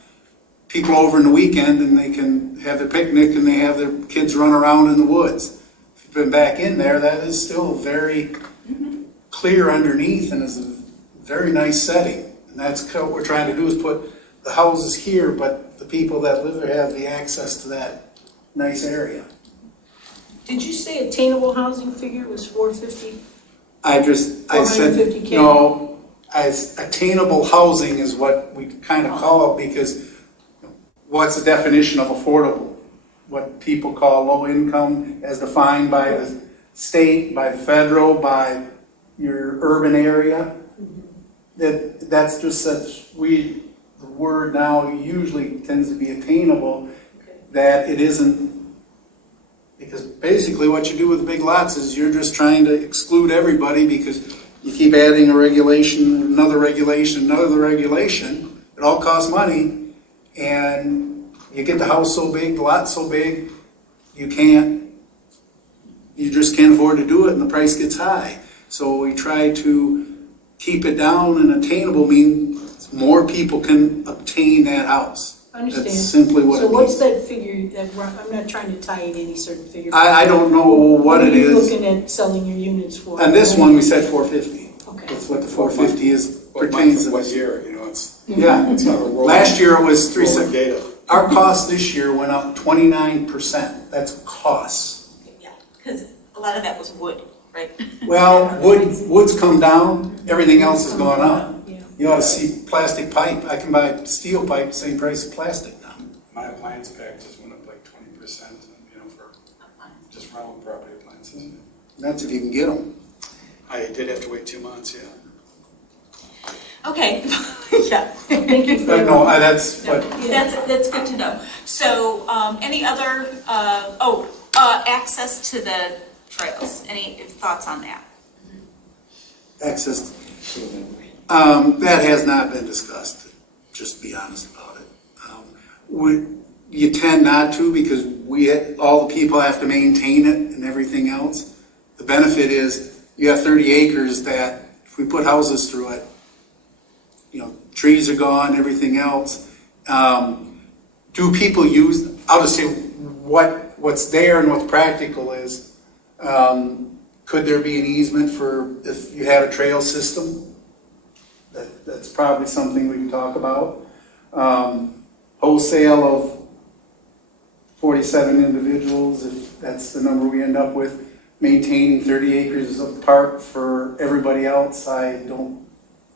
people over in the weekend and they can have their picnic and they have their kids run around in the woods. If you've been back in there, that is still very clear underneath and is a very nice setting. And that's what we're trying to do, is put the houses here, but the people that live there have the access to that nice area. Did you say attainable housing figure was 450? I said, 450K? no, as attainable housing is what we kind of call it, because what's the definition of affordable? What people call low income as defined by the state, by the federal, by your urban area. That's just such, the word now usually tends to be attainable, that it isn't. Because basically what you do with the big lots is you're just trying to exclude everybody, because you keep adding a regulation, another regulation, another regulation. It all costs money, and you get the house so big, the lot so big, you just can't afford to do it, and the price gets high. So we try to keep it down, and attainable means more people can obtain that house. I understand. That's simply what it means. So what's that figure, I'm not trying to tie in any certain figure. I don't know what it are you is. looking at selling your units for? On this one, we said 450. Okay. That's what the 450 is, What pertains to month, what this. year, it's Yeah, kind of a rolling. last year it was rolling 370. data. Our cost this year went up 29%. That's costs. Yeah, because a lot of that was wood, right? Well, wood's come down, everything else has gone up. Yeah. You ought to see plastic pipe. I can buy steel pipe, same price as plastic now. My appliance packages went up like 20%, for just rental property appliances. That's if you can get them. I did have to wait 2 months, yeah. Okay, yeah. Thank you for But no, that's what, That's good to know. So, any other, access to the trails, any thoughts on that? access. That has not been discussed, just to be honest about it. You tend not to, because all the people have to maintain it and everything else. The benefit is you have 30 acres that if we put houses through it, trees are gone, everything else. Do people use, I'll just say what's there and what's practical is, could there be an easement for if you had a trail system? That's probably something we can talk about. Wholesale of 47 individuals, if that's the number we end up with, maintaining 30 acres of park for everybody else, I don't,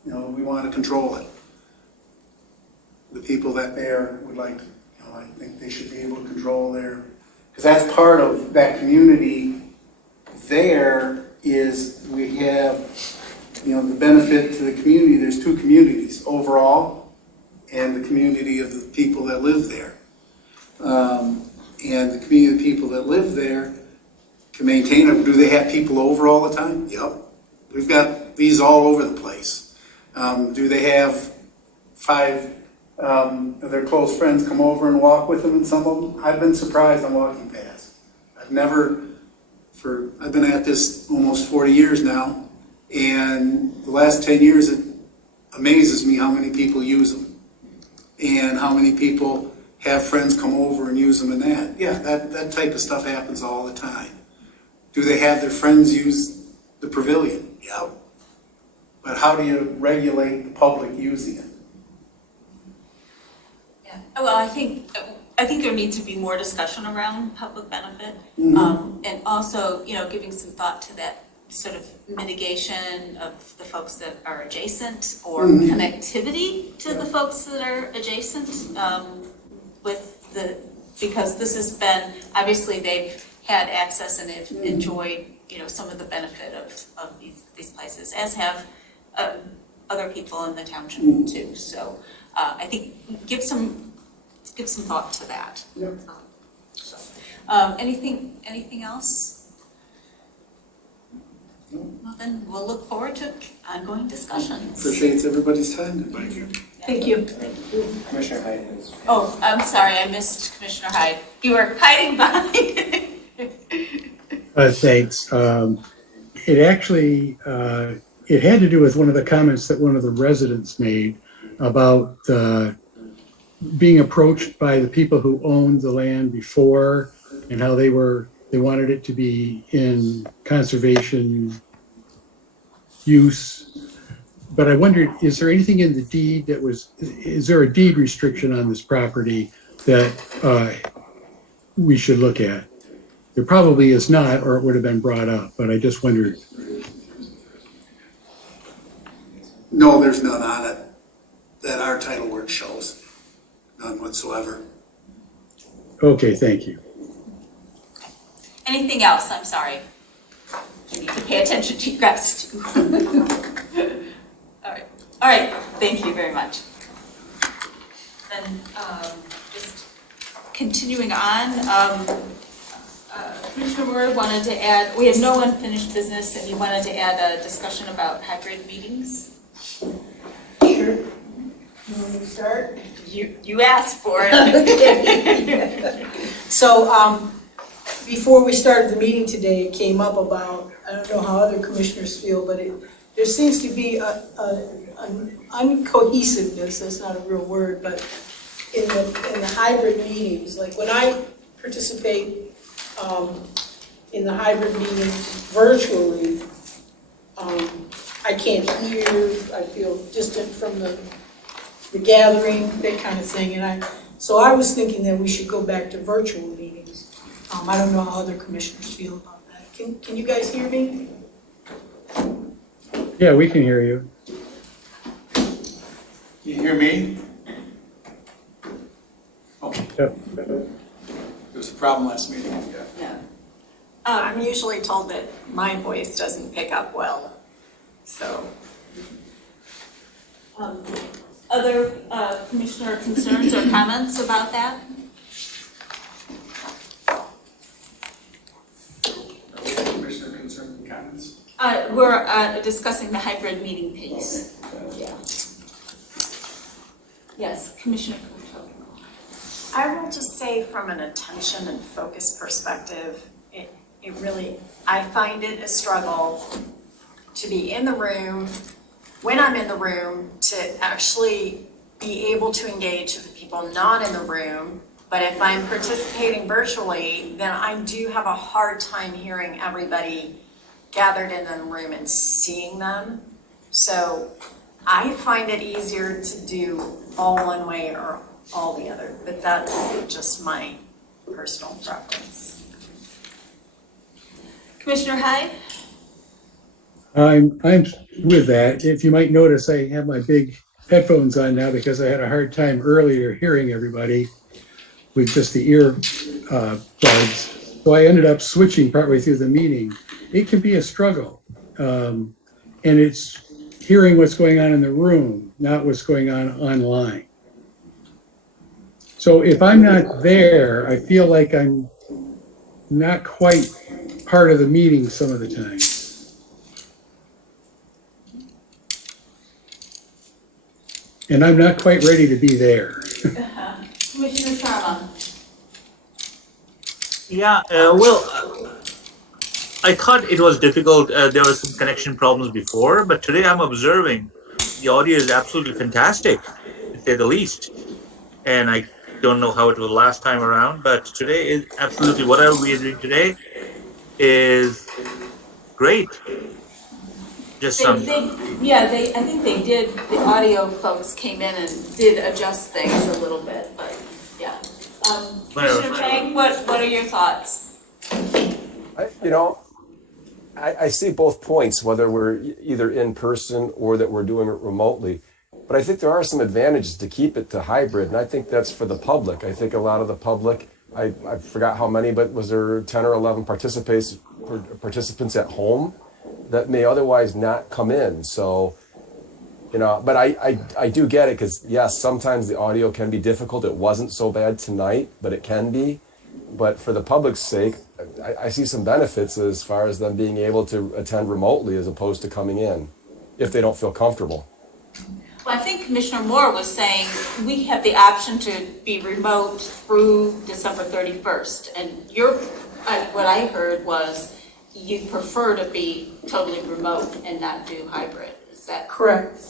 we want to control it. The people that there would like to, I think they should be able to control their, because that's part of that community. There is, we have you know, the benefit to the community, there's two communities, overall, and the community of the people that live there. And the community of people that live there can maintain it. Do they have people over all the time? Yep. We've got these all over the place. Do they have 5 of their close friends come over and walk with them, and some of them? I've been surprised on walking past. I've been at this almost 40 years now, and the last 10 years it amazes me how many people use them and how many people have friends come over and use them and that. Yeah, that type of stuff happens all the time. Do they have their friends use the pavilion? Yeah. But how do you regulate the public using it? Yeah, well, I think there needs to be more discussion around public benefit. And also, you know, giving some thought to that sort of mitigation of the folks that are adjacent or connectivity to the folks that are adjacent because this has been, obviously they've had access and they've enjoyed, you know, some of the benefit of these places, as have other people in the township too. So I think give some thought to that. Yep. Anything else? Well, then we'll look forward to ongoing discussions. Appreciates everybody's time. Thank you. Thank you. Commissioner Hyde has. Oh, I'm sorry, I missed Commissioner Hyde. You were hiding behind. Thanks. It actually, it had to do with one of the comments that one of the residents made about being approached by the people who owned the land before and how they wanted it to be in conservation use. But I wondered, is there anything in the deed is there a deed restriction on this property that we should look at? There probably is not, or it would have been brought up, but I just wondered. No, there's none on it that our title work shows. None whatsoever. Okay, thank you. Anything else? I'm sorry. You need to pay attention to your guys too. All right. Thank you very much. Then just continuing on, Commissioner Moore wanted to add, we have no unfinished business, and you wanted to add a discussion about hybrid meetings. Sure. You want me to start? You asked for it. So, before we started the meeting today, it came up about, I don't know how other commissioners feel, but there seems to be an uncohesiveness, that's not a real word, but in the hybrid meetings. Like when I participate in the hybrid meeting virtually, I can't hear, I feel distant from the gathering, that kind of thing. So I was thinking that we should go back to virtual meetings. I don't know how other commissioners feel about that. Can you guys hear me? Yeah, we can hear you. You hear me? Okay. Yep. There was a problem last meeting. Yeah. I'm usually told that my voice doesn't pick up well, so. Other commissioner concerns or comments about that? Commissioner concerns and comments? We're discussing the hybrid meeting piece. Yeah. Yes, Commissioner Costello. I will just say from an attention and focus perspective, it really, I find it a struggle to be in the room, when I'm in the room, to actually be able to engage with the people not in the room. But if I'm participating virtually, then I do have a hard time hearing everybody gathered in the room and seeing them. So I find it easier to do all one way or all the other, but that's just my personal preference. Commissioner Hyde? I'm with that. If you might notice, I have my big headphones on now because I had a hard time earlier hearing everybody with just the ear buds. So I ended up switching partway through the meeting. It can be a struggle. And it's hearing what's going on in the room, not what's going on online. So if I'm not there, I feel like I'm not quite part of the meeting some of the time. And I'm not quite ready to be there. Commissioner Sharma? Yeah, I thought it was difficult. There were some connection problems before, but today I'm observing the audio is absolutely fantastic, to say the least. And I don't know how it was last time around, but today is absolutely whatever we are doing today is great. Just some. I think they did, the audio folks came in and did adjust things a little bit, but yeah. Commissioner Chang, what are your thoughts? I see both points, whether we're either in person or that we're doing it remotely. But I think there are some advantages to keep it to hybrid, and I think that's for the public. I think a lot of the public, I forgot how many, but was there 10 or 11 participants at home that may otherwise not come in? So, but I do get it, because yes, sometimes the audio can be difficult. It wasn't so bad tonight, but it can be. But for the public's sake, I see some benefits as far as them being able to attend remotely as opposed to coming in if they don't feel comfortable. Well, I think Commissioner Moore was saying we have the option to be remote through December 31st. And what I heard was you prefer to be totally remote and not do hybrid. Is that Correct.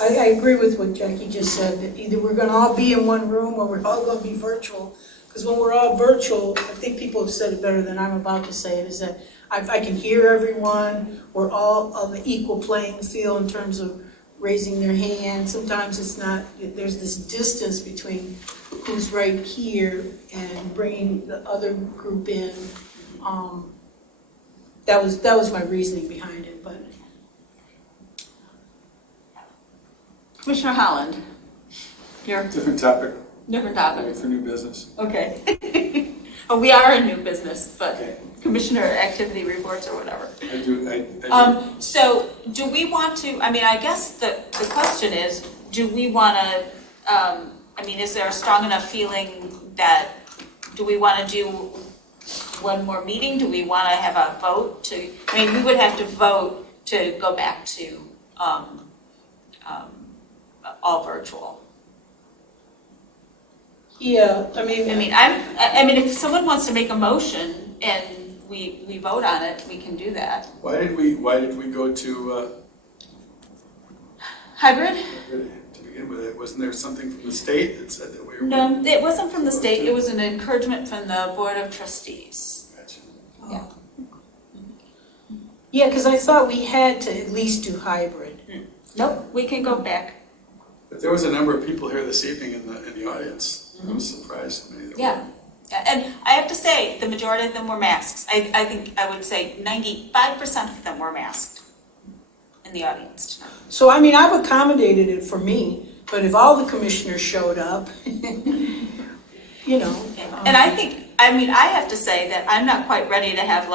I agree with what Jackie just said, that either we're gonna all be in one room or we're all gonna be virtual. Because when we're all virtual, I think people have said it better than I'm about to say it, is that I can hear everyone, we're all on the equal playing field in terms of raising their hand. Sometimes it's not, there's this distance between who's right here and bringing the other group in. That was my reasoning behind it, but. Commissioner Holland, Different topic. Different topic. Wait for new business. Okay. Oh, we are in new business, but Okay. Commissioner activity reports or whatever. I do. So do we want to, I guess the question is, do we want to, is there a strong enough feeling that, do we want to do one more meeting? Do we want to have a vote to, we would have to vote to go back to all virtual. Yeah, if someone wants to make a motion and we vote on it, we can do that. Why did we go to Hybrid? to begin with? Wasn't there something from the state that said that we were? No, it wasn't from the state. It was an encouragement from the Board of Trustees. Gotcha. Yeah. Yeah, because I thought we had to at least do hybrid. Nope, we can go back. But there was a number of people here this evening in the audience. I was surprised how many there were. Yeah, and I have to say, the majority of them were masks. I think I would say 95% of them were masked in the audience tonight. So, I've accommodated it for me, but if all the commissioners showed up, And I think, I have to say that I'm not quite ready to have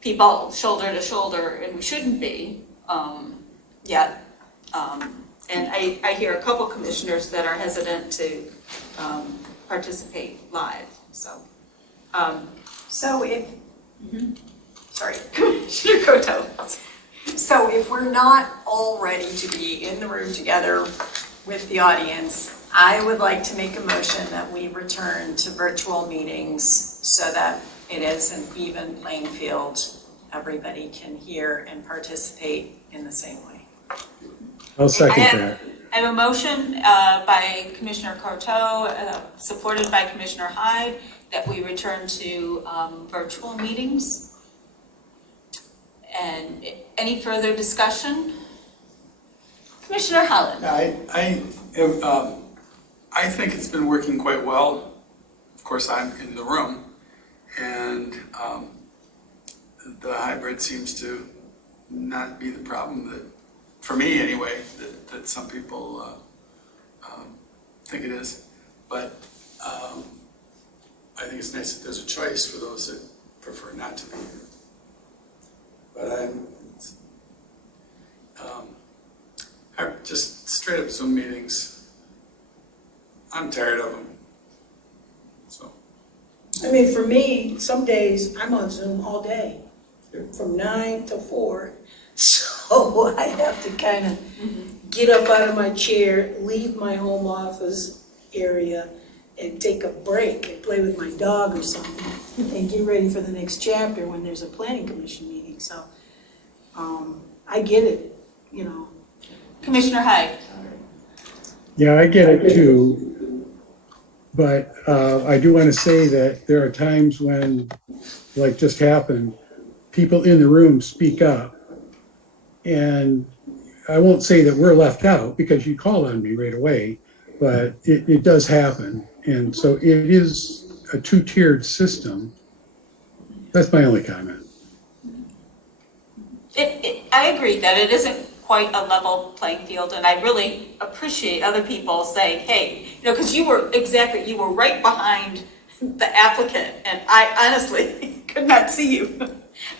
people shoulder to shoulder, and we shouldn't be yet. And I hear a couple commissioners that are hesitant to participate live, so. So if, Sorry, Commissioner Coto. so if we're not all ready to be in the room together with the audience, I would like to make a motion that we return to virtual meetings so that it is an even playing field. Everybody can hear and participate in the same way. I'll second that. I have a motion by Commissioner Courteau, supported by Commissioner Hyde, that we return to virtual meetings. And any further discussion? Commissioner Holland. I think it's been working quite well. Of course, I'm in the room, and the hybrid seems to not be the problem that, for me anyway, that some people think it is. But I think it's nice that there's a choice for those that prefer not to be here. But just straight up Zoom meetings, I'm tired of them. So, I mean, for me, some days I'm on Zoom all day, from 9 to 4. So I have to kind of get up out of my chair, leave my home office area, and take a break and play with my dog or something, and get ready for the next chapter when there's a planning commission meeting. So I get it, you know. Commissioner Hyde. Yeah, I get it too. But I do want to say that there are times when, like just happened, people in the room speak up. And I won't say that we're left out because you called on me right away, but it does happen. And so it is a two-tiered system. That's my only comment. I agree that it isn't quite a level playing field, and I really appreciate other people saying, hey, you know, because you were right behind the applicant, and I honestly could not see you,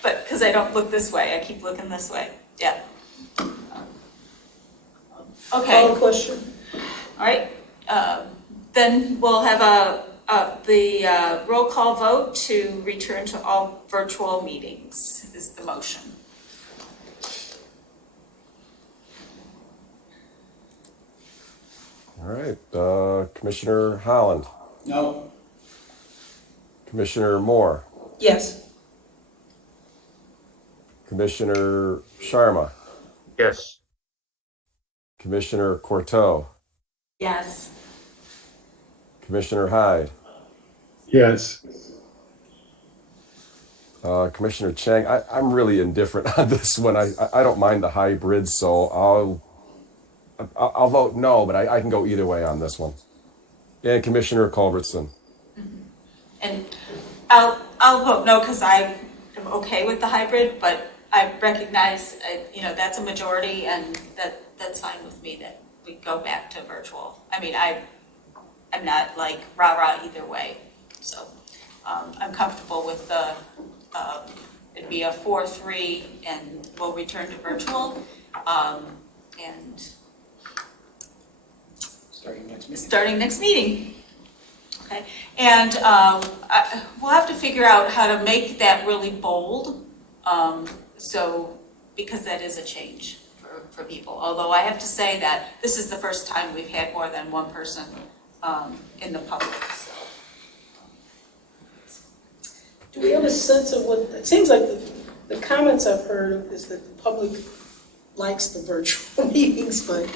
but because I don't look this way, I keep looking this way. Yeah. Okay. Call a question. All right. Then we'll have the roll call vote to return to all virtual meetings is the motion. All right, Commissioner Holland, no, Commissioner Moore, Yes. Commissioner Sharma, Yes. Commissioner Courteau, Yes. Commissioner Hyde, Yes. Commissioner Chang. I'm really indifferent on this one. I don't mind the hybrid, so I'll vote no, but I can go either way on this one. And Commissioner Culbertson. And I'll vote no because I am okay with the hybrid, but I recognize, you know, that's a majority, and that's fine with me that we go back to virtual. I mean, I'm not like rah-rah either way, so I'm comfortable with the, it'd be a 4-3, and we'll return to virtual, and starting next meeting. Okay, and we'll have to figure out how to make that really bold, so, because that is a change for people. Although I have to say that this is the first time we've had more than one person in the public, so. Do we have a sense of what, it seems like the comments I've heard is that the public likes the virtual meetings, but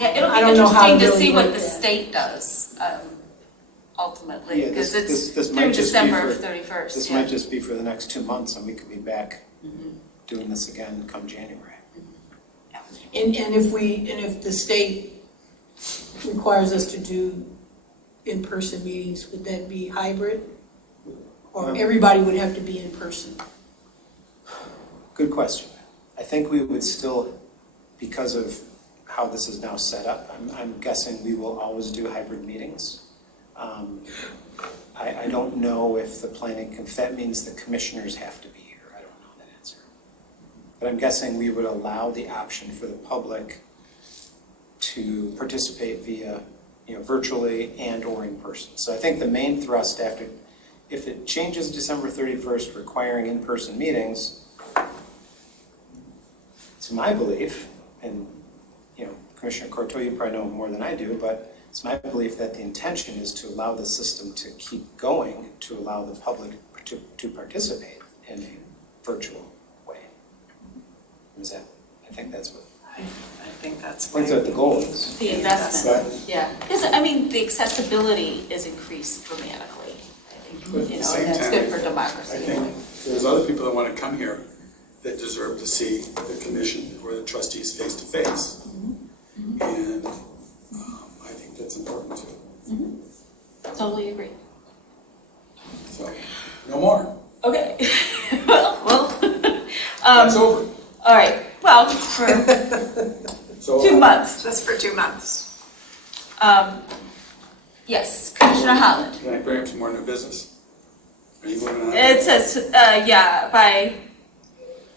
Yeah, it'll I be don't know how interesting to really see what work the that. state does, ultimately, Yeah, because this it's might through just be December for- 31st. This yeah. might just be for the next 2 months, and we could be back doing this again come January. And if the state requires us to do in-person meetings, would that be hybrid? Or everybody would have to be in person? Good question. I think we would still, because of how this is now set up, I'm guessing we will always do hybrid meetings. I don't know if if that means the commissioners have to be here. I don't know that answer. But I'm guessing we would allow the option for the public to participate via, virtually and or in person. So I think the main thrust if it changes December 31st requiring in-person meetings, it's my belief, and Commissioner Courteau, you probably know more than I do, but it's my belief that the intention is to allow the system to keep going, to allow the public to participate in a virtual way. I think that's what I think that's the goal is. The investment, yeah. Because, I mean, the accessibility is increased dramatically. I think, but at the same that's time, good for democracy. I think there's other people that want to come here that deserve to see the commission or the trustees face to face. And I think that's important too. Totally agree. So, no more. Okay. well, That's over. all right. Well, for So, 2 months. Just for 2 months. Yes, Commissioner Holland. Can I bring up some more new business? Are you moving on? It says, yeah, by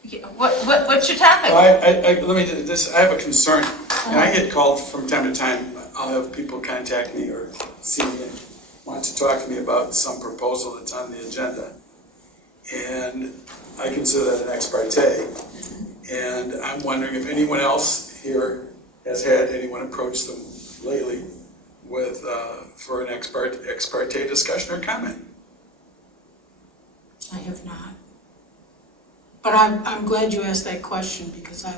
What's your topic? Let me do this, I have a concern, and I get called from time to time, I'll have people contact me or see me and want to talk to me about some proposal that's on the agenda. And I consider that an ex parte. And I'm wondering if anyone else here has had anyone approach them lately with, for an ex parte discussion or comment. I have not. But I'm glad you asked that question because I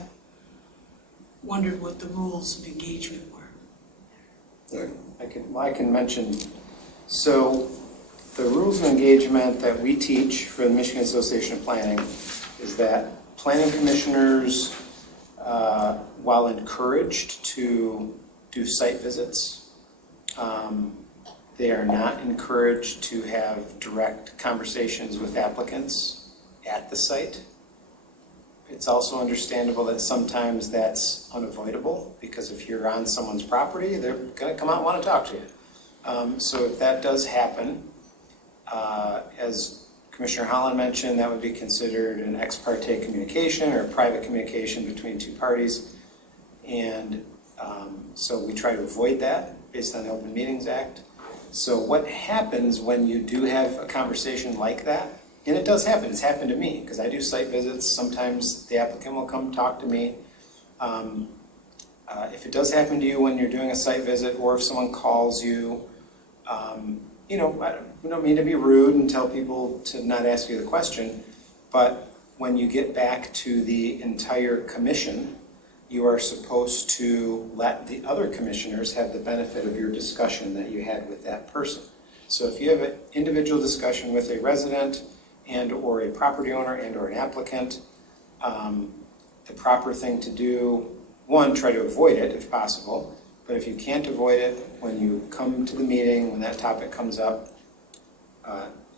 wondered what the rules of engagement were. I can mention, so the rules of engagement that we teach for the Michigan Association of Planning is that planning commissioners, while encouraged to do site visits, they are not encouraged to have direct conversations with applicants at the site. It's also understandable that sometimes that's unavoidable because if you're on someone's property, they're going to come out and want to talk to you. So if that does happen, as Commissioner Holland mentioned, that would be considered an ex parte communication or private communication between two parties. And so we try to avoid that based on the Open Meetings Act. So what happens when you do have a conversation like that? And it does happen. It's happened to me because I do site visits. Sometimes the applicant will come talk to me. If it does happen to you when you're doing a site visit or if someone calls you, you know, I don't mean to be rude and tell people to not ask you the question, but when you get back to the entire commission, you are supposed to let the other commissioners have the benefit of your discussion that you had with that person. So if you have an individual discussion with a resident and or a property owner and or an applicant, the proper thing to do, one, try to avoid it if possible, but if you can't avoid it, when you come to the meeting, when that topic comes up,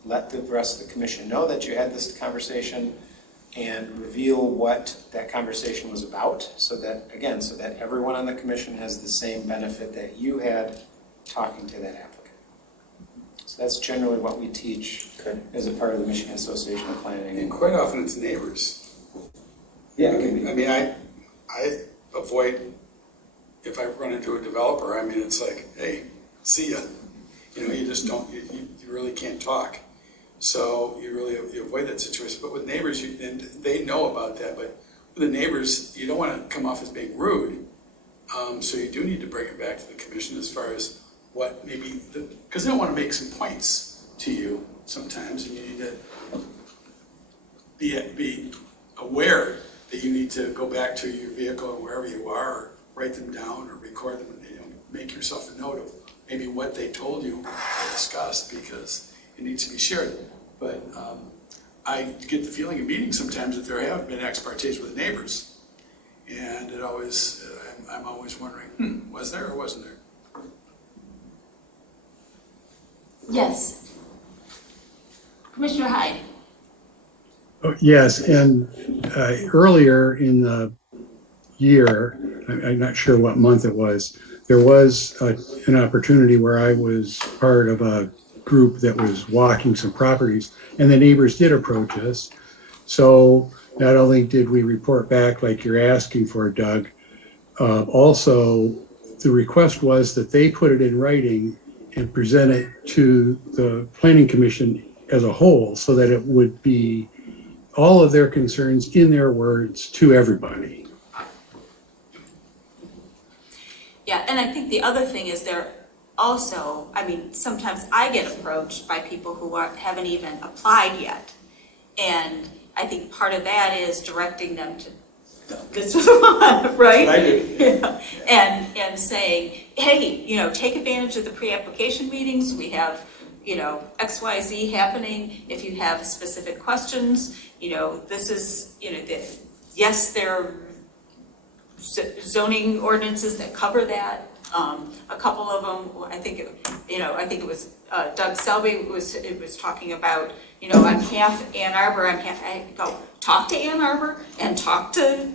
let the rest of the commission know that you had this conversation and reveal what that conversation was about so that, again, so that everyone on the commission has the same benefit that you had talking to that applicant. So that's generally what we teach as a part of the Michigan Association of Planning. And quite often it's neighbors. Yeah, it can be. I mean, I avoid, if I run into a developer, I mean, it's like, hey, see ya. You know, you just don't, you really can't talk. So you avoid that situation. But with neighbors, and they know about that, but with the neighbors, you don't want to come off as being rude. So you do need to bring it back to the commission as far as what maybe, because they don't want to make some points to you sometimes, and you need to be aware that you need to go back to your vehicle or wherever you are, or write them down or record them, and make yourself a note of maybe what they told you or discussed, because it needs to be shared. But I get the feeling in meetings sometimes that there have been ex partes with neighbors, and it always, I'm always wondering, was there or wasn't there? Yes. Commissioner Hyde. Oh, yes, and earlier in the year, I'm not sure what month it was, there was an opportunity where I was part of a group that was walking some properties, and the neighbors did approach us. So not only did we report back like you're asking for, Doug, also the request was that they put it in writing and present it to the Planning Commission as a whole so that it would be all of their concerns in their words to everybody. Yeah, and I think the other thing is there also, I mean, sometimes I get approached by people who haven't even applied yet. And I think part of that is directing them to this is the one, right? I do. Yeah. And saying, hey, take advantage of the pre-application meetings. We have, XYZ happening. If you have specific questions, this is, yes, there are zoning ordinances that cover that. A couple of them, I think it was Doug Selby was talking about, I'm half Ann Arbor, I go, talk to Ann Arbor and talk to,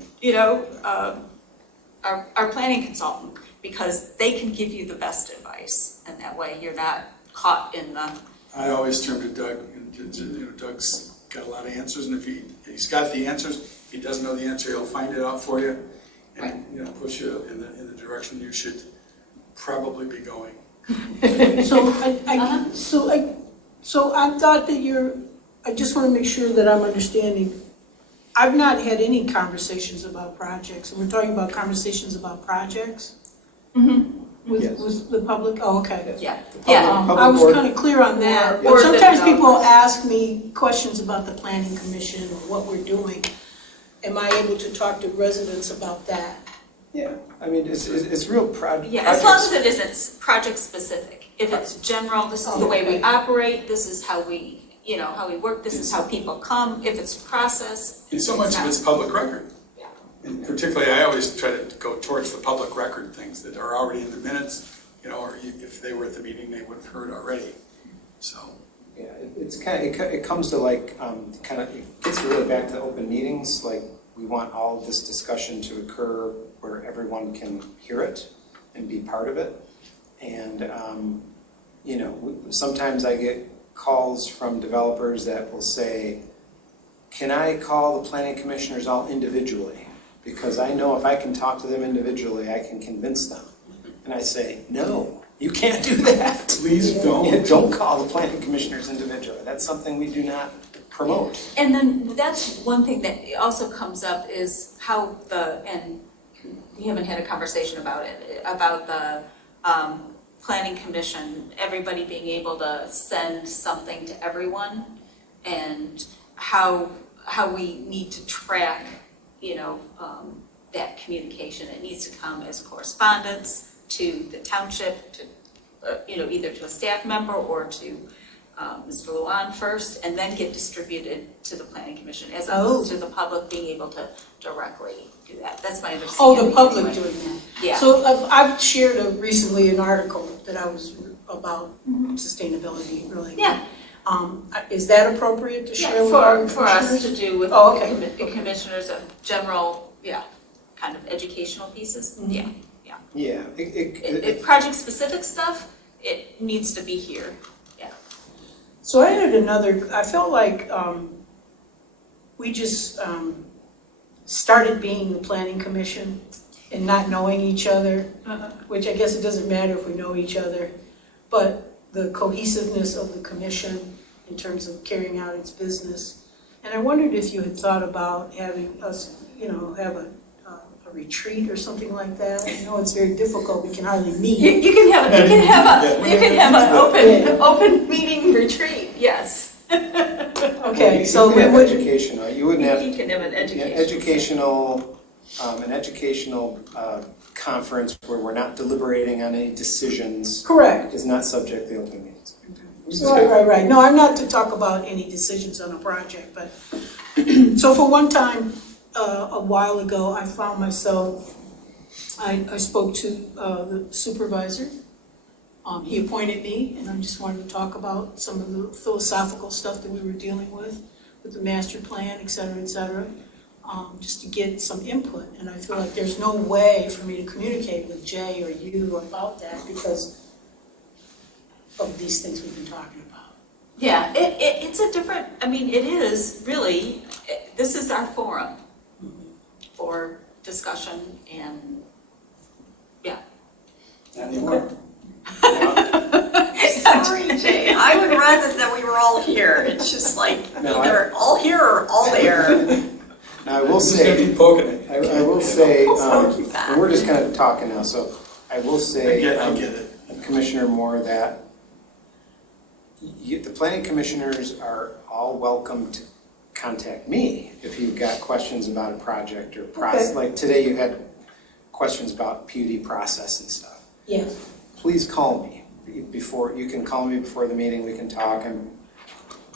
our planning consultant, because they can give you the best advice, and that way you're not caught in the. I always turn to Doug, and Doug's got a lot of answers, and if he's got the answers, if he doesn't know the answer, he'll find it out for you and, push you in the direction you should probably be going. So I thought that I just want to make sure that I'm understanding. I've not had any conversations about projects, and we're talking about conversations about projects? With the public? Oh, okay. Yeah. I was kind of clear on that, Or but sometimes the people developers. ask me questions about the planning commission or what we're doing. Am I able to talk to residents about that? Yeah, I mean, it's real project. Yeah, as long as it isn't project specific. If it's general, this is the way we operate, this is how we, how we work, this is how people come. If it's process. And so much of it's public record. Yeah. And particularly, I always try to go towards the public record things that are already in the minutes, or if they were at the meeting, they would have heard already, so. Yeah, it's kind of, it comes to like, it gets really back to open meetings, like we want all of this discussion to occur where everyone can hear it and be part of it. And, sometimes I get calls from developers that will say, can I call the planning commissioners all individually? Because I know if I can talk to them individually, I can convince them. And I say, no, you can't do that. Please don't. Yeah, don't call the planning commissioners individually. That's something we do not promote. And then that's one thing that also comes up is how and we haven't had a conversation about it, about the planning commission, everybody being able to send something to everyone, and how we need to track, that communication. It needs to come as correspondence to the township, to either to a staff member or to Mr. Luan first, and then get distributed to the planning commission, as opposed to the public being able to directly do that. That's my understanding. Oh, the public anyway. doing that? Yeah. So I've shared recently an article that I was about sustainability related. Yeah. Is that appropriate to share with Yeah, our for us commissioners? to do with Oh, okay. the commissioners of general, kind of educational pieces. Mm-hmm. Yeah. Project specific stuff, it needs to be here. Yeah. So I had I felt like we just started being the planning commission and not knowing each other, which I guess it doesn't matter if we know each other, but the cohesiveness of the commission in terms of carrying out its business. And I wondered if you had thought about having us, have a retreat or something like that. I know it's very difficult, we can hardly meet. You can have an open meeting retreat, yes. Okay, so we would educational. You wouldn't have. You can have an An educational conference where we're not deliberating on any decisions. Correct. Is not subject to open meetings. Right. No, I'm not to talk about any decisions on a project, but, so for one time, a while ago, I found myself, I spoke to the supervisor. He appointed me, and I just wanted to talk about some of the philosophical stuff that we were dealing with the master plan, et cetera, just to get some input. And I feel like there's no way for me to communicate with Jay or you about that because of these things we've been talking about. Yeah, it's a different, it is really, this is our forum for discussion and, Not anymore. Sorry, Jay, I would rather that we were all here. It's just like either all here or all there. Now, I will Who's gonna say, keep poking it? I will say, I'll keep that. and we're just kind of talking now, so I will say, I get it. Commissioner Moore, that the planning commissioners are all welcome to contact me if you've got questions about a project or process. Okay. Like today, you had questions about PUD process and stuff. Yes. Please call me you can call me before the meeting. We can talk. I'm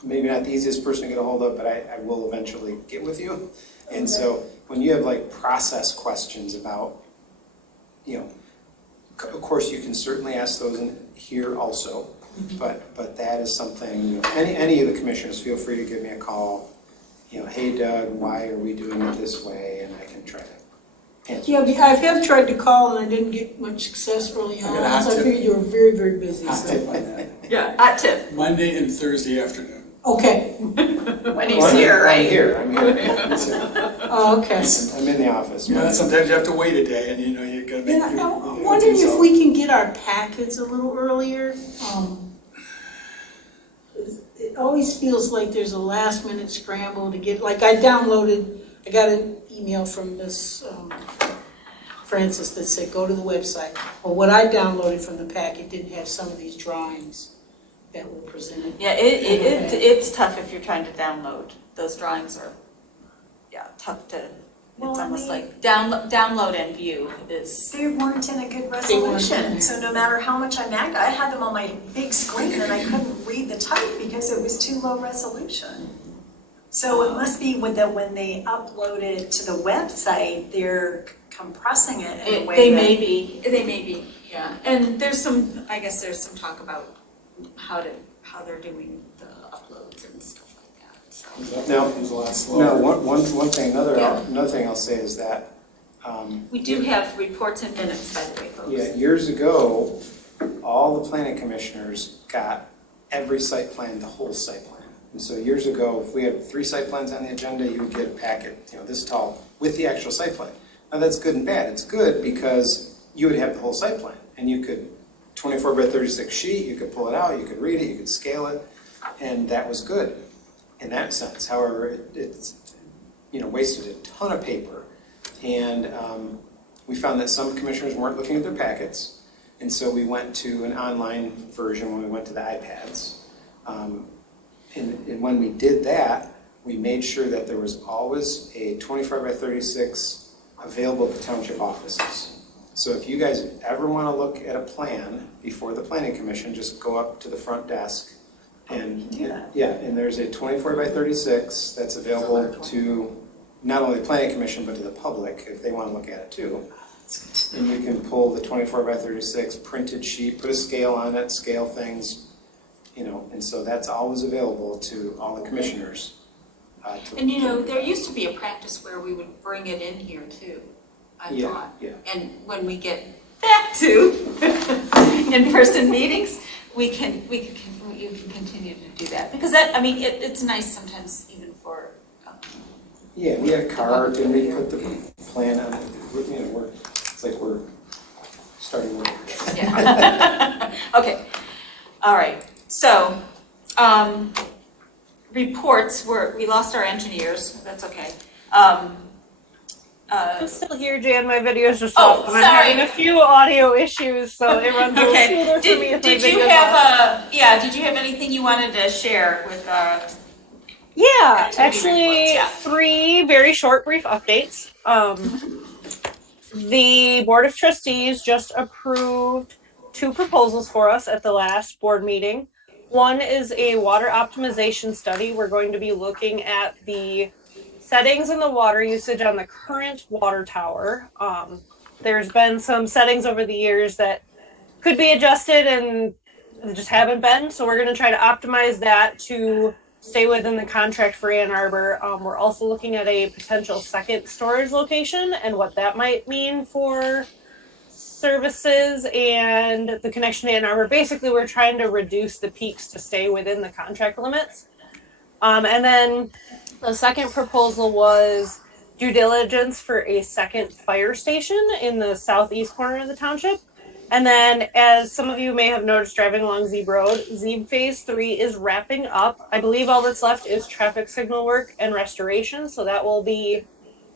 maybe not the easiest person to get a hold of, but I will eventually get with you. And so when you have like process questions about, of course you can certainly ask those in here also, but that is something, any of the commissioners, feel free to give me a call. Hey Doug, why are we doing it this way? And I can try to answer. Yeah, I have tried to call and I didn't get much success early I got a on, hot so I tip. figured you were very, very busy. Hot So. tip on that. Yeah, hot tip. Monday and Thursday afternoon. Okay. When he's here, right? I'm here. He's here. Oh, okay. I'm in the office. You know, sometimes you have to wait a day and you gotta make. Yeah, I'm wondering if we can get our packets a little earlier. It always feels like there's a last minute scramble to get, like I got an email from Miss Francis that said, go to the website. Well, what I downloaded from the packet didn't have some of these drawings that were presented. Yeah, it's tough if you're trying to download. Those drawings are, tough to, it's almost like download and view is. They weren't in a good They weren't in resolution, there. so no matter how much I had them on my big screen and I couldn't read the type because it was too low resolution. So it must be when they upload it to the website, they're compressing it in a way They that. may be, yeah. And there's some talk about how they're doing the uploads and stuff like that, so. Now, It was a lot slower. no, one thing, Yeah. another thing I'll say is that, We do have reports and minutes, by the way, folks. yeah, years ago, all the planning commissioners got every site plan, the whole site plan. And so years ago, if we had 3 site plans on the agenda, you would get a packet, this tall, with the actual site plan. Now that's good and bad. It's good because you would have the whole site plan, and you could 24 by 36 sheet, you could pull it out, you could read it, you could scale it, and that was good in that sense. However, it's wasted a ton of paper, and we found that some commissioners weren't looking at their packets, and so we went to an online version when we went to the iPads. And when we did that, we made sure that there was always a 24 by 36 available at the township offices. So if you guys ever want to look at a plan before the planning commission, just go up to the front desk and and there's a 24 by 36 that's available to not only the planning commission but to the public if they want to look at it too. And you can pull the 24 by 36 printed sheet, put a scale on it, scale things, and so that's always available to all the commissioners. And there used to be a practice where we would bring it in here too, I thought. Yeah. And when we get back to in-person meetings, you can continue to do that. Because it's nice sometimes even for. Yeah, we had a card and we put the plan on it. It's like we're starting work. Yeah. Okay. All right. So, reports we lost our engineers. That's okay. I'm still here, Jan. My video's just Oh, off. And I'm sorry. having a few audio issues, so it runs a little smoother for me if my Did you video's have off. Did you have anything you wanted to share with? Yeah, activity actually, reports? Yeah. 3 very short, brief updates. The Board of Trustees just approved 2 proposals for us at the last board meeting. One is a water optimization study. We're going to be looking at the settings in the water usage on the current water tower. There's been some settings over the years that could be adjusted and just haven't been. So we're going to try to optimize that to stay within the contract for Ann Arbor. We're also looking at a potential second storage location and what that might mean for services and the connection to Ann Arbor. Basically, we're trying to reduce the peaks to stay within the contract limits. And then the second proposal was due diligence for a second fire station in the southeast corner of the township. And then, as some of you may have noticed driving along Zeeb Road, Zeeb Phase 3 is wrapping up. I believe all that's left is traffic signal work and restoration, so that will be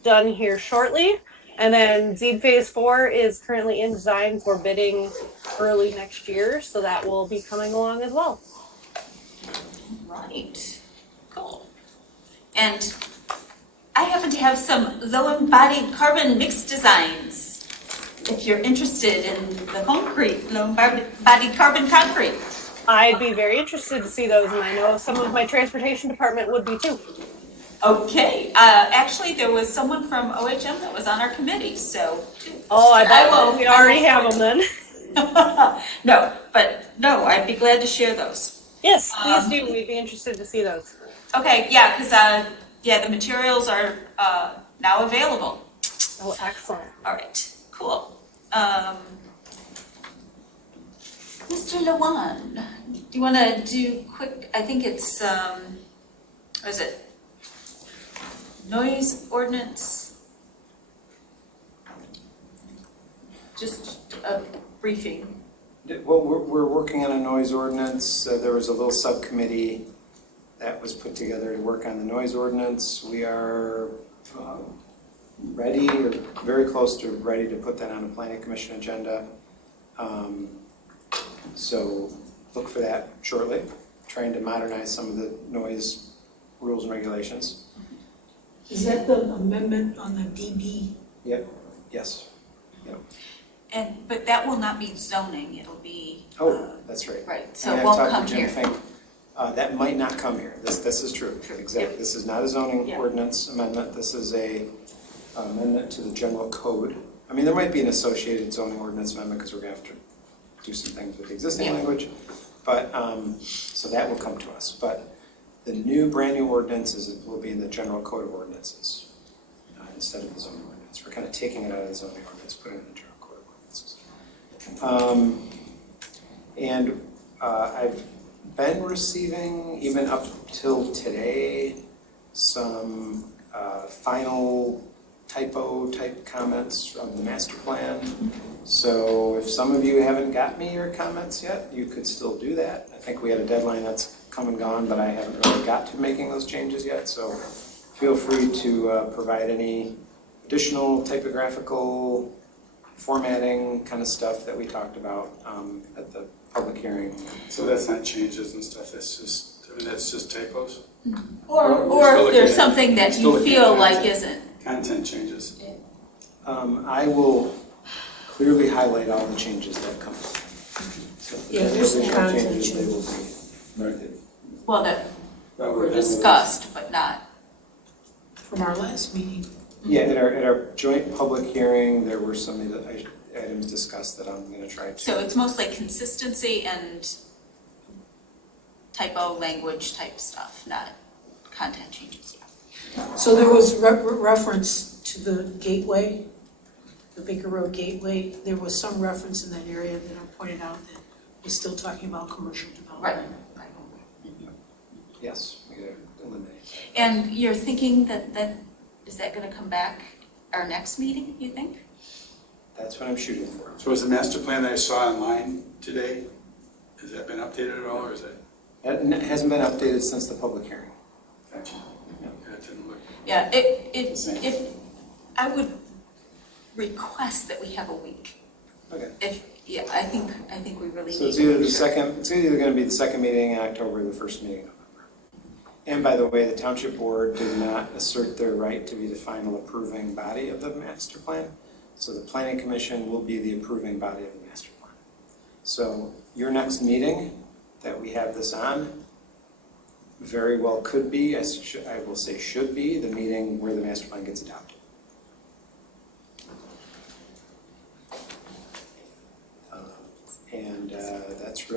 done here shortly. And then Zeeb Phase 4 is currently in design for bidding early next year, so that will be coming along as well. Right. Cool. And I happen to have some low-embodied carbon mix designs. If you're interested in the concrete, low-embodied carbon concrete. I'd be very interested to see those, and I know some of my transportation department would be too. Okay. Actually, there was someone from OHM that was on our committee, so. Oh, I bet we already have them then. No, I'd be glad to share those. Yes, please do. We'd be interested to see those. Okay, yeah, because the materials are now available. Oh, excellent. All right, cool. Mr. Lewan, do you want to do quick, I think it's, what is it? Noise ordinance? Just a briefing. Well, we're working on a noise ordinance. There was a little subcommittee that was put together to work on the noise ordinance. We are ready, or very close to ready to put that on a planning commission agenda. So look for that shortly, trying to modernize some of the noise rules and regulations. Is that the amendment on the DB? Yep, yes. Yep. But that will not be zoning, it'll be. Oh, that's right. Right, so And it I've won't talked to come Jim here. Fink. That might not come here. This is true, exactly. This is not a zoning Yeah. ordinance amendment. This is a amendment to the general code. I mean, there might be an associated zoning ordinance amendment because we're gonna have to do some things with the existing Yeah. language. But, so that will come to us. But the brand new ordinance will be in the general code of ordinances instead of the zoning ordinance. We're kind of taking it out of the zoning ordinance, putting it in the general code of ordinances. And I've been receiving, even up till today, some final typo type comments from the master plan. So if some of you haven't got me your comments yet, you could still do that. I think we had a deadline that's come and gone, but I haven't really got to making those changes yet. So feel free to provide any additional typographical formatting kind of stuff that we talked about at the public hearing. So that's not changes and stuff, that's just typos? Or We're still if there's looking at- something that still you looking feel at like content. isn't. Content changes. I will clearly highlight all the changes that come. So if Yeah, any there's some additional content changes, they will Right. be. Well, that That were that discussed, but not. From our last meeting. Yeah, at our joint public hearing, there were some of the items discussed that I'm going to try to. So it's mostly consistency and typo language type stuff, not content changes. So there was reference to the gateway, the Baker Road gateway. There was some reference in that area that I pointed out that we're still talking about commercial development. Right. Yes, we gotta eliminate that. And you're thinking that is that going to come back our next meeting, you think? That's what I'm shooting for. So is the master plan that I saw online today, has that been updated at all, or is that? It hasn't been updated since the public hearing. Gotcha. Yeah, it didn't look. Yeah, Same. if I would request that we have a week. Okay. I think we really need. So it's to either make the sure. second, it's either going to be the second meeting in October or the first meeting in November. And by the way, the township board did not assert their right to be the final approving body of the master plan. So the planning commission will be the approving body of the master plan. So your next meeting that we have this on very well could be, I will say should be, the meeting where the master plan gets adopted. And that's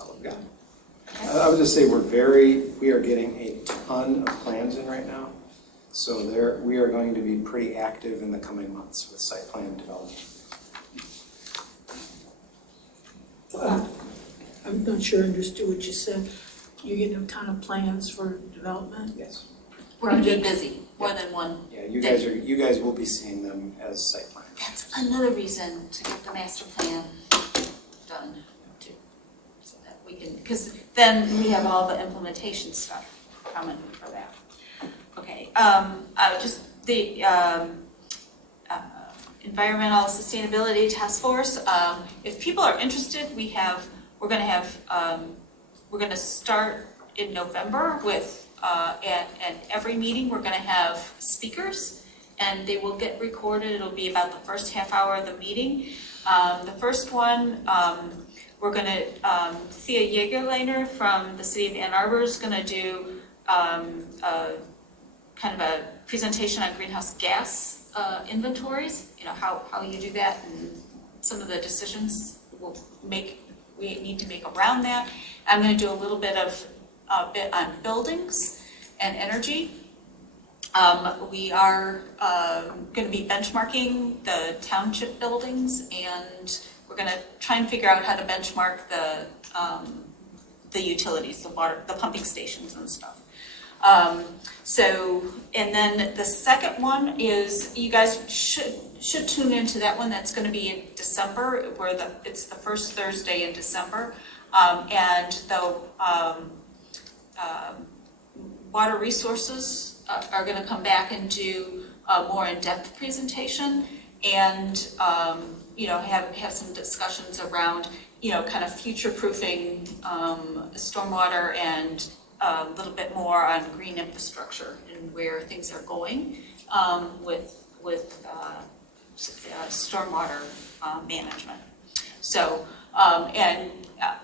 all I've got. I would just say we are getting a ton of plans in right now. So we are going to be pretty active in the coming months with site plan development. I'm not sure I understood what you said. You're getting a ton of plans for development? Yes. We're going to be busy, more than one. Yeah, you guys will be seeing them as site plans. That's another reason to get the master plan done too. So that we can, because then we have all the implementation stuff coming for that. Okay, just the Environmental Sustainability Task Force. If people are interested, we're going to start in November with, at every meeting, we're going to have speakers, and they will get recorded. It'll be about the first half hour of the meeting. The first one, we're going to, Thea Jägerleiner from the city of Ann Arbor is going to do kind of a presentation on greenhouse gas inventories, how you do that and some of the decisions we need to make around that. I'm going to do a little bit on buildings and energy. We are going to be benchmarking the township buildings, and we're we're gonna try and figure out how to benchmark the utilities, the water, the pumping stations and stuff. So, and then the second one is, you guys should tune into that one. That's gonna be in December, where it's the first Thursday in December. And the water resources are gonna come back and do a more in-depth presentation, and you know, have some discussions around, you know, kind of future-proofing stormwater, and a little bit more on green infrastructure and where things are going with stormwater management. So, and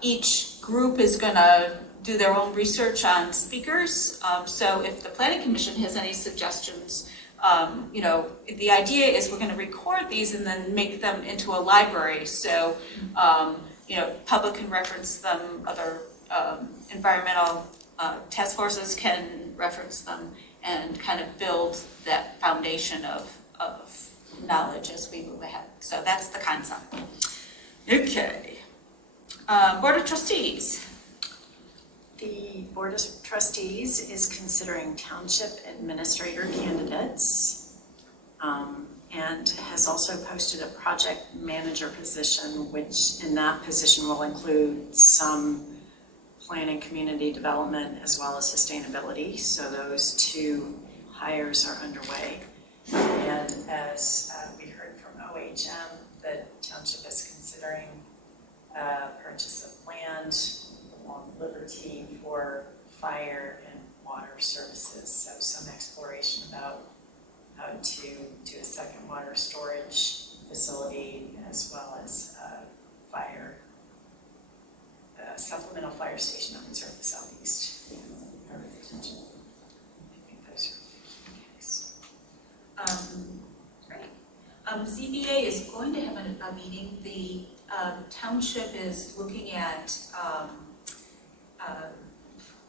each group is gonna do their own research on speakers. So if the Planning Commission has any suggestions, you know, the idea is we're gonna record these and then make them into a library. So, you know, public can reference them, other environmental task forces can reference them, and kind of build that foundation of knowledge as we move ahead. So that's the concept. Okay. Board of Trustees. The Board of Trustees is considering township administrator candidates, and has also posted a project manager position, which in that position will include some planning, community development, as well as sustainability. So those two hires are underway. And as we heard from OHM, the township is considering purchase of land along Liberty for fire and water services. So some exploration about how to do a second water storage facility, as well as supplemental fire station up in sort of the southeast part of the township. I think those are the case. Great. ZBA is going to have a meeting. The township is looking at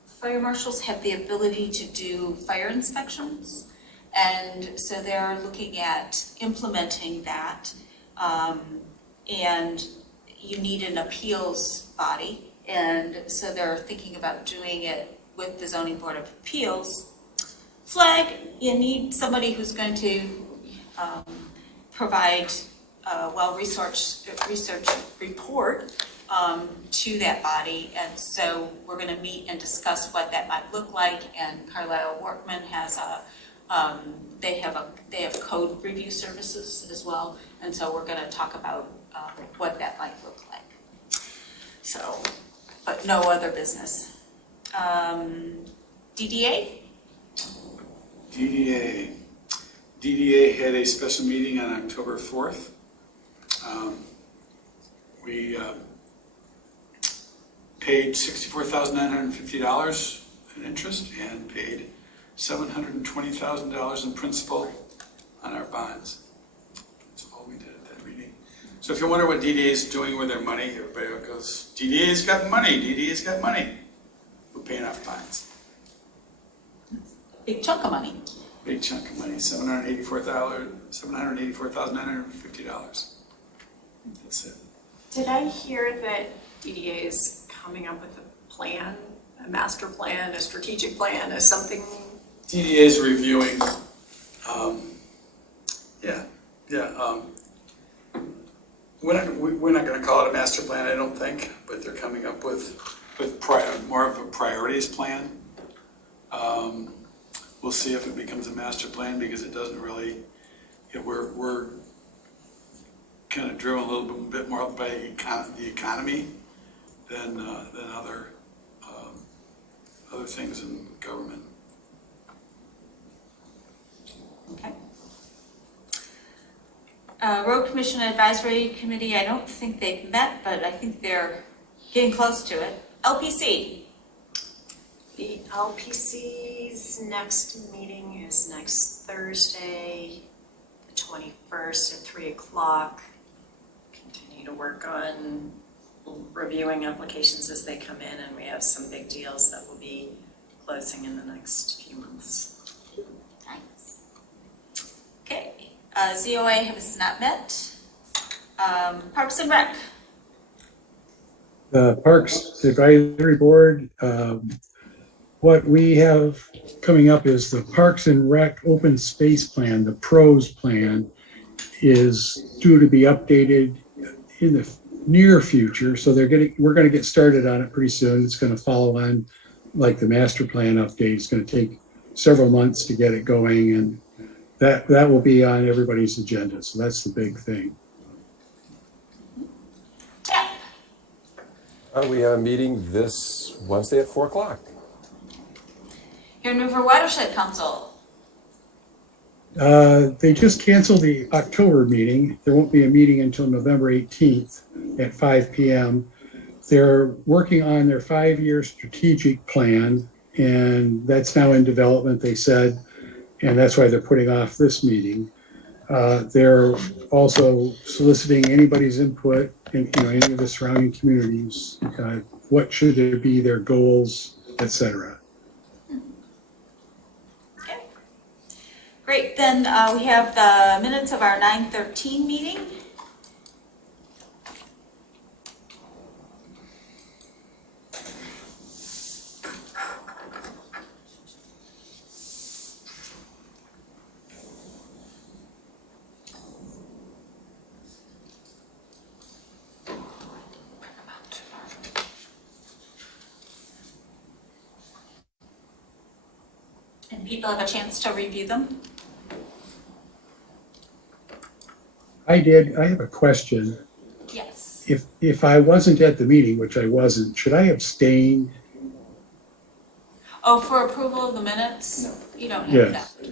fire marshals have the ability to do fire inspections, and so they're looking at implementing that. And you need an appeals body, and so they're thinking about doing it with the Zoning Board of Appeals. Flag, you need somebody who's going to provide a well-researched research report to that body, and so we're going to meet and discuss what that might look like. And Carlisle Workman has they have code review services as well, and so we're going to talk about what that might look like. So, but no other business. DDA? DDA had a special meeting on October 4th. We paid $64,950 in interest and paid $720,000 in principal on our bonds. That's all we did at that meeting. So if you wonder what DDA is doing with their money, everybody goes, DDA's got money, DDA's got money. We're paying off bonds. Big chunk of money. Big chunk of money, $784,950. That's it. Did I hear that DDA is coming up with a plan, a master plan, a strategic plan, or something? DDA is reviewing, we're not going to call it a master plan, I don't think, but they're coming up with more of a priorities plan. We'll see if it becomes a master plan, because it doesn't really, we're kind of driven a little bit more by the economy than other things in government. Okay. Road Commission Advisory Committee, I don't think they've met, but I think they're getting close to it. LPC. The LPC's next meeting is next Thursday, the 21st at 3 o'clock. Continue to work on reviewing applications as they come in, and we have some big deals that will be closing in the next few months. Nice. Okay. ZOA has not met. Parks and Rec. The Parks Advisory Board, what we have coming up is the Parks and Rec Open Space Plan, the PROS plan, is due to be updated in the near future. So we're going to get started on it pretty soon. It's going to follow on like the master plan update. It's going to take several months to get it going, and that will be on everybody's agenda. So that's the big thing. We have a meeting this Wednesday at 4 o'clock. Here in River Watershed Council. They just canceled the October meeting. There won't be a meeting until November 18th at 5 p.m. They're working on their 5-year strategic plan, and that's now in development, they said, and that's why they're putting off this meeting. They're also soliciting anybody's input in any of the surrounding communities. What should there be, their goals, etc. Okay. Great, then we have the minutes of our 9/13 meeting. And people have a chance to review them. I did. I have a question. Yes. If I wasn't at the meeting, which I wasn't, should I abstain? Oh, for approval of the minutes? No. You don't have Yes. that.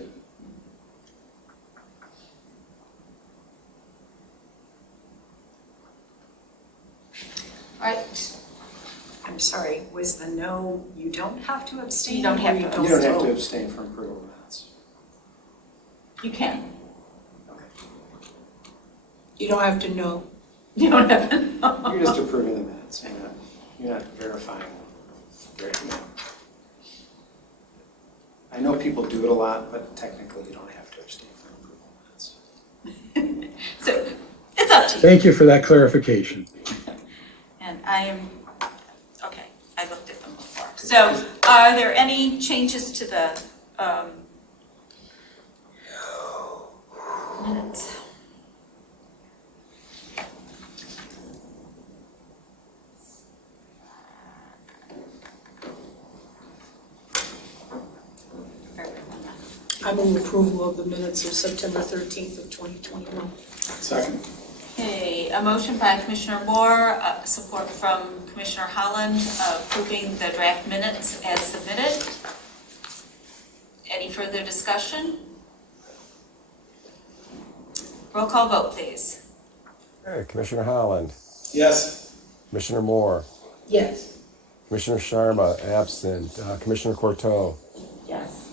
All right. I'm sorry, was the no, you don't have to abstain? You don't have or to You don't have vote? to abstain from approval of minutes. You can. You don't have to know. You don't have to. You're just approving the minutes, you're not verifying. I know people do it a lot, but technically you don't have to abstain from approval of minutes. So it's up to you. Thank you for that clarification. And I am, okay, I looked at them before. So are there any changes to the minutes? I move approval of the minutes of September 13th of 2021. Second. Okay, a motion by Commissioner Moore, support from Commissioner Holland, approving the draft minutes as submitted. Any further discussion? Roll call vote, please. Okay, Commissioner Holland, Yes. Commissioner Moore, Yes. Commissioner Sharma, absent. Commissioner Courteau, Yes.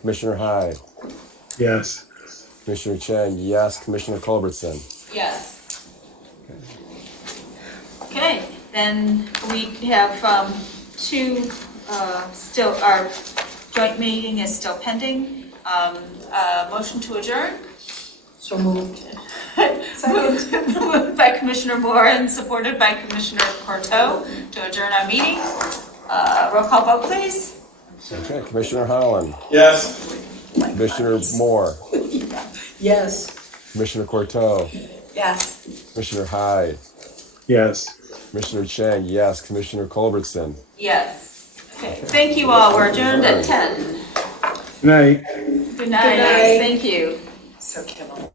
Commissioner Hyde, Yes. Commissioner Chang, yes. Commissioner Culbertson. Yes. Okay, then we have two, still, our joint meeting is still pending. Motion to adjourn? So moved. Moved by Commissioner Moore and supported by Commissioner Courteau to adjourn our meeting. Roll call vote, please. Okay, Commissioner Holland, Yes. Commissioner Moore, Yes. Commissioner Courteau, Yes. Commissioner Hyde, Yes. Commissioner Chang, yes. Commissioner Culbertson. Yes. Okay, thank you all. We're adjourned at 10. Good night. Good night. night. Thank you. So Kimmel.